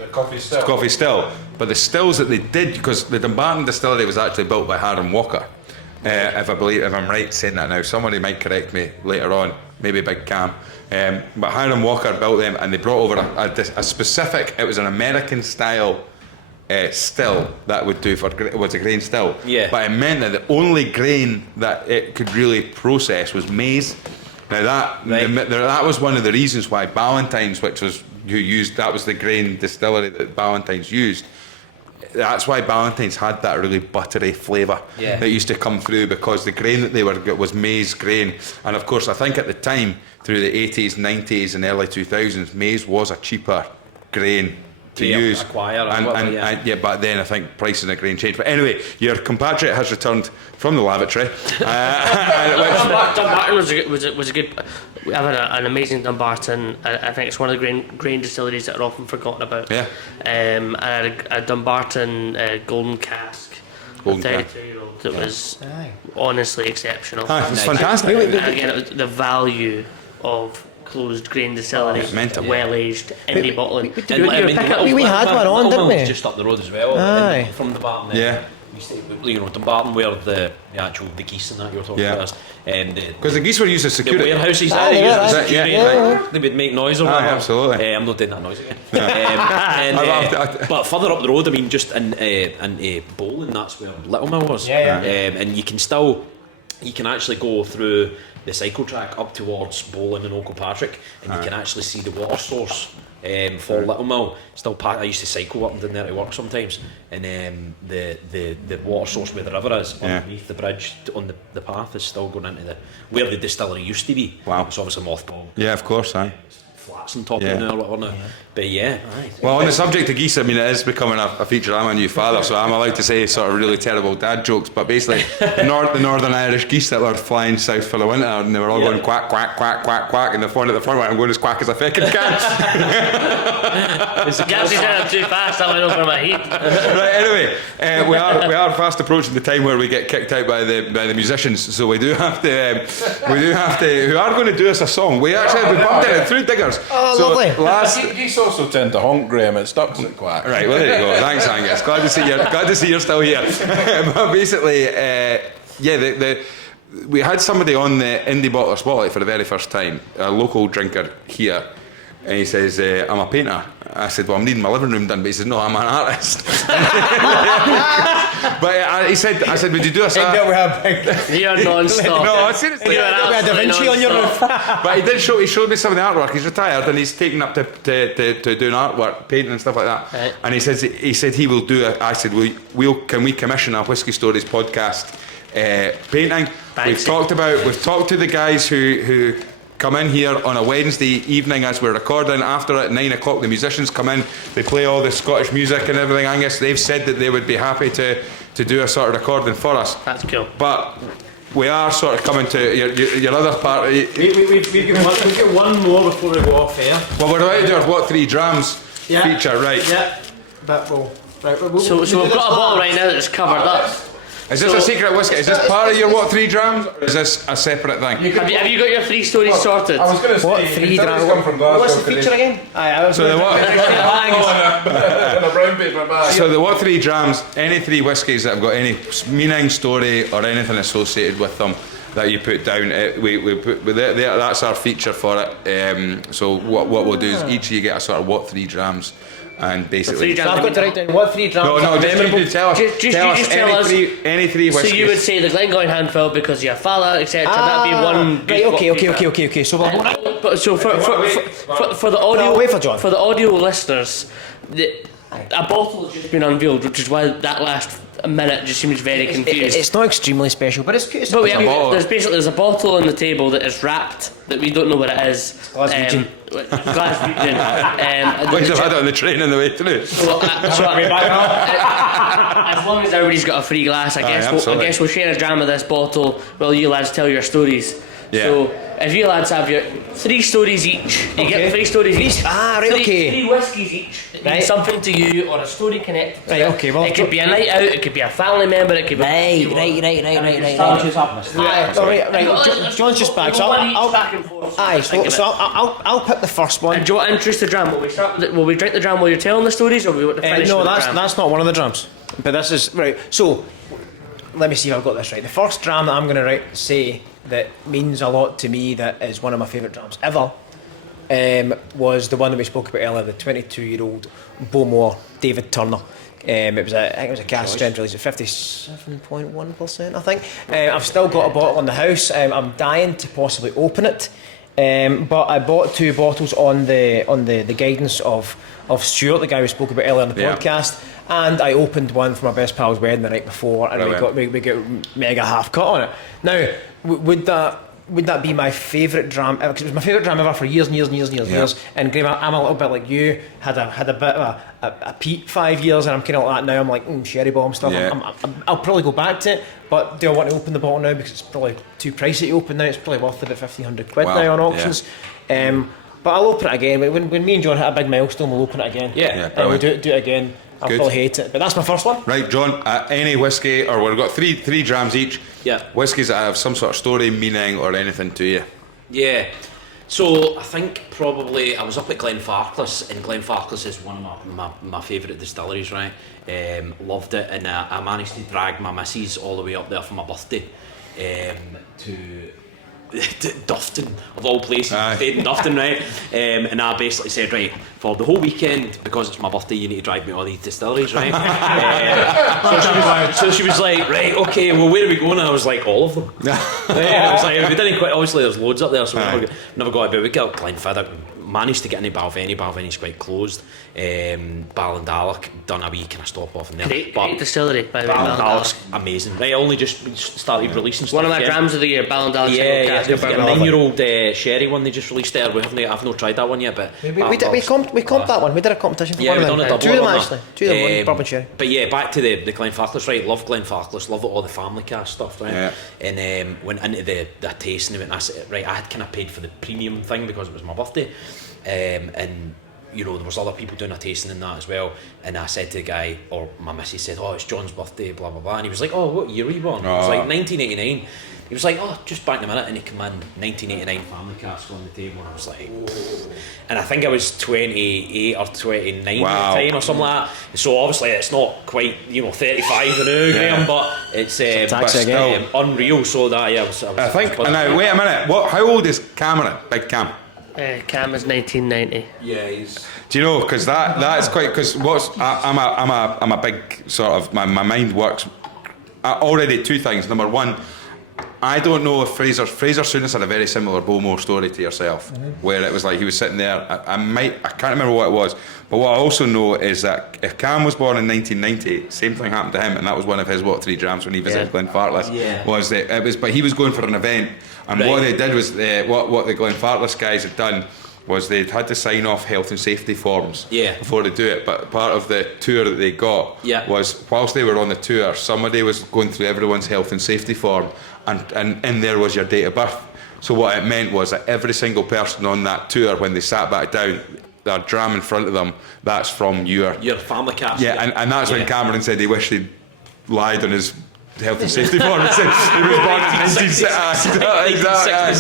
still. But the stills that they did, because the Dumbarton Distillery was actually built by Hiram Walker. If I'm right saying that now, somebody might correct me later on, maybe Big Cam. But Hiram Walker built them, and they brought over a specific. It was an American style still that would do it was a grain still. Yeah. But it meant that the only grain that it could really process was maize. Now that was one of the reasons why Ballantyne's, that was the grain distillery that Ballantyne's used. that's why Ballantines had that really buttery flavour that used to come through, because the grain that they were was maize grain. And of course, I think at the time, through the 80s, 90s and early 2000s, maize was a cheaper grain to use. Acquire and back then I think prices of grain changed. But anyway, your compatriot has returned from the lavatory. Dumbarton was a good. We have an amazing Dumbarton. I think it's one of the grain distilleries that are often forgotten about. Yeah. And I had a Dumbarton golden cask. Golden cask. 32-year-old that was honestly exceptional. It's fantastic. And again, it was the value of closed grain distillery, well aged indie bottling. We had one on, didn't we? Just up the road as well. Aye. From the Barton. Yeah. Dumbarton, where the geese and that you were talking about, and because the geese were used as the security. warehouses, they would make noise or whatever. Absolutely. I'm not doing that noise again. But further up the road, I mean, just in Bowling, that's where Little Mill was. And you can actually go through the cycle track up towards Bowling and O'Patrick, and you can actually see the water source for Little Mill. I used to cycle up and down there to work sometimes, and the water source where the river is underneath the bridge on the path is still going into where the distillery used to be. Wow. It's obviously mothballed. Yeah, of course, aye. Flats on top of it now or whatever now. But well, on the subject of geese, I mean, it is becoming a feature. I'm a new father, so I'm allowed to say sort of really terrible dad jokes, but basically the Northern Irish geese that were flying south for the winter, and they were all going quack, quack, quack, quack, quack, and the phone at the front went, I'm going as quack as I fucking can. The gas is out too fast, I went over my heat. Right, anyway, we are fast approaching the time where we get kicked out by the musicians, so we do have to who are going to do us a song. We actually bumped it through Diggers. Oh, so lovely. Geese also tend to honk, Graham. It stops at quack. Right, well, there you go. Thanks, Angus. Glad to see you're still here. But basically, we had somebody on the Indie Bottler Spotlight for the very first time, a local drinker here, and he says, I'm a painter. I said, well, I'm needing my living room done, but he says, no, I'm an artist. But I said, would you do a song? You're non-stop. No, seriously. You're Da Vinci on your roof. But he showed me some of the artwork. He's retired and he's taken up to doing artwork, painting and stuff like that. Right. And he said he will do it. I said, can we commission a Whisky Stories podcast painting? We've talked to the guys who come in here on a Wednesday evening as we're recording. After at 9 o'clock the musicians come in, they play all the Scottish music and everything. Angus, they've said that they would be happy to do a sort of recording for us. That's cool. But we are sort of coming to your other part. We've got one more before we go off air. Well, we're about to do our What 3 Drams feature, right? Yeah, but we'll So we've got a bottle right now that's covered up. Is this a secret whiskey? Is this part of your What 3 Drams, or is this a separate thing? Have you got your 3 stories sorted? I was going to say, What 3 drams? What's the feature again? So the what? in a brown paper bag. So the What 3 Drams, any 3 whiskies that have got any meaning, story, or anything associated with them that you put down, we put that's our feature for it. So what we'll do is each of you get a sort of What 3 Drams. And basically, So I've got to write down what 3 drams. No, just tell us. Tell us any 3 whiskies. So you would say the Glengoyne handful because your father, etc. That'd be one. Right. Okay. So we'll But so for the audio, wait for John. For the audio listeners, a bottle has just been unveiled, which is why that last minute just seems very confused. It's not extremely special, but it's good. But there's a bottle on the table that is wrapped that we don't know what it is. Glaswegian. Glaswegian. Boys have had it on the train on the way through. As long as everybody's got a free glass, I guess we'll share a dram of this bottle while you lads tell your stories. Yeah. So if you lads have your 3 stories each, you get 3 stories each. Three whiskies each. It means something to you or a story connected. Right. Okay. Well, it could be a night out. It could be a family member. It could be. Right. John's just back, so I'll back and forth. Aye. So I'll pick the first one. And do you want to introduce the dram? Will we drink the dram while you're telling the stories, or will we want to finish? No, with the that's dram? that's not one of the drams. But this is right. So let me see if I've got this right. The first dram that I'm going to say that means a lot to me, that is one of my favourite drams ever, was the one that we spoke about earlier, the 22-year-old Bowmore David Turner. I think it was a cask strength release at 57.1%, I think. I've still got a bottle in the house. I'm dying to possibly open it But I bought 2 bottles on the guidance of Stuart, the guy we spoke about earlier in the podcast, and I opened one for my best pal's wedding the night before, and we got mega half cut on it. Now, would that be my favourite dram ever? Because it was my favourite dram ever for years and years and years and years and years. And Graham, I'm a little bit like you. Had a bit of a peak 5 years, and I'm kind of like that now. I'm like sherry bomb stuff. Yeah. I'll probably go back to it, but do I want to open the bottle now because it's probably too pricey to open now? It's probably worth about 1,500 quid now on auctions. But I'll open it again. When me and John hit a big milestone, we'll open it again. Yeah, and we'll do it again. I'll probably hate it, but that's my first one. Right, John, any whiskey, or we've got three drams each. Yeah. Whiskies that have some sort of story, meaning, or anything to you. Yeah. So I think probably I was up at Glenfarclas, and Glenfarclas is one of my favourite distilleries, right? Loved it, and I managed to drag my missus all the way up there for my birthday to Dufton, of all places. Stayed in Dufton, right? And I basically said, right, for the whole weekend, because it's my birthday, you need to drive me to all these distilleries, right? So she was like, right, okay, well, where are we going? And I was like, all of them. I was like, we didn't quite, obviously there's loads up there, so we never got about. We got Glenfiddich, managed to get into Balvenie. Balvenie's quite closed. Ballindarloch, done a wee kind of stop off in there. Great distillery, by the way. Ballindarloch's amazing. Right, I only just started releasing stuff. One of my drams of the year, Ballindarloch. Yeah, they've got a 9-year-old sherry one they just released there. I've not tried that one yet, but we comped that one. We did a competition for one of them. We've done a double. Two of them actually. Two of them, bourbon sherry. But yeah, back to the Glenfarclas, right? Love Glenfarclas, love all the family cast stuff, right? Yeah. And went into the tasting and I said, right, I had kind of paid for the premium thing because it was my birthday, and you know, there was other people doing a tasting in that as well, and I said to the guy, or my missus said, oh, it's John's birthday, blah blah blah, and he was like, oh, what year were you born? I was like 1989. He was like, oh, just back in a minute, and he came in 1989 family cask on the table, and I was like, oh. And I think I was 28 or 29 at the time or something like that. So obviously it's not quite 35 now, Graham, but it's unreal. So that I think. Now wait a minute. How old is Cameron? Big Cam. Cam is 1990. Yeah, he's. Do you know? Because that's quite. Because I'm a big sort of my mind works. Already 2 things. Number 1. I don't know if Fraser Souness had a very similar Bowmore story to yourself, where it was like he was sitting there. I can't remember what it was, but what I also know is that if Cam was born in 1990, same thing happened to him, and that was one of his 3 drams when he visited Glenfarclas. Was that it was? But he was going for an event, and what they did was what the Glenfarclas guys had done was they had to sign off health and safety forms before they do it. But part of the tour that they got was whilst they were on the tour, somebody was going through everyone's health and safety form, and in there was your date of birth. So what it meant was that every single person on that tour, when they sat back down, their dram in front of them, that's from your family cast. Yeah, and that's when Cameron said he wished he'd lied on his health and safety form and said he was born in 1960.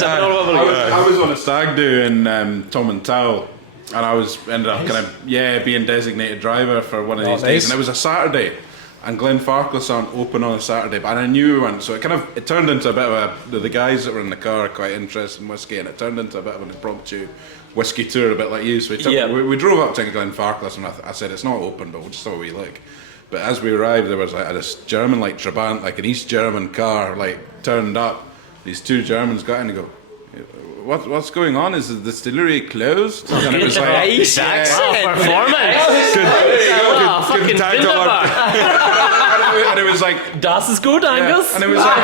I was on a stag do in Tom and Towel, and I ended up kind of being designated driver for one of these days, and it was a Saturday, and Glenfarclas aren't open on a Saturday, but I knew we weren't, so it turned into a bit of the guys that were in the car are quite interested in whiskey, and it turned into a bit of an impromptu whiskey tour, a bit like you. So we drove up to Glenfarclas, and I said it's not open, but we'll just have a wee look. But as we arrived, there was like this German, like Trabant, like an East German car, like turned up. These 2 Germans got in and go, what's going on? Is the distillery closed? And it was like, nice accent. Performance. Good and it was like, Das ist gut, Angus. And it was like,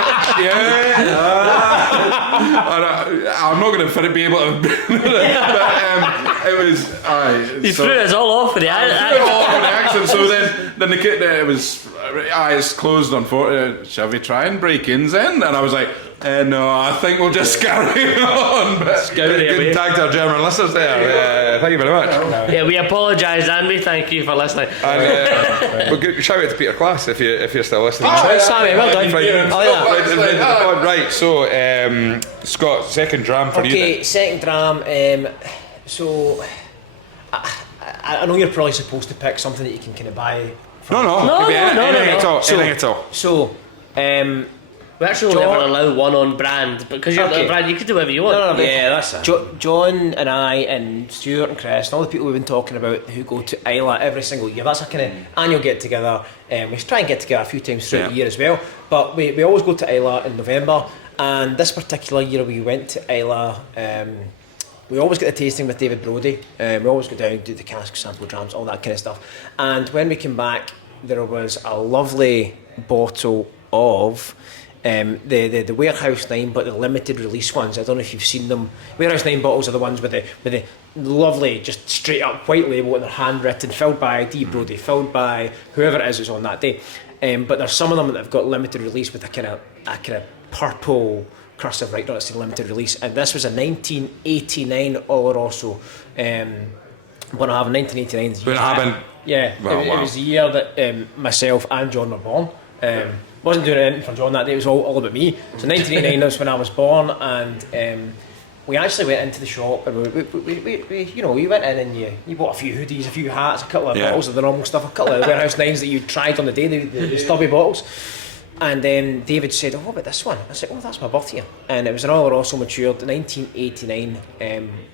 I'm not going to be able to. But it was. You threw us all off with the accent. So then the kid, it was, it's closed on 4. Shall we try and break in then? And I was like, no, I think we'll just carry on. But good tag to our German listeners there. Thank you very much. Yeah, we apologise and we thank you for listening. And good shout out to Peter Class if you're still listening. Sammy, well done. Right, so Scott, second dram for you. Okay, second dram. So I know you're probably supposed to pick something that you can kind of buy. No. Anything at all. So, we actually never allow one on brand because you're the brand. You can do whatever you want. No, yeah, that's it. John and I and Stuart and Chris and all the people we've been talking about who go to Isla every single year. That's a kind of annual get together. We try and get together a few times throughout the year as well. But we always go to Isla in November. And this particular year we went to Isla we always get the tasting with David Brodie. We always go down, do the cask sample drams, all that kind of stuff. And when we came back, there was a lovely bottle of the Warehouse 9, but the limited release ones. I don't know if you've seen them. Warehouse 9 bottles are the ones with the lovely, just straight up white label, and they're handwritten, filled by D. Brodie, filled by whoever it is on that day. But there's some of them that have got limited release with a kind of purple cursive, right? Not a limited release. And this was a 1989 Oloroso. Bunnahabhain, 1989. Bunnahabhain. Yeah, it was the year that myself and John were born. Wasn't doing anything for John that day, it was all about me. So 1989 was when I was born, and we actually went into the shop, and we went in, and you bought a few hoodies, a few hats, a couple of bottles of the normal stuff, a couple of Warehouse 9s that you tried on the day, the stubby bottles. And then David said, what about this one? I said, that's my birthday. And it was an Oloroso matured 1989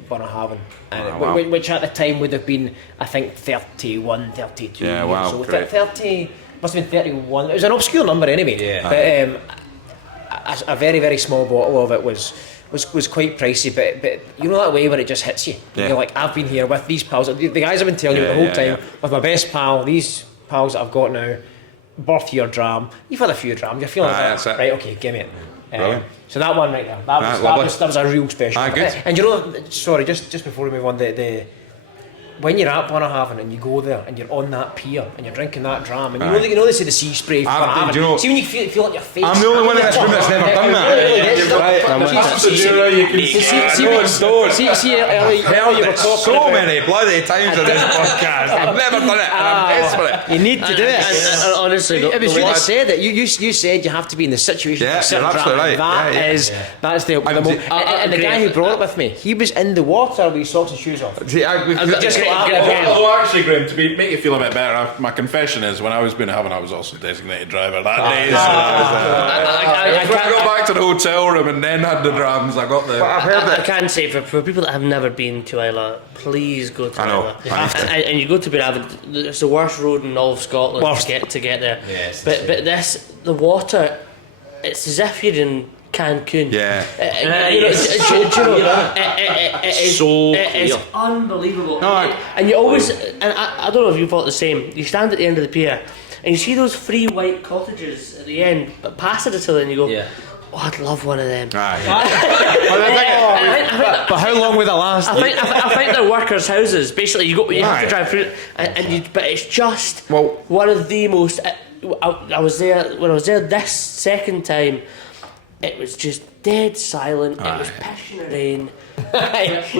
Bunnahabhain, and which at the time would have been, I think, 31, 32 years old. 30, must have been 31. It was an obscure number anyway. But a very, very small bottle of it was quite pricey, but you know that way where it just hits you. You're like, I've been here with these pals. The guys have been telling you the whole time, with my best pal, these pals that I've got now, birth year dram. You've had a few drams, you're feeling like that. Right, okay, give me it. So that one right there, that was a real special. And you know, sorry, just before we move on, when you're at Bunnahabhain and you go there and you're on that pier and you're drinking that dram, and you know they say the sea spray for Bunnahabhain. See when you feel like your face. I'm the only one in this room that's never done that. So many bloody times in this podcast. I've never done it, and I'm desperate. You need to do it. And honestly, it was you that said it. You said you have to be in the situation. Yeah, you're absolutely right. That's the and the guy who brought it with me, he was in the water with his socks and shoes off. Although actually, Graham, to make you feel a bit better, my confession is when I was Bunnahabhain, I was also designated driver that day. So I got back to the hotel room and then had the drams. I got the. I can say for people that have never been to Islay, please go to Islay. And you go to Bunnahabhain. It's the worst road in all of Scotland to get there. Yes, but the water, it's as if you're in Cancun. It's unbelievable. And you always, and I don't know if you thought the same. You stand at the end of the pier, and you see those 3 white cottages at the end, but past it until then you go, I'd love one of them. But how long would it last? I think they're workers' houses. Basically, you have to drive through, but it's just one of the most. I was there when I was there this second time. It was just dead silent. It was pissing rain. We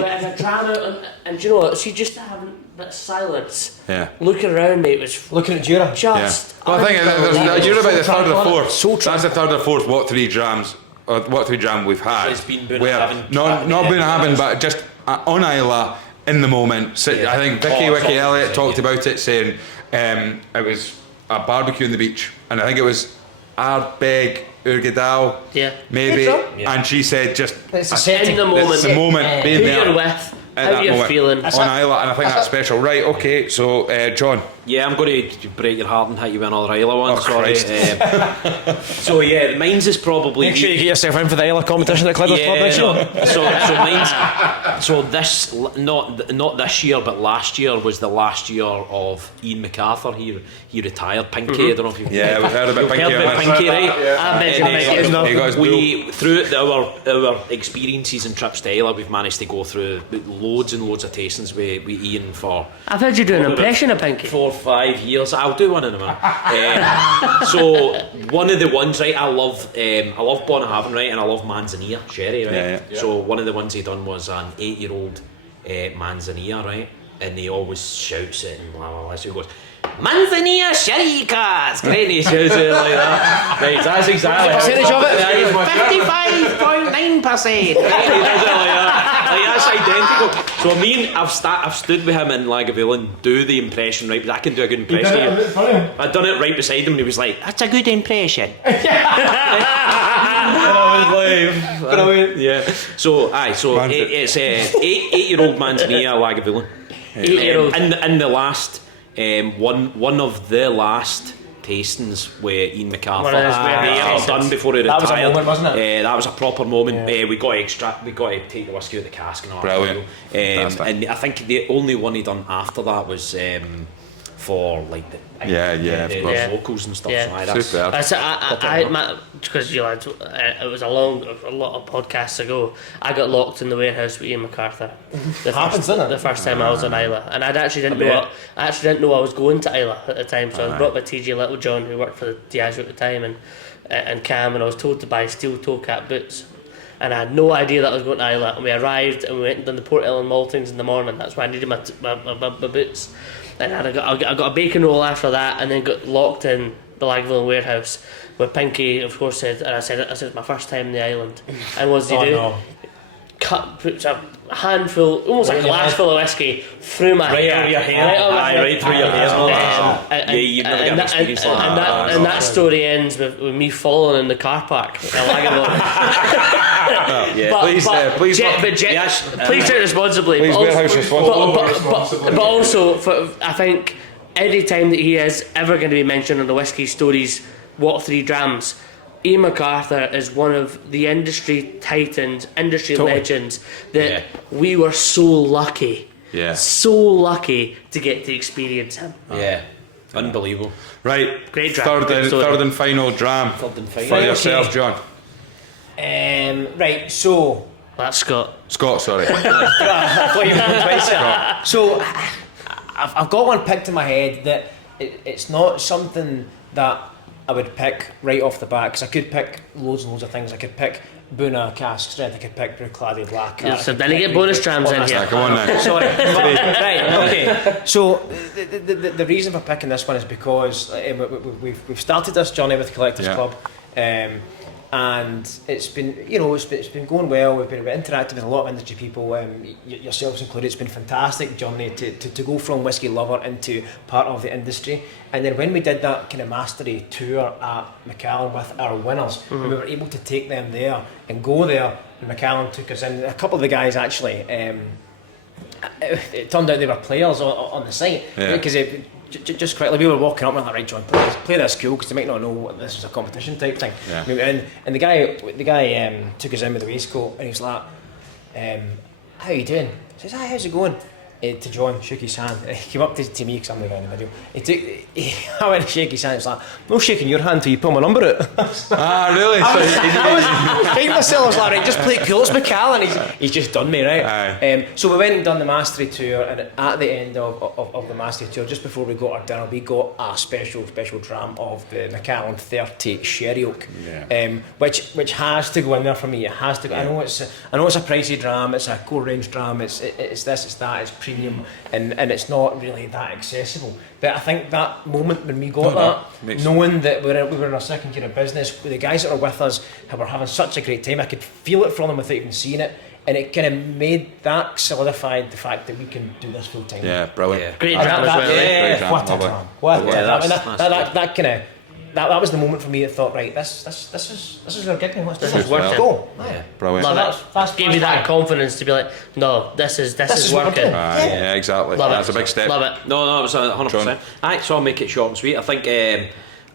had a tram out, and you know what? See, just having that silence, looking around me, it was looking at Jura. Just. Well, I think you're about the third or the fourth. That's the third or fourth. What 3 drams? What 3 dram we've had? It's been Bunnahabhain. Not Bunnahabhain, but just on Islay in the moment. I think Vicky Elliott talked about it, saying it was a barbecue on the beach, and I think it was Ardbeg. Urgadal, maybe, and she said just in the moment, it's the moment being who there you're with, how you're feeling on Islay, and I think that's special. Right, okay, so John. Yeah, I'm going to break your heart and hit you with another Islay one. Sorry. So mine's is probably. Make sure you get yourself in for the Islay competition at Clidder's Pub this year. So this not this year, but last year was the last year of Ian MacArthur. He retired. Pinky, I don't know if you've we've heard about Pinky. Right? We through our experiences and trips to Islay, we've managed to go through loads and loads of tastings with Ian for. I've heard you do an impression of Pinky. 4 or 5 years. I'll do one in a minute. So one of the ones, right? I love Bunnahabhain, right, and I love Manzanilla sherry, right. So one of the ones he done was an 8-year-old Manzanilla, right, and he always shouts it and blah blah blah. So he goes, Manzanilla sherry cars. Great, and he shouts it like that. Right, that's exactly. Percentage of it? 55.9%. Like that's identical. So I mean, I've stood with him in Lagavulin, do the impression right, but I can do a good impression. I'd done it right beside him, and he was like, "That's a good impression." And I was like, yeah. So it's 8-year-old Manzanilla Lagavulin. 8-year-old. In the last one of the last tastings with Ian MacArthur. One of his rare ever done before he retired. That was a moment, wasn't it? That was a proper moment. We got to take the whiskey out of the cask and all Brilliant. that. And I think the only one he done after that was for like the locals and stuff. Yeah. So Super. Because you lads, it was a lot of podcasts ago. I got locked in the warehouse with Ian MacArthur. The first time I was in Isla, and I actually didn't know I was going to Isla at the time. So I was brought by TJ Littlejohn, who worked for the Diageo at the time, and Cam, and I was told to buy steel toe cap boots. And I had no idea that I was going to Isla. And we arrived and we went and done the Port Ellen maltings in the morning. That's why I needed my boots. And I got a bacon roll after that, and then got locked in the Lagavulin warehouse where Pinky, of course, said it's my first time in the island. And what did he do? No. Puts a handful, almost a glass full of whiskey through my hair. Right through your hair. You've never got an experience like that. And that story ends with me falling in the car park at Lagavulin. Please drink responsibly. Please warehouse responsibly. But also, I think any time that he is ever going to be mentioned on the Whisky Stories What 3 Drams, Ian MacArthur is one of the industry titans, legends that we were so lucky to get to experience him. Yeah, unbelievable. Right, Great dram. third and final dram for yourself, John. Right, so That's Scott. Scott, sorry. I thought you were twice there. So I've got one picked in my head that it's not something that I would pick right off the bat, because I could pick loads and loads of things. I could pick Buna cask strength, I could pick Bruichladdich Black. So then you get bonus trams in here. Come on now. Sorry. Right, okay. So the reason for picking this one is because we've started this journey with Collectors Club, and it's been it's been going well. We've been interacting with a lot of industry people, yourselves included. It's been a fantastic journey to go from whisky lover into part of the industry. And then when we did that kind of mastery tour at Macallan with our winners, we were able to take them there and go there. And Macallan took us in. A couple of the guys actually, it turned out they were players on the site, because just quickly we were walking up and we're like, right, John, play this cool, because they might not know this was a competition type thing. And the guy took us in with the waistcoat, and he was like, how you doing? He says, hi, how's it going? To John, shook his hand. He came up to me, because I'm the guy in the middle. I went to shake his hand. He was like, no shaking your hand till you pull my number out. Really? I was hating myself. I was like, right, just play it cool. It's Macallan. He's just done me, right? So we went and done the mastery tour, and at the end of the mastery tour, just before we got our dinner, we got a special dram of the Macallan 30 Sherry Oak, which has to go in there for me. It has to go. I know it's a pricey dram. It's a core range dram. It's this, it's that. It's premium, and it's not really that accessible. But I think that moment when we got knowing that we were in our second year of business, the guys that were with us were having such a great time, I could feel it from them without even seeing it, and it kind of made that solidified the fact that we can do this full time. Yeah, brilliant. Great dram as well. What a dram! What a dram! That kind of. That was the moment for me that thought, right, this is our gig now. Let's go. Yeah. Brilliant. Love it. That's gave you that confidence to be like, no, this is working. Yeah, exactly. That's a big step. Love it. No, it was 100%. So I'll make it short and sweet. I think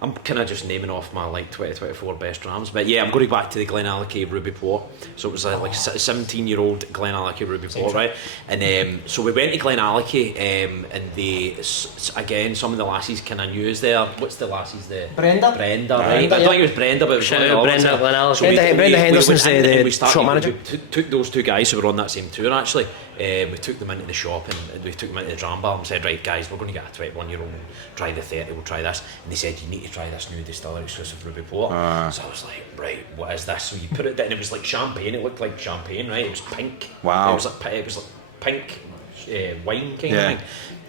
I'm kind of just naming off my 2024 best drams, but yeah, I'm going back to the Glenallachie Ruby Port. So it was like a 17-year-old Glenallachie Ruby Port, right? And so we went to Glenallachie, and they again, some of the lassies kind of knew us there. What's the lassies there? Brenda, right? I don't think it was Brenda, but it was Shout out Brenda Glenallachie. So Brenda Henderson's the shop manager. We took those two guys who were on that same tour actually. We took them into the shop and we took them into the dram bar and said, right guys, we're going to get a 21-year-old and try the 30, we'll try this. And they said, you need to try this new distiller exclusive Ruby Port. So I was like, right, what is this? So you put it down, it was like champagne, it looked like champagne, right? It was pink. Wow. It was like pink wine kind of thing.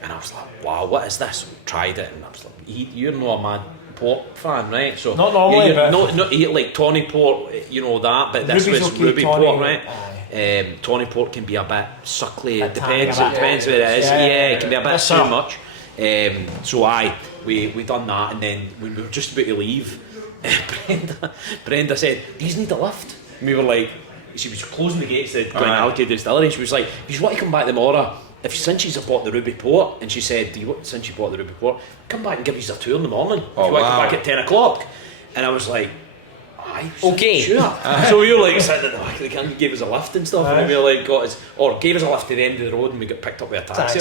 And I was like, wow, what is this? We tried it and I was like, you're not a mad port fan, right? So not normally, not like Tawny Port, you know that, but this was okay, Ruby Port, right? Tawny Port can be a bit suckly. It depends where it is. Yeah, it can be a bit too much. So we done that, and then we were just about to leave. Brenda said, "These need a lift." And we were like, she was closing the gates to Glenallachie Distillery, and she was like, "If you want to come back tomorrow since she's bought the Ruby Port, and she said, since you bought the Ruby Port, come back and give you a tour in the morning. If you want to come back at 10 o'clock. And I was like, aye, okay, sure. So we were like sitting in the back of the car, and he gave us a lift and stuff, and we were like, gave us a lift to the end of the road, and we got picked up with a taxi.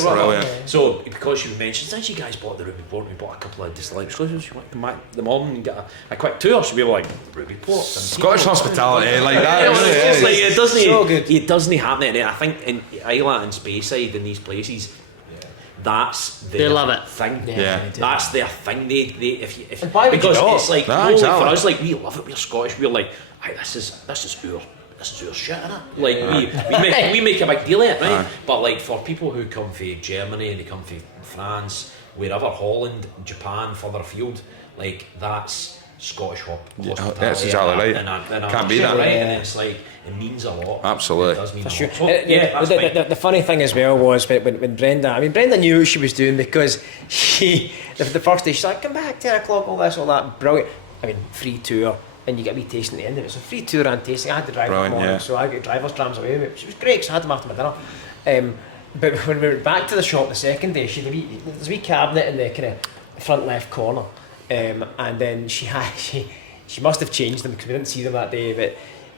So because you mentioned, since you guys bought the Ruby Port, we bought a couple of distillery exclusives. You want to come back in the morning and get a quick tour? So we were like, Ruby Port, Scottish hospitality, like that. It's like, it doesn't, so good. It doesn't happen. I think in Isla and Speyside, in these places, that's their they love it. thing. Yeah. That's their thing. They if And why would you because not? it's like, No, no, exactly. for us, like, we love it. We're Scottish. We're like, aye, this is our shit, innit? Like we make a big deal of it, right? But like for people who come from Germany and they come from France, wherever, Holland, Japan, further afield, like that's Scottish hospitality. That's exactly right. And Can't beat that. right? And it's like, it means a lot. Absolutely. It does mean a Sure. lot. So, that's fine. The funny thing as well was when Brenda knew what she was doing, because the first day she's like, come back 10 o'clock, all that, brilliant. I mean, free tour, and you get a wee tasting at the end of it. So free tour and tasting. I had to drive in the morning, so I got driver's drams away with me, which was great because I had them after my dinner. But when we went back to the shop the second day, she had there's a wee cabinet in the kind of front left corner, and then she must have changed them because we didn't see them that day, but.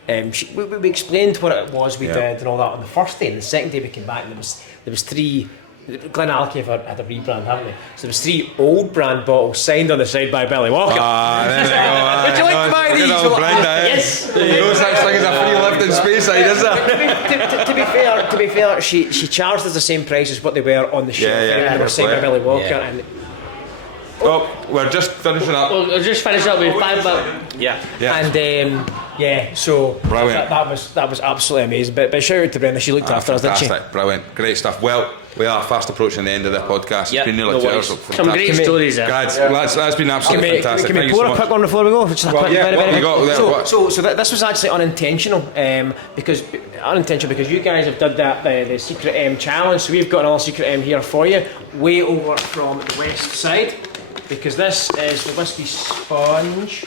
We explained what it was we did and all that on the first day, and the second day we came back and there was three. Glenallachie had a rebrand, haven't they? So there was 3 old brand bottles signed on the side by Billy Walker. There they go. Would you like to buy these? Good old Brenda, eh? Yes. No such thing as a free lift in Speyside, is there? To be fair, she charged us the same price as what they were on the shelf. They were signed by Billy Walker. Yeah. And We're just finishing up. We'll just finish up with 5 minutes. Yeah. So Brilliant. that was absolutely amazing. But shout out to Brenda, she looked after us, didn't she? Fantastic, brilliant, great stuff. Well, we are fast approaching the end of the podcast. Yeah, It's been nearly no 2 worries. hours. Some great stories there. Guys, that's been absolutely fantastic. Can we Thank you pour so a quick much. one before we go? Just a quick, yeah, very, what very have you got there? What? So this was actually unintentional, because you guys have done the secret M challenge. So we've got another secret M here for you, way over from the west side, because this is the Whisky Sponge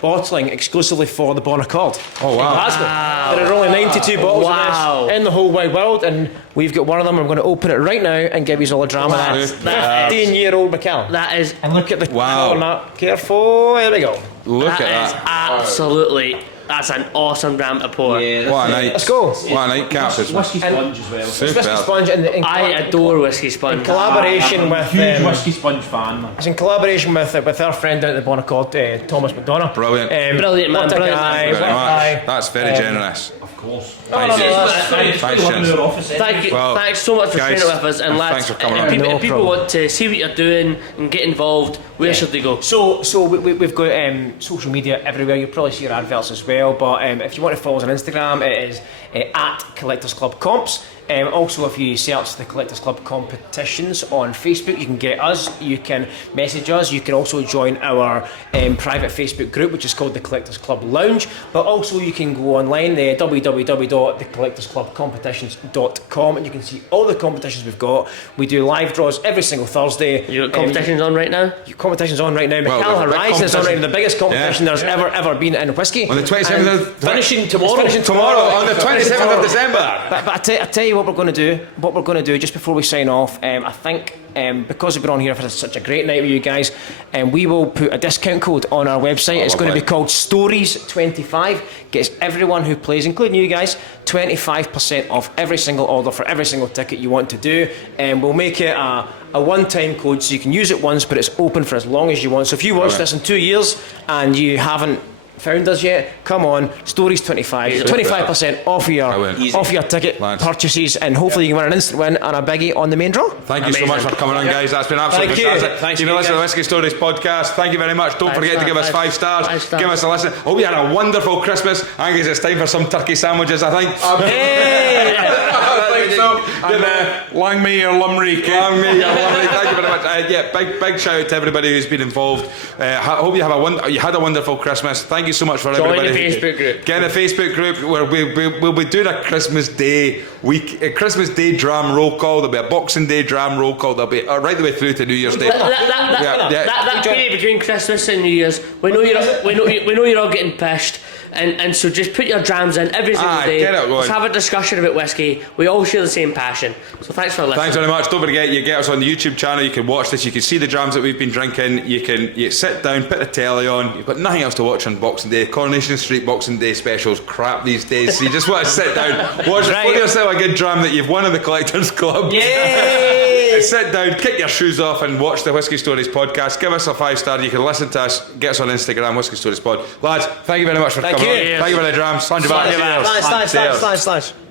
bottling exclusively for the Bon Accord. Oh, wow. In Glasgow. There are only 92 bottles of this in the whole wide world, and we've got one of them. I'm going to open it right now and give you all a drama of that 15-year-old Macallan. That is, And look at the Wow. colour on that. Careful, there we go. Look at that is that. absolutely, that's an awesome dram to pour. Yeah, What a night. Let's go. What a night, Cap. Whiskey Sponge as well. It's Whisky Superb. Sponge I adore Whisky Sponge. in collaboration with Huge Whiskey Sponge fan, man. it's in collaboration with our friend down at the Bon Accord, Thomas McDonough. Brilliant. Brilliant, man, What a brilliant. guy, Thank you what very a much. guy. That's very generous. Of course. Thank you. Thanks, Thanks, gents. Thank you, Well, thanks so much for guys, sharing it with us, and lads, thanks for coming if on. people, No if people problem. want to see what you're doing and get involved, where should they go? So we've got social media everywhere. You'll probably see our adverts as well. But if you want to follow us on Instagram, it is at Collectors Club Comps. Also, if you search the Collectors Club competitions on Facebook, you can get us. You can message us. You can also join our private Facebook group, which is called the Collectors Club Lounge. But also, you can go online there, www.thecollectorsclubcompetitions.com, and you can see all the competitions we've got. We do live draws every single Thursday. You got competitions on right now? Your competition's on right now. Well, Macallan the Horizon is on right now, the biggest competition Yeah. there's ever been in whiskey. On the 27th of... Finishing tomorrow. Finishing Tomorrow, on the 27th of December. But I tell you what we're going to do. What we're going to do just before we sign off. I think because we've been on here for such a great night with you guys, we will put a discount code on our website. It's going to be called Stories25. Gets everyone who plays, including you guys, 25% off every single order for every single ticket you want to do. And we'll make it a one-time code, so you can use it once, but it's open for as long as you want. So if you watch this in 2 years and you haven't found us yet, come on, Stories 25, 25% off your ticket purchases, and hopefully you can win an instant win and a biggie on the main draw. Thank you so much for coming on, guys. That's been absolutely Thank you. fantastic. Thanks, You've been listening to the guys. Whiskey Stories podcast. Thank you very much. Don't forget to give us 5 stars. 5 stars. Give us a listen. Hope you had a wonderful Christmas. I think it's time for some turkey sandwiches, I think. Hey! I think so. And Langme or Limerick. Thank you very much. Big shout out to everybody who's been involved. Hope you had a wonderful Christmas. Thank you so much for everybody. Join the Facebook group. Get in the Facebook group where we'll be doing a Christmas Day Christmas Day dram roll call. There'll be a Boxing Day dram roll call. There'll be right the way through to New Year's Day. That period between Christmas and New Year's, we know you're all getting pissed. And so just put your drams in every single day. Get it going. Let's have a discussion about whiskey. We all share the same passion. So thanks for listening. Thanks very much. Don't forget, you get us on the YouTube channel. You can watch this. You can see the drams that we've been drinking. You sit down, put the telly on. You've got nothing else to watch on Boxing Day. Coronation Street Boxing Day specials crap these days. So you just want to sit down, watch pour yourself a good dram that you've won in the Collectors Club. Yay! Sit down, kick your shoes off, and watch the Whisky Stories podcast. Give us a 5-star. You can listen to us. Get us on Instagram, Whisky Stories Pod. Lads, thank you very much for coming on. Thank you for the drams. 100 baht. Thanks.